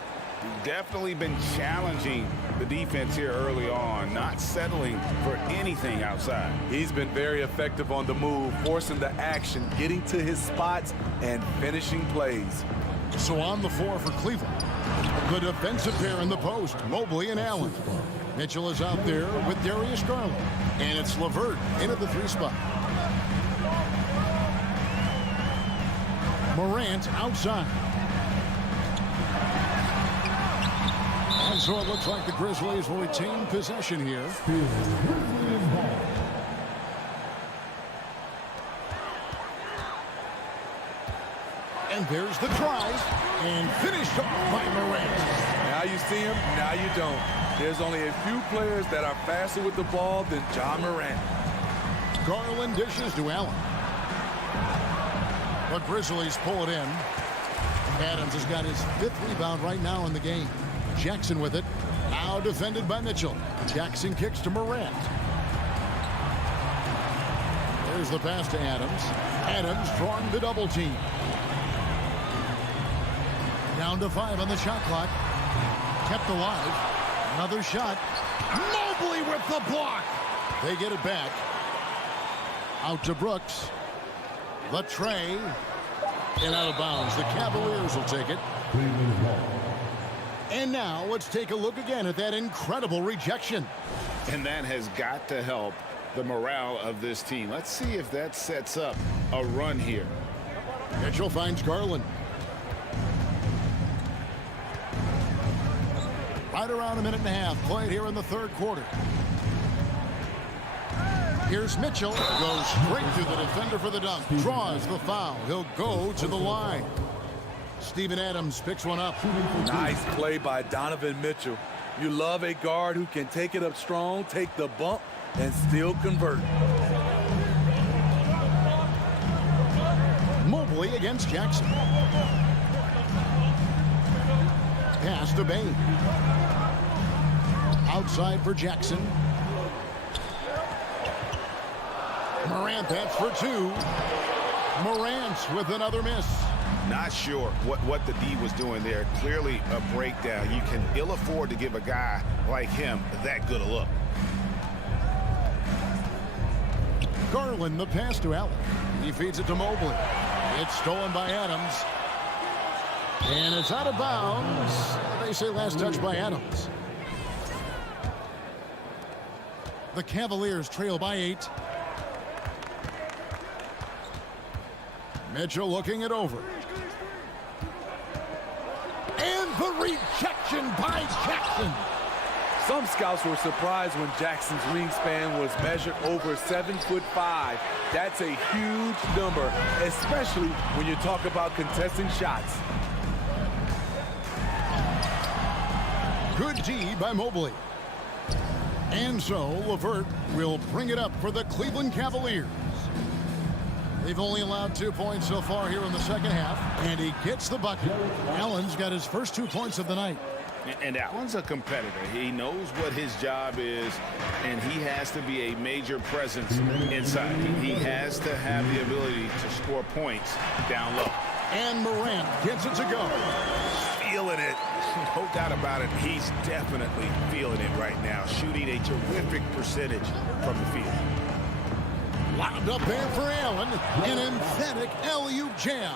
Definitely been challenging the defense here early on, not settling for anything outside. He's been very effective on the move, forcing the action, getting to his spots, and finishing plays. So on the floor for Cleveland, the defensive pair in the post, Mobley and Allen. Mitchell is out there with Darius Garland, and it's LeVert into the 3 spot. Morant outside. And so it looks like the Grizzlies will retain possession here. And there's the try. And finished off by Morant. Now you see him, now you don't. There's only a few players that are faster with the ball than Ja Morant. Garland dishes to Allen. The Grizzlies pull it in. Adams has got his 5th rebound right now in the game. Jackson with it. Now defended by Mitchell. Jackson kicks to Morant. There's the pass to Adams. Adams drawing the double team. Down to 5 on the shot clock. Kept alive. Another shot. Mobley with the block. They get it back. Out to Brooks. The tray. And out of bounds. The Cavaliers will take it. And now let's take a look again at that incredible rejection. And that has got to help the morale of this team. Let's see if that sets up a run here. Mitchell finds Garland. Right around 1.5 minutes played here in the 3rd quarter. Here's Mitchell. Goes straight to the defender for the dunk. Draws the foul. He'll go to the line. Steven Adams picks one up. Nice play by Donovan Mitchell. You love a guard who can take it up strong, take the bump, and still convert. Mobley against Jackson. Pass to Bain. Outside for Jackson. Morant, that's for 2. Morant with another miss. Not sure what the D was doing there. Clearly a breakdown. You can ill afford to give a guy like him that good a look. Garland, the pass to Allen. He feeds it to Mobley. It's stolen by Adams. And it's out of bounds. They say last touch by Adams. The Cavaliers trail by 8. Mitchell looking it over. And the rejection by Jackson. Some scouts were surprised when Jackson's wingspan was measured over 7'5". That's a huge number, especially when you talk about contesting shots. Good D by Mobley. And so LeVert will bring it up for the Cleveland Cavaliers. They've only allowed 2 points so far here in the second half, and he gets the bucket. Allen's got his first 2 points of the night. And Allen's a competitor. He knows what his job is, and he has to be a major presence inside. He has to have the ability to score points down low. And Morant gets it to go. Feeling it. No doubt about it. He's definitely feeling it right now. Shooting a terrific percentage from the field. Lobbed up there for Allen. An emphatic alley-oop jam.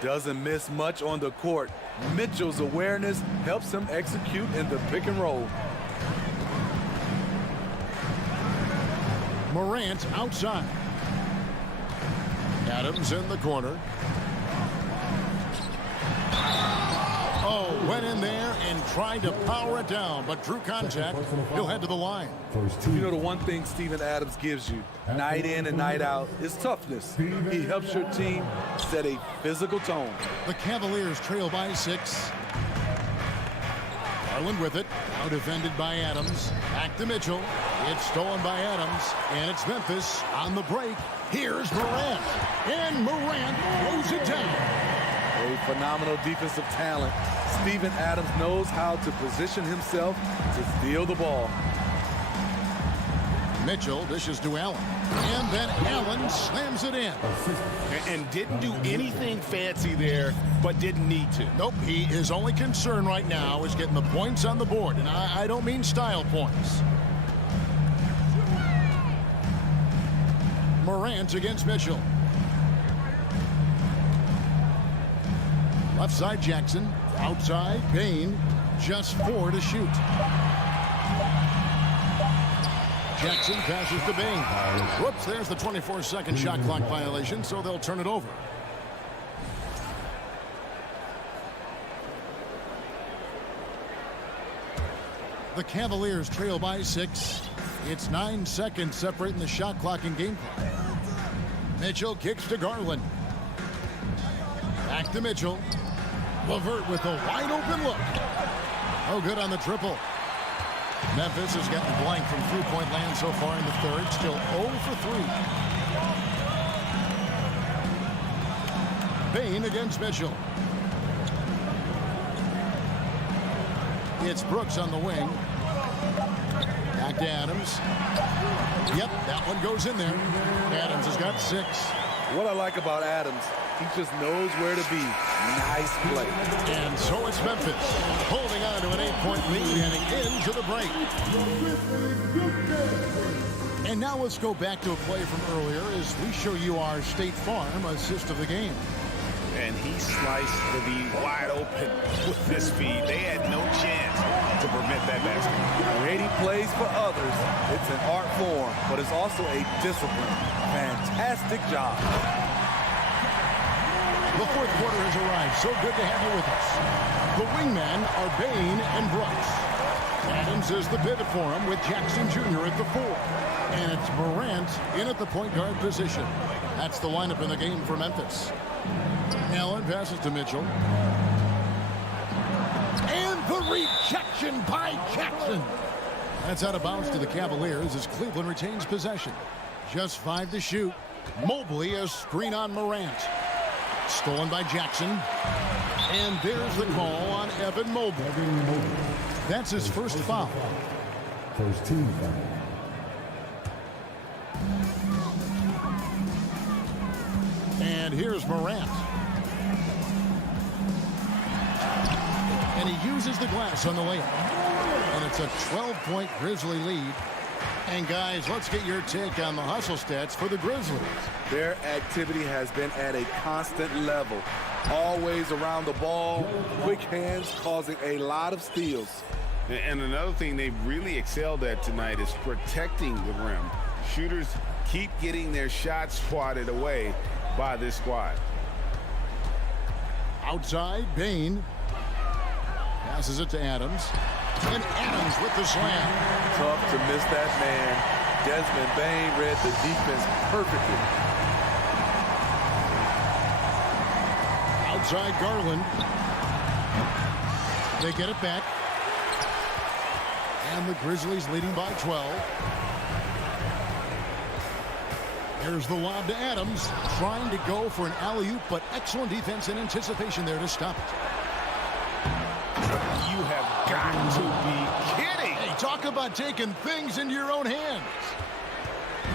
Doesn't miss much on the court. Mitchell's awareness helps him execute in the pick and roll. Morant outside. Adams in the corner. Oh, went in there and tried to power it down, but drew contact. He'll head to the line. You know, the one thing Steven Adams gives you, night in and night out, is toughness. He helps your team set a physical tone. The Cavaliers trail by 6. Garland with it. Now defended by Adams. Back to Mitchell. It's stolen by Adams. And it's Memphis on the break. Here's Morant. And Morant throws it down. A phenomenal defensive talent. Steven Adams knows how to position himself to steal the ball. Mitchell dishes to Allen. And then Allen slams it in. And didn't do anything fancy there, but didn't need to. Nope, his only concern right now is getting the points on the board. And I don't mean style points. Morant against Mitchell. Left side Jackson. Outside Bain. Just 4 to shoot. Jackson passes to Bain. Whoops, there's the 24-second shot clock violation, so they'll turn it over. The Cavaliers trail by 6. It's 9 seconds separating the shot clock and game clock. Mitchell kicks to Garland. Back to Mitchell. LeVert with a wide open look. Oh, good on the triple. Memphis has gotten blank from three-point land so far in the third. Still 0 for 3. Bain against Mitchell. It's Brooks on the wing. Back to Adams. Yep, that one goes in there. Adams has got 6. What I like about Adams, he just knows where to be. Nice play. And so it's Memphis holding on to an 8-point lead heading into the break. And now let's go back to a play from earlier as we show you our State Farm assist of the game. And he sliced the V wide open with this feed. They had no chance to prevent that basket. Creating plays for others, it's an art form, but it's also a discipline. Fantastic job. The fourth quarter has arrived. So good to have you with us. The wingmen are Bain and Brooks. Adams is the pivot for him with Jackson Jr. at the 4. And it's Morant in at the point guard position. That's the lineup in the game for Memphis. Allen passes to Mitchell. And the rejection by Jackson. That's out of bounds to the Cavaliers as Cleveland retains possession. Just 5 to shoot. Mobley a screen on Morant. Stolen by Jackson. And there's the call on Evan Mobley. That's his first foul. First team foul. And here's Morant. And he uses the glass on the layup. And it's a 12-point Grizzly lead. And guys, let's get your take on the hustle stats for the Grizzlies. Their activity has been at a constant level. always around the ball, quick hands, causing a lot of steals. And another thing they've really excelled at tonight is protecting the rim. Shooters keep getting their shots swatted away by this squad. Outside, Bain passes it to Adams. And Adams with the slam. Tough to miss that man. Desmond Bain read the defense perfectly. Outside Garland. They get it back. And the Grizzlies leading by 12. There's the lob to Adams. Trying to go for an alley-oop, but excellent defense and anticipation there to stop it. You have got to be kidding. Hey, talk about taking things into your own hands.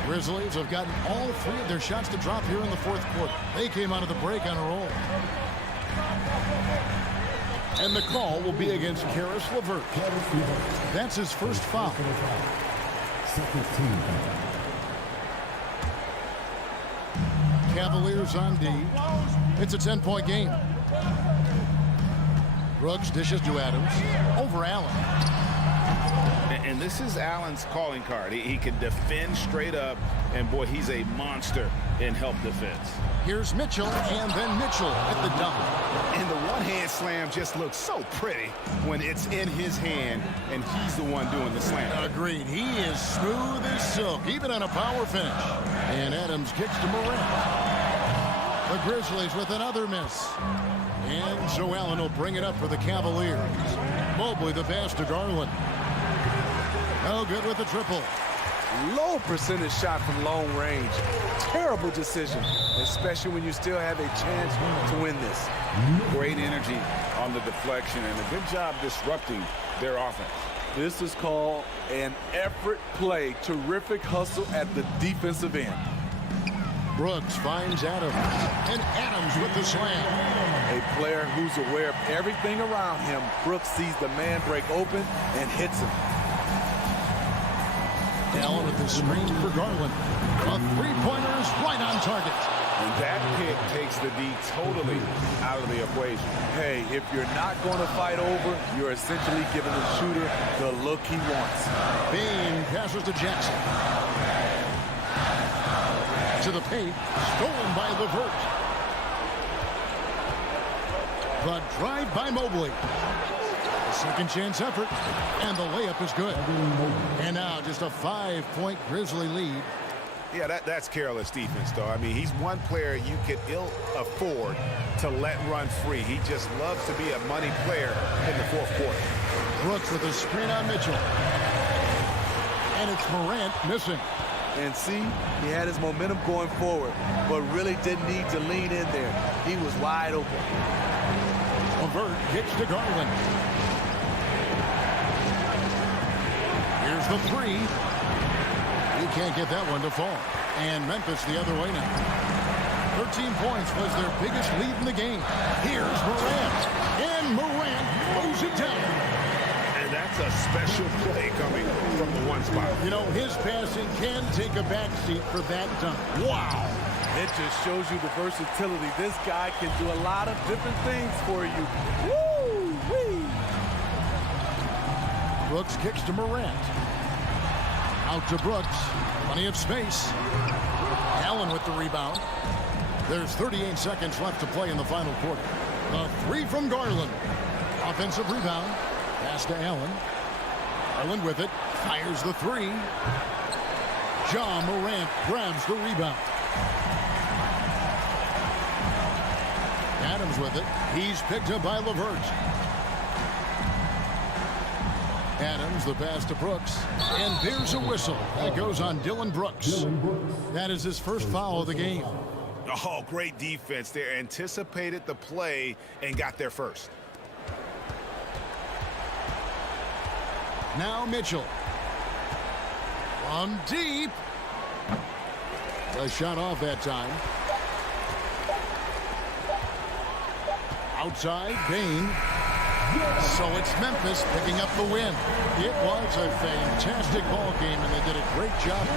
Grizzlies have gotten all three of their shots to drop here in the fourth quarter. They came out of the break on a roll. And the call will be against Caris LeVert. That's his first foul. Second team. Cavaliers on D. It's a 10-point game. Brooks dishes to Adams. Over Allen. And this is Allen's calling card. He can defend straight up, and boy, he's a monster in help defense. Here's Mitchell, and then Mitchell at the dunk. And the one-hand slam just looks so pretty when it's in his hand, and he's the one doing the slam. Agreed. He is smooth as silk, even on a power finish. And Adams kicks to Morant. The Grizzlies with another miss. And so Allen will bring it up for the Cavaliers. Mobley the pass to Garland. No good with the triple. Low percentage shot from long range. Terrible decision, especially when you still have a chance to win this. Great energy on the deflection and a good job disrupting their offense. This is called an effort play. Terrific hustle at the defensive end. Brooks finds Adams. And Adams with the slam. A player who's aware of everything around him. Brooks sees the man break open and hits him. Allen with the screen for Garland. A three-pointer is right on target. And that pick takes the D totally out of the equation. Hey, if you're not going to fight over, you're essentially giving the shooter the look he wants. Bain passes to Jackson. To the paint, stolen by LeVert. The drive by Mobley. Second chance effort, and the layup is good. And now just a 5-point Grizzly lead. Yeah, that's careless defense, though. I mean, he's one player you could ill afford to let run free. He just loves to be a money player in the fourth quarter. Brooks with a screen on Mitchell. And it's Morant missing. And see, he had his momentum going forward, but really didn't need to lean in there. He was wide open. LeVert kicks to Garland. Here's the three. He can't get that one to fall. And Memphis the other way now. 13 points was their biggest lead in the game. Here's Morant. And Morant throws it down. And that's a special play coming from the one spot. You know, his passing can take a backseat for that dunk. Wow. It just shows you the versatility. This guy can do a lot of different things for you. Woo-wee. Brooks kicks to Morant. Out to Brooks. Plenty of space. Allen with the rebound. There's 38 seconds left to play in the final quarter. The three from Garland. Offensive rebound. Pass to Allen. Garland with it. Fires the three. Ja Morant grabs the rebound. Adams with it. He's picked up by LeVert. Adams, the pass to Brooks. And there's a whistle that goes on Dylan Brooks. That is his first foul of the game. Oh, great defense there. Anticipated the play and got there first. Now Mitchell. From deep. A shot off that time. Outside, Bain. So it's Memphis picking up the win. It was a fantastic ball game, and they did a great job.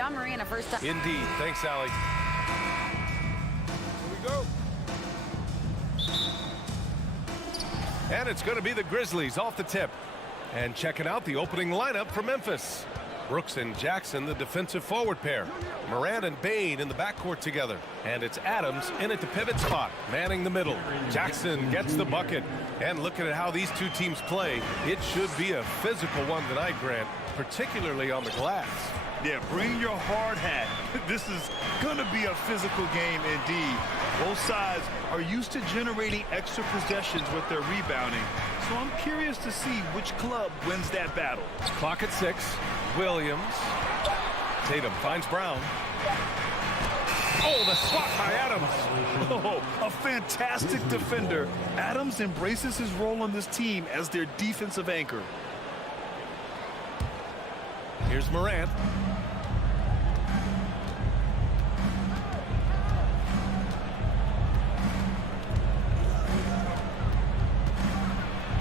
John Moran, a first time. Indeed. Thanks, Allie. Here we go. And it's going to be the Grizzlies off the tip. And checking out the opening lineup for Memphis. Brooks and Jackson, the defensive forward pair. Moran and Bain in the backcourt together. And it's Adams in at the pivot spot, manning the middle. Jackson gets the bucket. And looking at how these two teams play, it should be a physical one tonight, Grant, particularly on the glass. Yeah, bring your hard hat. This is going to be a physical game indeed. Both sides are used to generating extra possessions with their rebounding. So I'm curious to see which club wins that battle. Clock at 6. Williams. Tatum finds Brown. Oh, the swat by Adams. Oh, a fantastic defender. Adams embraces his role on this team as their defensive anchor. Here's Morant.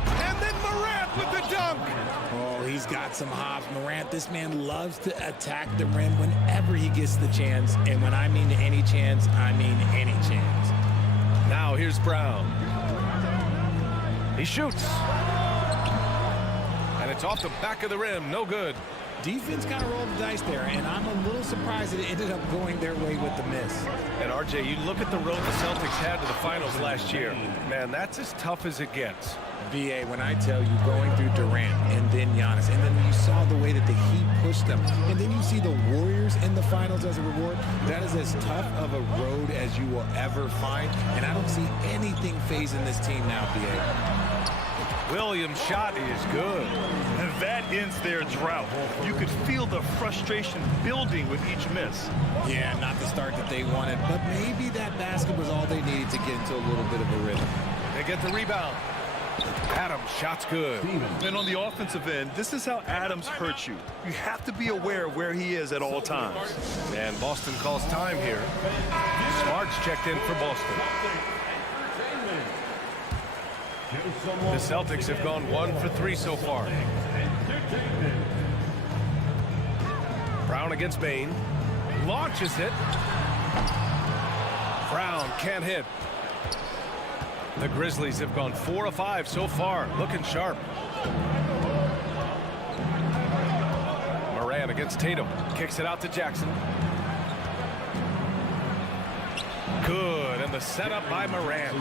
And then Morant with the dunk. Oh, he's got some hops. Morant, this man loves to attack the rim whenever he gets the chance. And when I mean any chance, I mean any chance. Now here's Brown. He shoots. And it's off the back of the rim. No good. Defense kind of rolled the dice there, and I'm a little surprised that it ended up going their way with the miss. And, RJ, you look at the road the Celtics had to the finals last year. Man, that's as tough as it gets. BA, when I tell you going through Durant and then Giannis, and then you saw the way that the Heat pushed them, and then you see the Warriors in the finals as a reward, that is as tough of a road as you will ever find, and I don't see anything phasing this team now, BA. Williams' shot is good. And that ends their drought. You could feel the frustration building with each miss. Yeah, not the start that they wanted, but maybe that basket was all they needed to get into a little bit of a rhythm. They get the rebound. Adams, shot's good. And on the offensive end, this is how Adams hurts you. You have to be aware of where he is at all times. And Boston calls time here. Smart's checked in for Boston. The Celtics have gone 1 for 3 so far. Brown against Bain. Launches it. Brown can't hit. The Grizzlies have gone 4 of 5 so far. Looking sharp. Moran against Tatum. Kicks it out to Jackson. Good. And the setup by Moran.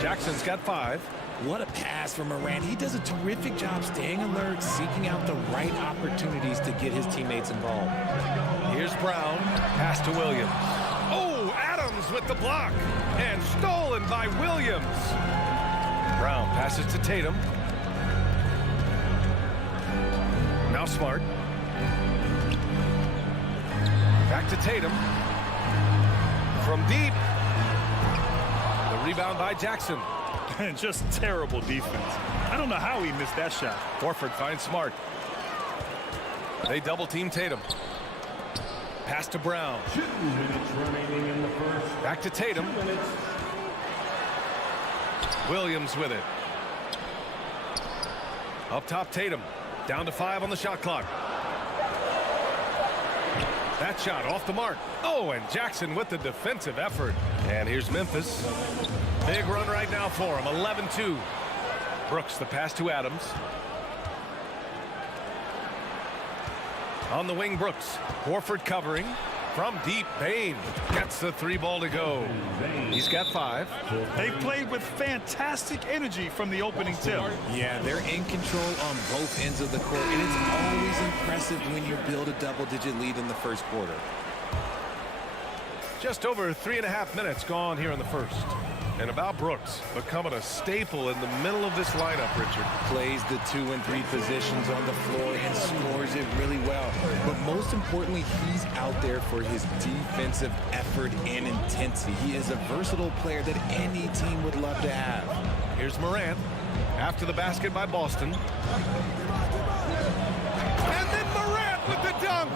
Jackson's got 5. What a pass from Moran. He does a terrific job staying alert, seeking out the right opportunities to get his teammates involved. Here's Brown. Pass to Williams. Oh, Adams with the block. And stolen by Williams. Brown passes to Tatum. Now Smart. Back to Tatum. From deep. The rebound by Jackson. Just terrible defense. I don't know how he missed that shot. Horford finds Smart. They double team Tatum. Pass to Brown. 2 minutes remaining in the first. Back to Tatum. 2 minutes. Williams with it. Up top Tatum. Down to 5 on the shot clock. That shot off the mark. Oh, and Jackson with the defensive effort. And here's Memphis. Big run right now for him. 11-2. Brooks the pass to Adams. On the wing, Brooks. Horford covering. From deep, Bain gets the 3 ball to go. He's got 5. They played with fantastic energy from the opening tip. Yeah, they're in control on both ends of the court, and it's always impressive when you build a double-digit lead in the first quarter. Just over 3.5 minutes gone here in the first. And about Brooks becoming a staple in the middle of this lineup, Richard. Plays the 2 and 3 positions on the floor and scores it really well. But most importantly, he's out there for his defensive effort and intensity. He is a versatile player that any team would love to have. Here's Morant after the basket by Boston. And then Morant with the dunk.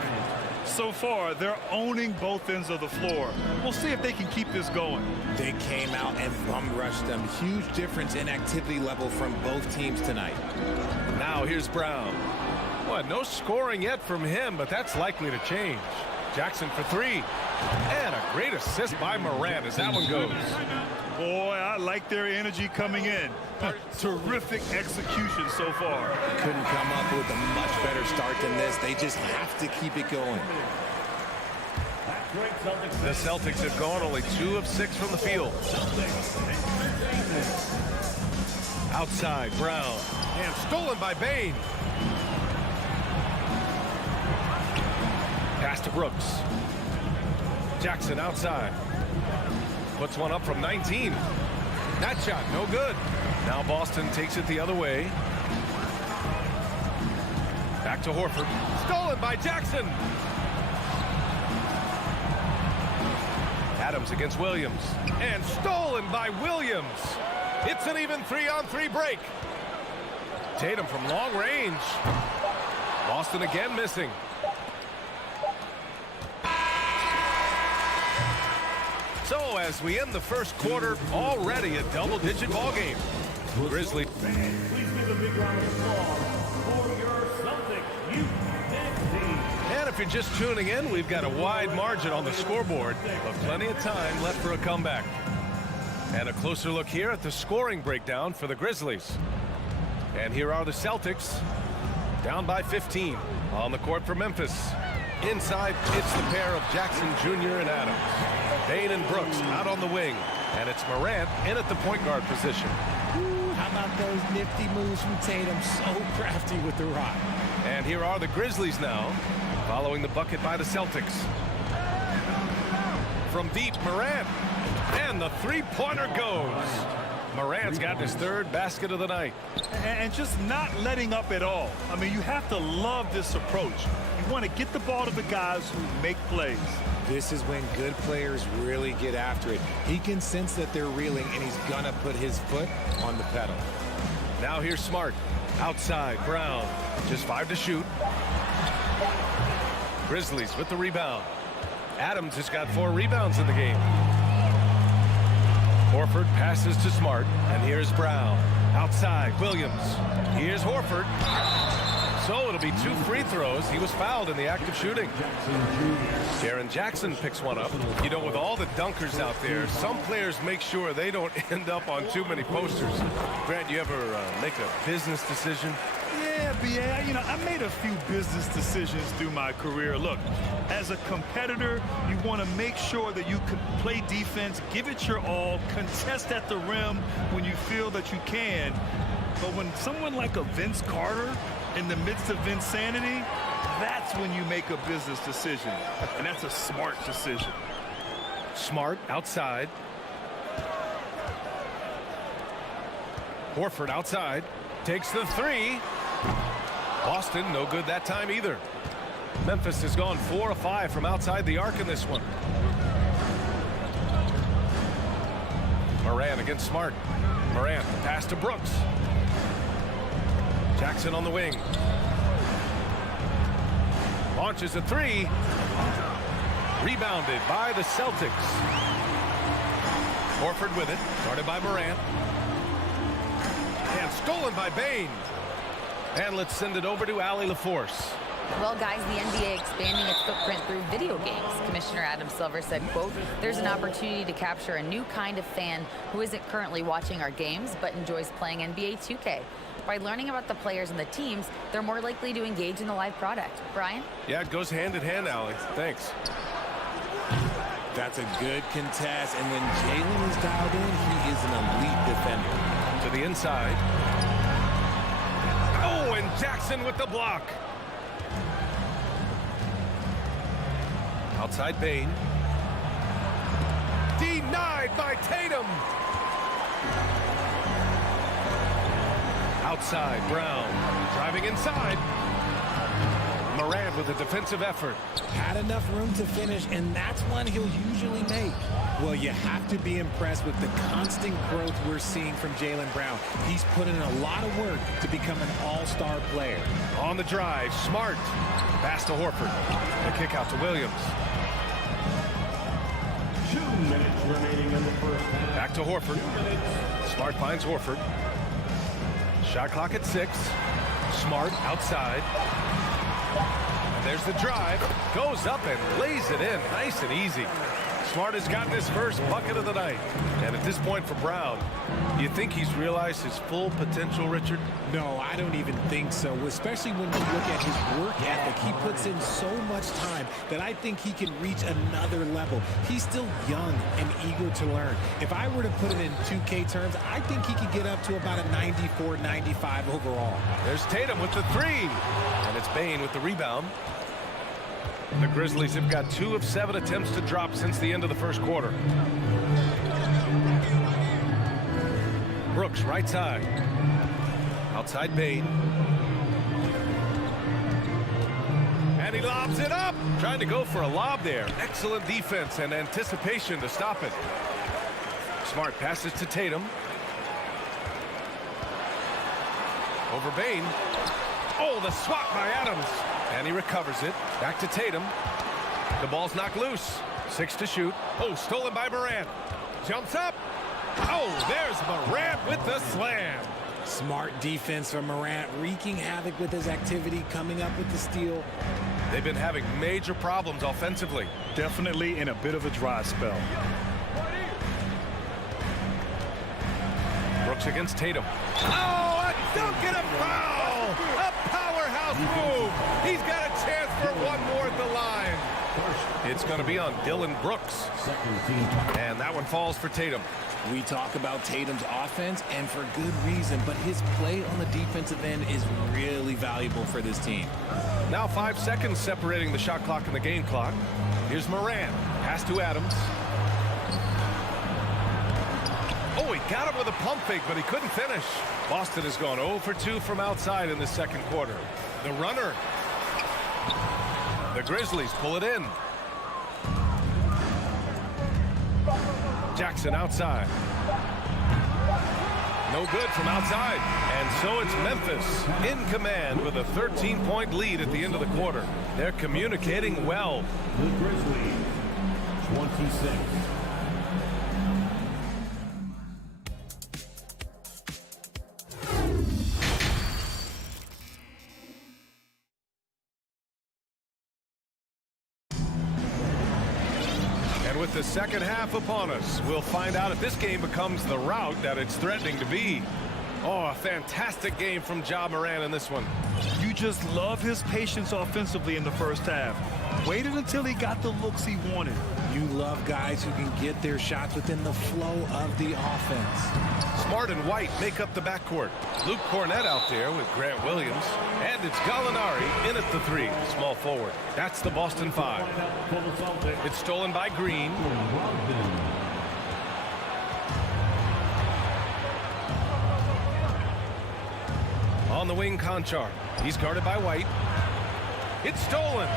So far, they're owning both ends of the floor. We'll see if they can keep this going. They came out and bum rushed them. Huge difference in activity level from both teams tonight. Now here's Brown. Well, no scoring yet from him, but that's likely to change. Jackson for three. And a great assist by Morant as that one goes. Boy, I like their energy coming in. Terrific execution so far. Couldn't come up with a much better start than this. They just have to keep it going. The Celtics have gone only 2 of 6 from the field. Outside, Brown. And stolen by Bane. Pass to Brooks. Jackson outside. Puts one up from 19. That shot, no good. Now Boston takes it the other way. Back to Horford. Stolen by Jackson. Adams against Williams. And stolen by Williams. It's an even 3-on-3 break. Tatum from long range. Boston again missing. So as we end the first quarter, already a double-digit ball game. Grizzlies. Please give a big round of applause for your Celtics youth team. And if you're just tuning in, we've got a wide margin on the scoreboard, but plenty of time left for a comeback. And a closer look here at the scoring breakdown for the Grizzlies. And here are the Celtics, down by 15 on the court for Memphis. Inside, it's the pair of Jackson Jr. and Adams. Bane and Brooks out on the wing. And it's Morant in at the point guard position. Ooh, how about those nifty moves from Tatum? So crafty with the rock. And here are the Grizzlies now, following the bucket by the Celtics. From deep, Morant. And the three-pointer goes. Morant's got his third basket of the night. And just not letting up at all. I mean, you have to love this approach. You want to get the ball to the guys who make plays. This is when good players really get after it. He can sense that they're reeling, and he's going to put his foot on the pedal. Now here's Smart. Outside, Brown. Just 5 to shoot. Grizzlies with the rebound. Adams has got 4 rebounds in the game. Horford passes to Smart, and here's Brown. Outside, Williams. Here's Horford. So it'll be 2 free throws. He was fouled in the act of shooting. Jaren Jackson picks one up. You know, with all the dunkers out there, some players make sure they don't end up on too many posters. Grant, you ever make a business decision? Yeah, you know, I made a few business decisions through my career. Look, as a competitor, you want to make sure that you can play defense, give it your all, contest at the rim when you feel that you can. But when someone like a Vince Carter in the midst of insanity, that's when you make a business decision. And that's a smart decision. Smart outside. Horford outside. Takes the 3. Boston, no good that time either. Memphis has gone 4 of 5 from outside the arc in this one. Morant against Smart. Morant, pass to Brooks. Jackson on the wing. Launches a 3. Rebounded by the Celtics. Horford with it, guarded by Morant. And stolen by Bane. And let's send it over to Allie LaForce. Well, guys, the NBA expanding its footprint through video games. Commissioner Adam Silver said, quote, "There's an opportunity to capture a new kind of fan who isn't currently watching our games but enjoys playing NBA 2K. By learning about the players and the teams, they're more likely to engage in the live product." Brian? Yeah, it goes hand in hand, Allie. Thanks. That's a good contest, and when Jalen is dialed in, he is an elite defender. To the inside. Oh, and Jackson with the block. Outside Bane. Denied by Tatum. Outside Brown. Driving inside. Morant with a defensive effort. Had enough room to finish, and that's one he'll usually make. Well, you have to be impressed with the constant growth we're seeing from Jaylen Brown. He's put in a lot of work to become an all-star player. On the drive, Smart. Pass to Horford. The kick out to Williams. 2 minutes remaining in the first half. Back to Horford. Smart finds Horford. Shot clock at 6. Smart outside. And there's the drive. Goes up and lays it in. Nice and easy. Smart has gotten his first bucket of the night. And at this point for Brown, do you think he's realized his full potential, Richard? No, I don't even think so, especially when you look at his work ethic. He puts in so much time that I think he can reach another level. He's still young and eager to learn. If I were to put it in 2K terms, I think he could get up to about a 94, 95 overall. There's Tatum with the three. And it's Bane with the rebound. The Grizzlies have got 2 of 7 attempts to drop since the end of the first quarter. Brooks, right side. Outside Bane. And he lobs it up. Trying to go for a lob there. Excellent defense and anticipation to stop it. Smart passes to Tatum. Over Bane. Oh, the swat by Adams. And he recovers it. Back to Tatum. The ball's knocked loose. 6 to shoot. Oh, stolen by Morant. Jumps up. Oh, there's Morant with the slam. Smart defense from Morant, wreaking havoc with his activity, coming up with the steal. They've been having major problems offensively. Definitely in a bit of a dry spell. Brooks against Tatum. Oh, a dunk and a foul! A powerhouse move! He's got a chance for one more at the line. It's going to be on Dylan Brooks. And that one falls for Tatum. We talk about Tatum's offense, and for good reason, but his play on the defensive end is really valuable for this team. Now 5 seconds separating the shot clock and the game clock. Here's Morant. Pass to Adams. Oh, he got him with a pump fake, but he couldn't finish. Boston has gone 0 for 2 from outside in the second quarter. The runner. The Grizzlies pull it in. Jackson outside. No good from outside. And so it's Memphis in command with a 13-point lead at the end of the quarter. They're communicating well. The Grizzlies, 26. With the second half upon us, we'll find out if this game becomes the rout that it's threatening to be. Oh, a fantastic game from Ja Morant in this one. You just love his patience offensively in the first half. Waited until he got the looks he wanted. You love guys who can get their shots within the flow of the offense. Smart and White make up the backcourt. Luke Cornett out there with Grant Williams. And it's Gallinari in at the 3, small forward. That's the Boston 5. It's stolen by Green. On the wing, Conchar. He's guarded by White. It's stolen.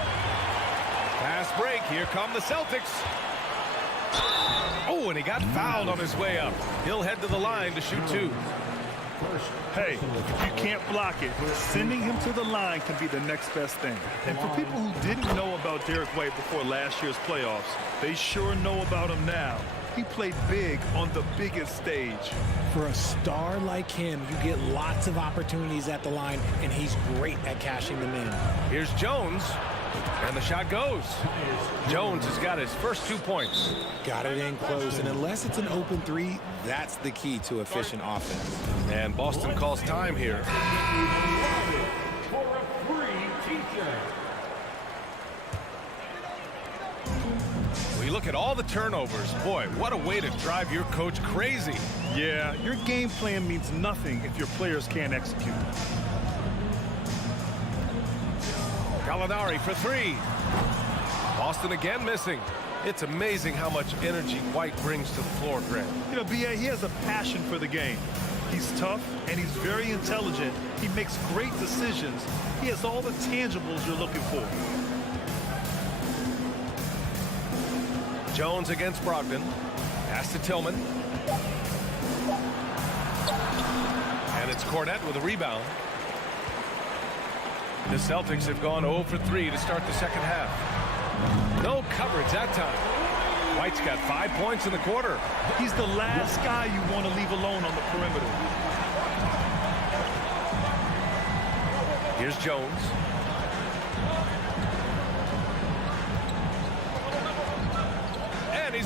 Fast break. Here come the Celtics. Oh, and he got fouled on his way up. He'll head to the line to shoot 2. Hey, if you can't block it, sending him to the line can be the next best thing. And for people who didn't know about Derek White before last year's playoffs, they sure know about him now. He played big on the biggest stage. For a star like him, you get lots of opportunities at the line, and he's great at cashing them in. Here's Jones, and the shot goes. Jones has got his first 2 points. Got it in close, and unless it's an open 3, that's the key to efficient offense. And Boston calls time here. For a free teacher. We look at all the turnovers. Boy, what a way to drive your coach crazy. Yeah, your game plan means nothing if your players can't execute. Gallinari for 3. Boston again missing. It's amazing how much energy White brings to the floor, Grant. You know, B.A., he has a passion for the game. He's tough, and he's very intelligent. He makes great decisions. He has all the tangibles you're looking for. Jones against Brogdon. Pass to Tillman. And it's Cornett with a rebound. The Celtics have gone 0 for 3 to start the second half. No coverage that time. White's got 5 points in the quarter. He's the last guy you want to leave alone on the perimeter. Here's Jones.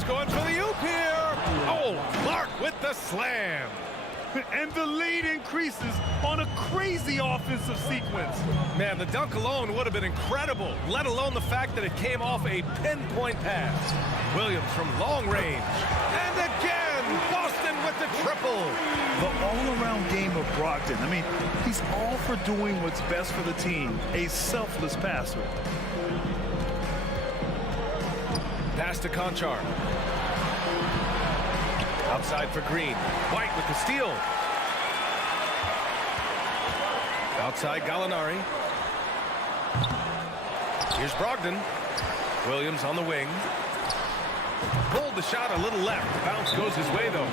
going for the oop here. Oh, Clark with the slam. And the lead increases on a crazy offensive sequence. Man, the dunk alone would have been incredible, let alone the fact that it came off a pinpoint pass. Williams from long range. And again, Boston with the triple. The all-around game of Brogdon. I mean, he's all for doing what's best for the team. A selfless passer. Pass to Conchar. Outside for Green. White with the steal. Outside Gallinari. Here's Brogdon. Williams on the wing. Pulled the shot a little left. The bounce goes his way, though.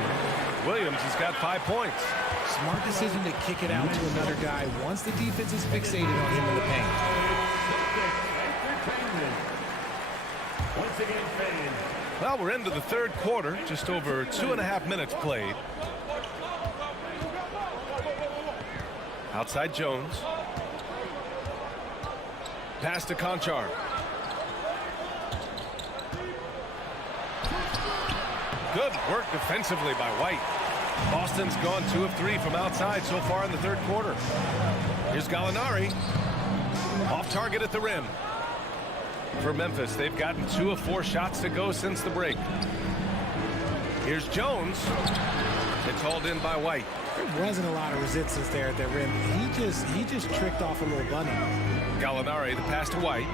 Williams has got 5 points. Smart decision to kick it out to another guy once the defense is fixated on him in the paint. Once again, fans. Well, we're into the third quarter, just over 2.5 minutes played. Outside Jones. Pass to Conchar. Good work defensively by White. Boston's gone 2 of 3 from outside so far in the third quarter. Here's Gallinari. Off target at the rim. For Memphis, they've gotten 2 of 4 shots to go since the break. Here's Jones. It's hauled in by White. There wasn't a lot of resistance there at the rim. He just tricked off a little bunny. Gallinari, the pass to White.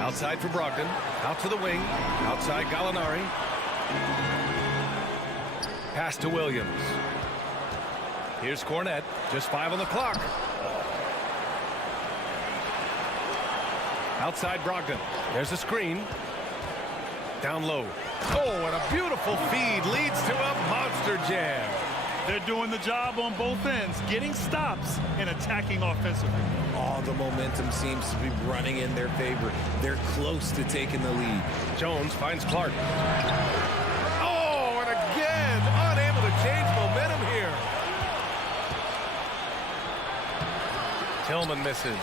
Outside for Brogdon. Out to the wing. Outside Gallinari. Pass to Williams. Here's Cornette. Just 5 on the clock. Outside Brogdon. There's a screen. Down low. Oh, and a beautiful feed leads to a monster jam. They're doing the job on both ends, getting stops and attacking offensively. All the momentum seems to be running in their favor. They're close to taking the lead. Jones finds Clark. Oh, and again, unable to change momentum here. Tillman misses.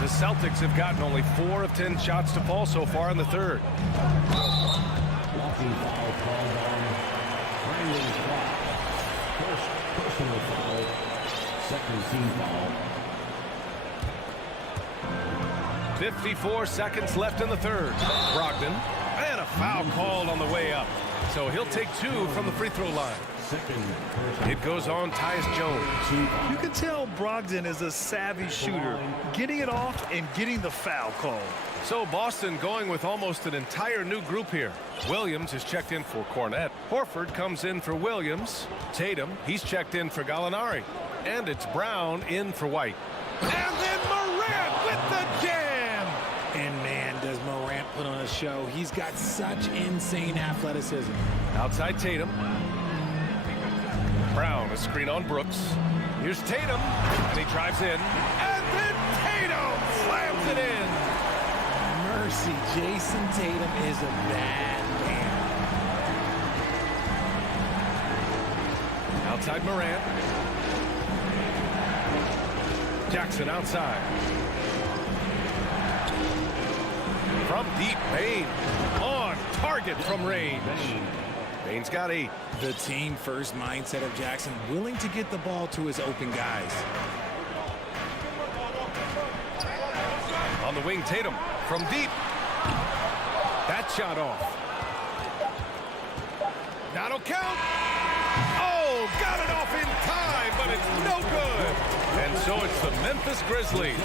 The Celtics have gotten only 4 of 10 shots to fall so far in the third. Walking foul called on Brandon Clark. First personal foul, second team foul. 54 seconds left in the third. Brogdon, and a foul called on the way up. So he'll take 2 from the free throw line. It goes on Tyus Jones. You can tell Brogdon is a savvy shooter, getting it off and getting the foul call. So Boston going with almost an entire new group here. Williams is checked in for Cornette. Horford comes in for Williams. Tatum, he's checked in for Gallinari. And it's Brown in for White. And then Morant with the jam! And man, does Morant put on a show. He's got such insane athleticism. Outside Tatum. Brown, a screen on Brooks. Here's Tatum, and he drives in. And then Tatum slams it in. Mercy, Jason Tatum is a bad man. Outside Morant. Jackson outside. From deep, Bane. On target from range. Bane's got 8. The team first mindset of Jackson, willing to get the ball to his open guys. On the wing, Tatum from deep. That shot off. That'll count. Oh, got it off in time, but it's no good. And so it's the Memphis Grizzlies.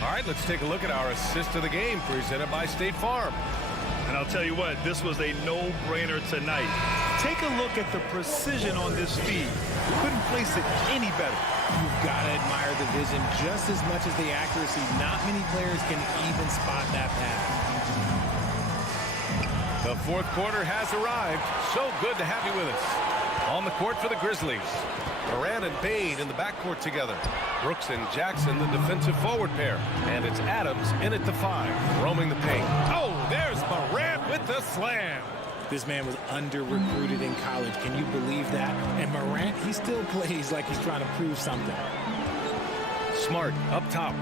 All right, let's take a look at our assist of the game presented by State Farm. And I'll tell you what, this was a no-brainer tonight. Take a look at the precision on this feed. Couldn't place it any better. You've got to admire the vision just as much as the accuracy. Not many players can even spot that pass. The fourth quarter has arrived. So good to have you with us. On the court for the Grizzlies. Moran and Bane in the backcourt together. Brooks and Jackson, the defensive forward pair. And it's Adams in at the 5, roaming the paint. Oh, there's Morant with the slam. This man was under-recruited in college. Can you believe that? And Morant, he still plays like he's trying to prove something. Smart up top.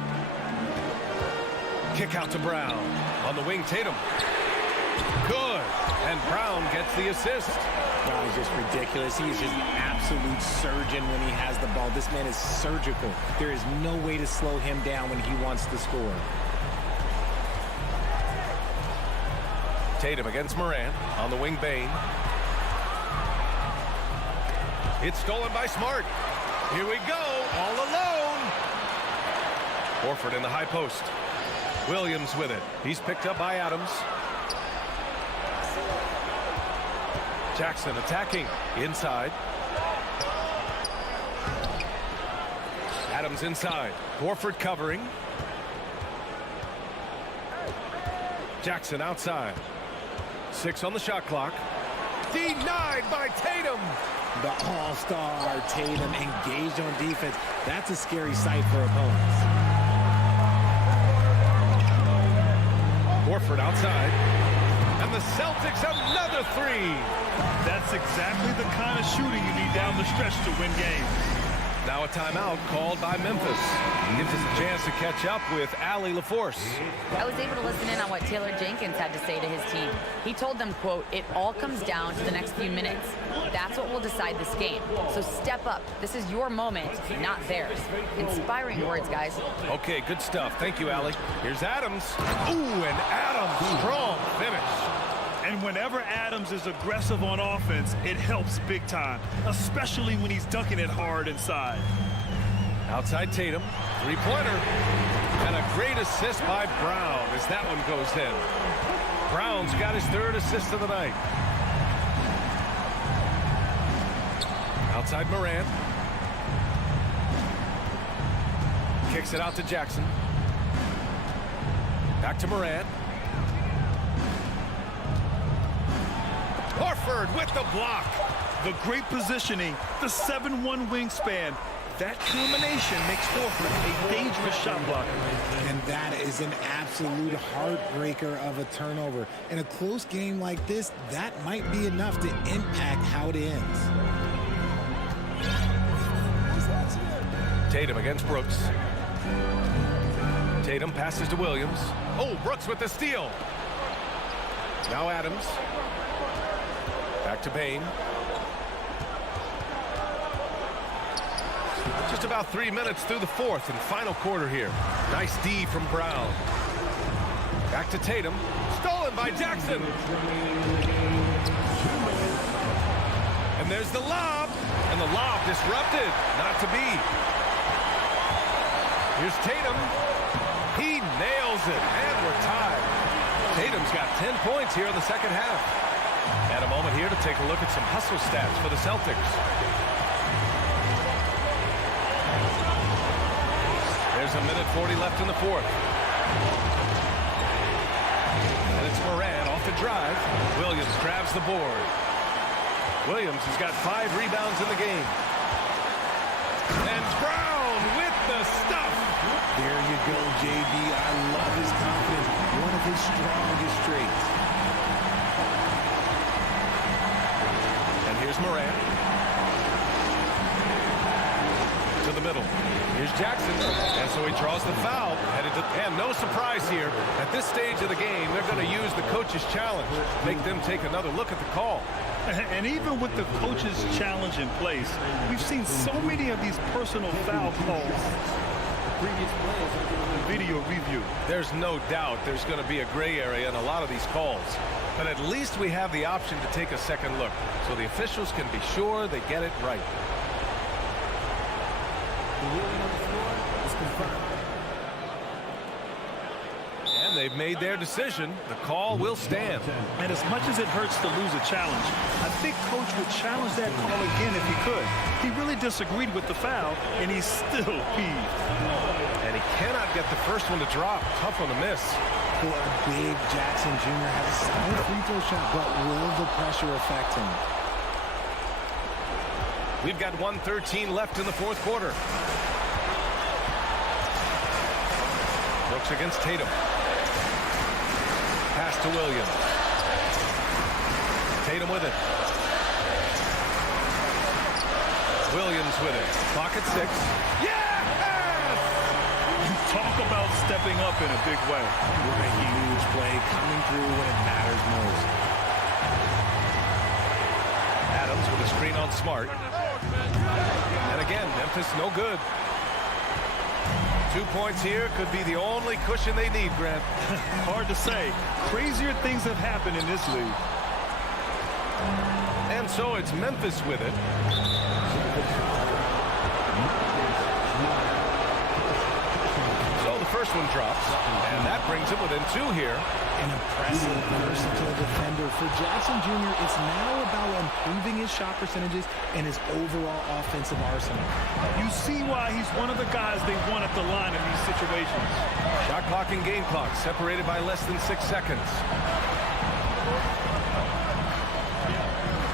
Kick out to Brown. On the wing, Tatum. Good. And Brown gets the assist. God, he's just ridiculous. He is just an absolute surgeon when he has the ball. This man is surgical. There is no way to slow him down when he wants to score. Tatum against Morant. On the wing, Bane. It's stolen by Smart. Here we go, all alone. Horford in the high post. Williams with it. He's picked up by Adams. Jackson attacking inside. Adams inside. Horford covering. Jackson outside. 6 on the shot clock. Denied by Tatum. The all-star Tatum engaged on defense. That's a scary sight for opponents. Horford outside. And the Celtics another 3. That's exactly the kind of shooting you need down the stretch to win games. Now a timeout called by Memphis. Gives us a chance to catch up with Allie LaForce. I was able to listen in on what Taylor Jenkins had to say to his team. He told them, quote, "It all comes down to the next few minutes. That's what will decide this game. So step up. This is your moment, not theirs." Inspiring words, guys. Okay, good stuff. Thank you, Allie. Here's Adams. Ooh, and Adams, strong finish. And whenever Adams is aggressive on offense, it helps big time, especially when he's dunking it hard inside. Outside Tatum, three-pointer. And a great assist by Brown as that one goes in. Brown's got his 3rd assist of the night. Outside Morant. Kicks it out to Jackson. Back to Morant. Horford with the block. The great positioning, the 7'1" wingspan. That combination makes Horford a dangerous shot blocker. And that is an absolute heartbreaker of a turnover. In a close game like this, that might be enough to impact how it ends. Tatum against Brooks. Tatum passes to Williams. Oh, Brooks with the steal. Now Adams. Back to Bane. Just about 3 minutes through the 4th and final quarter here. Nice D from Brown. Back to Tatum. Stolen by Jackson. And there's the lob. And the lob disrupted. Not to be. Here's Tatum. He nails it. And we're tied. Tatum's got 10 points here in the second half. And a moment here to take a look at some hustle stats for the Celtics. There's a minute 40 left in the 4th. And it's Morant off the drive. Williams grabs the board. Williams has got 5 rebounds in the game. And Brown with the stuff. There you go, JB. I love his confidence. One of his strongest traits. And here's Morant. To the middle. Here's Jackson. And so he draws the foul. And no surprise here. At this stage of the game, they're going to use the coach's challenge. Make them take another look at the call. And even with the coach's challenge in place, we've seen so many of these personal foul calls. Video review. There's no doubt there's going to be a gray area in a lot of these calls. But at least we have the option to take a second look so the officials can be sure they get it right. The ruling on the floor is confirmed. And they've made their decision. The call will stand. And as much as it hurts to lose a challenge, I think Coach would challenge that call again if he could. He really disagreed with the foul, and he's still peeved. And he cannot get the first one to drop. Tough one to miss. For a big Jackson Jr. has a solid free throw shot, but will the pressure affect him? We've got 1:13 left in the 4th quarter. Brooks against Tatum. Pass to Williams. Tatum with it. Williams with it. Clock at 6. Yes! Talk about stepping up in a big way. What a huge play coming through when it matters most. Adams with a screen on Smart. And again, Memphis no good. 2 points here could be the only cushion they need, Grant. Hard to say. Crazier things have happened in this league. And so it's Memphis with it. So the first one drops, and that brings it within 2 here. An impressive, versatile defender. For Jackson Jr., it's now about improving his shot percentages and his overall offensive arsenal. You see why he's one of the guys they want at the line in these situations. Shot clock and game clock separated by less than 6 seconds.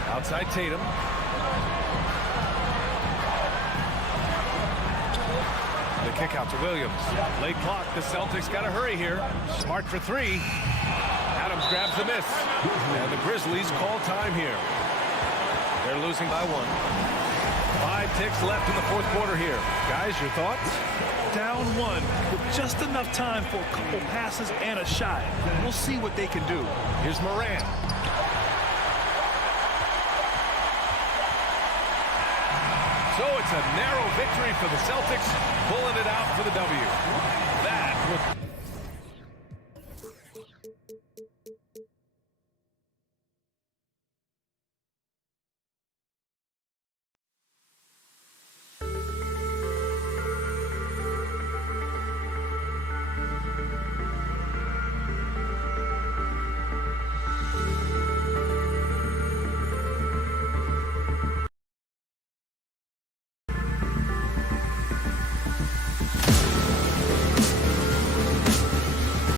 Outside Tatum. The kick out to Williams. Late clock. The Celtics got to hurry here. Smart for 3. Adams grabs the miss. And the Grizzlies call time here. They're losing by 1. 5 ticks left in the fourth quarter here. Guys, your thoughts? Down 1 with just enough time for a couple passes and a shot. We'll see what they can do. Here's Moran. So it's a narrow victory for the Celtics, pulling it out for the W.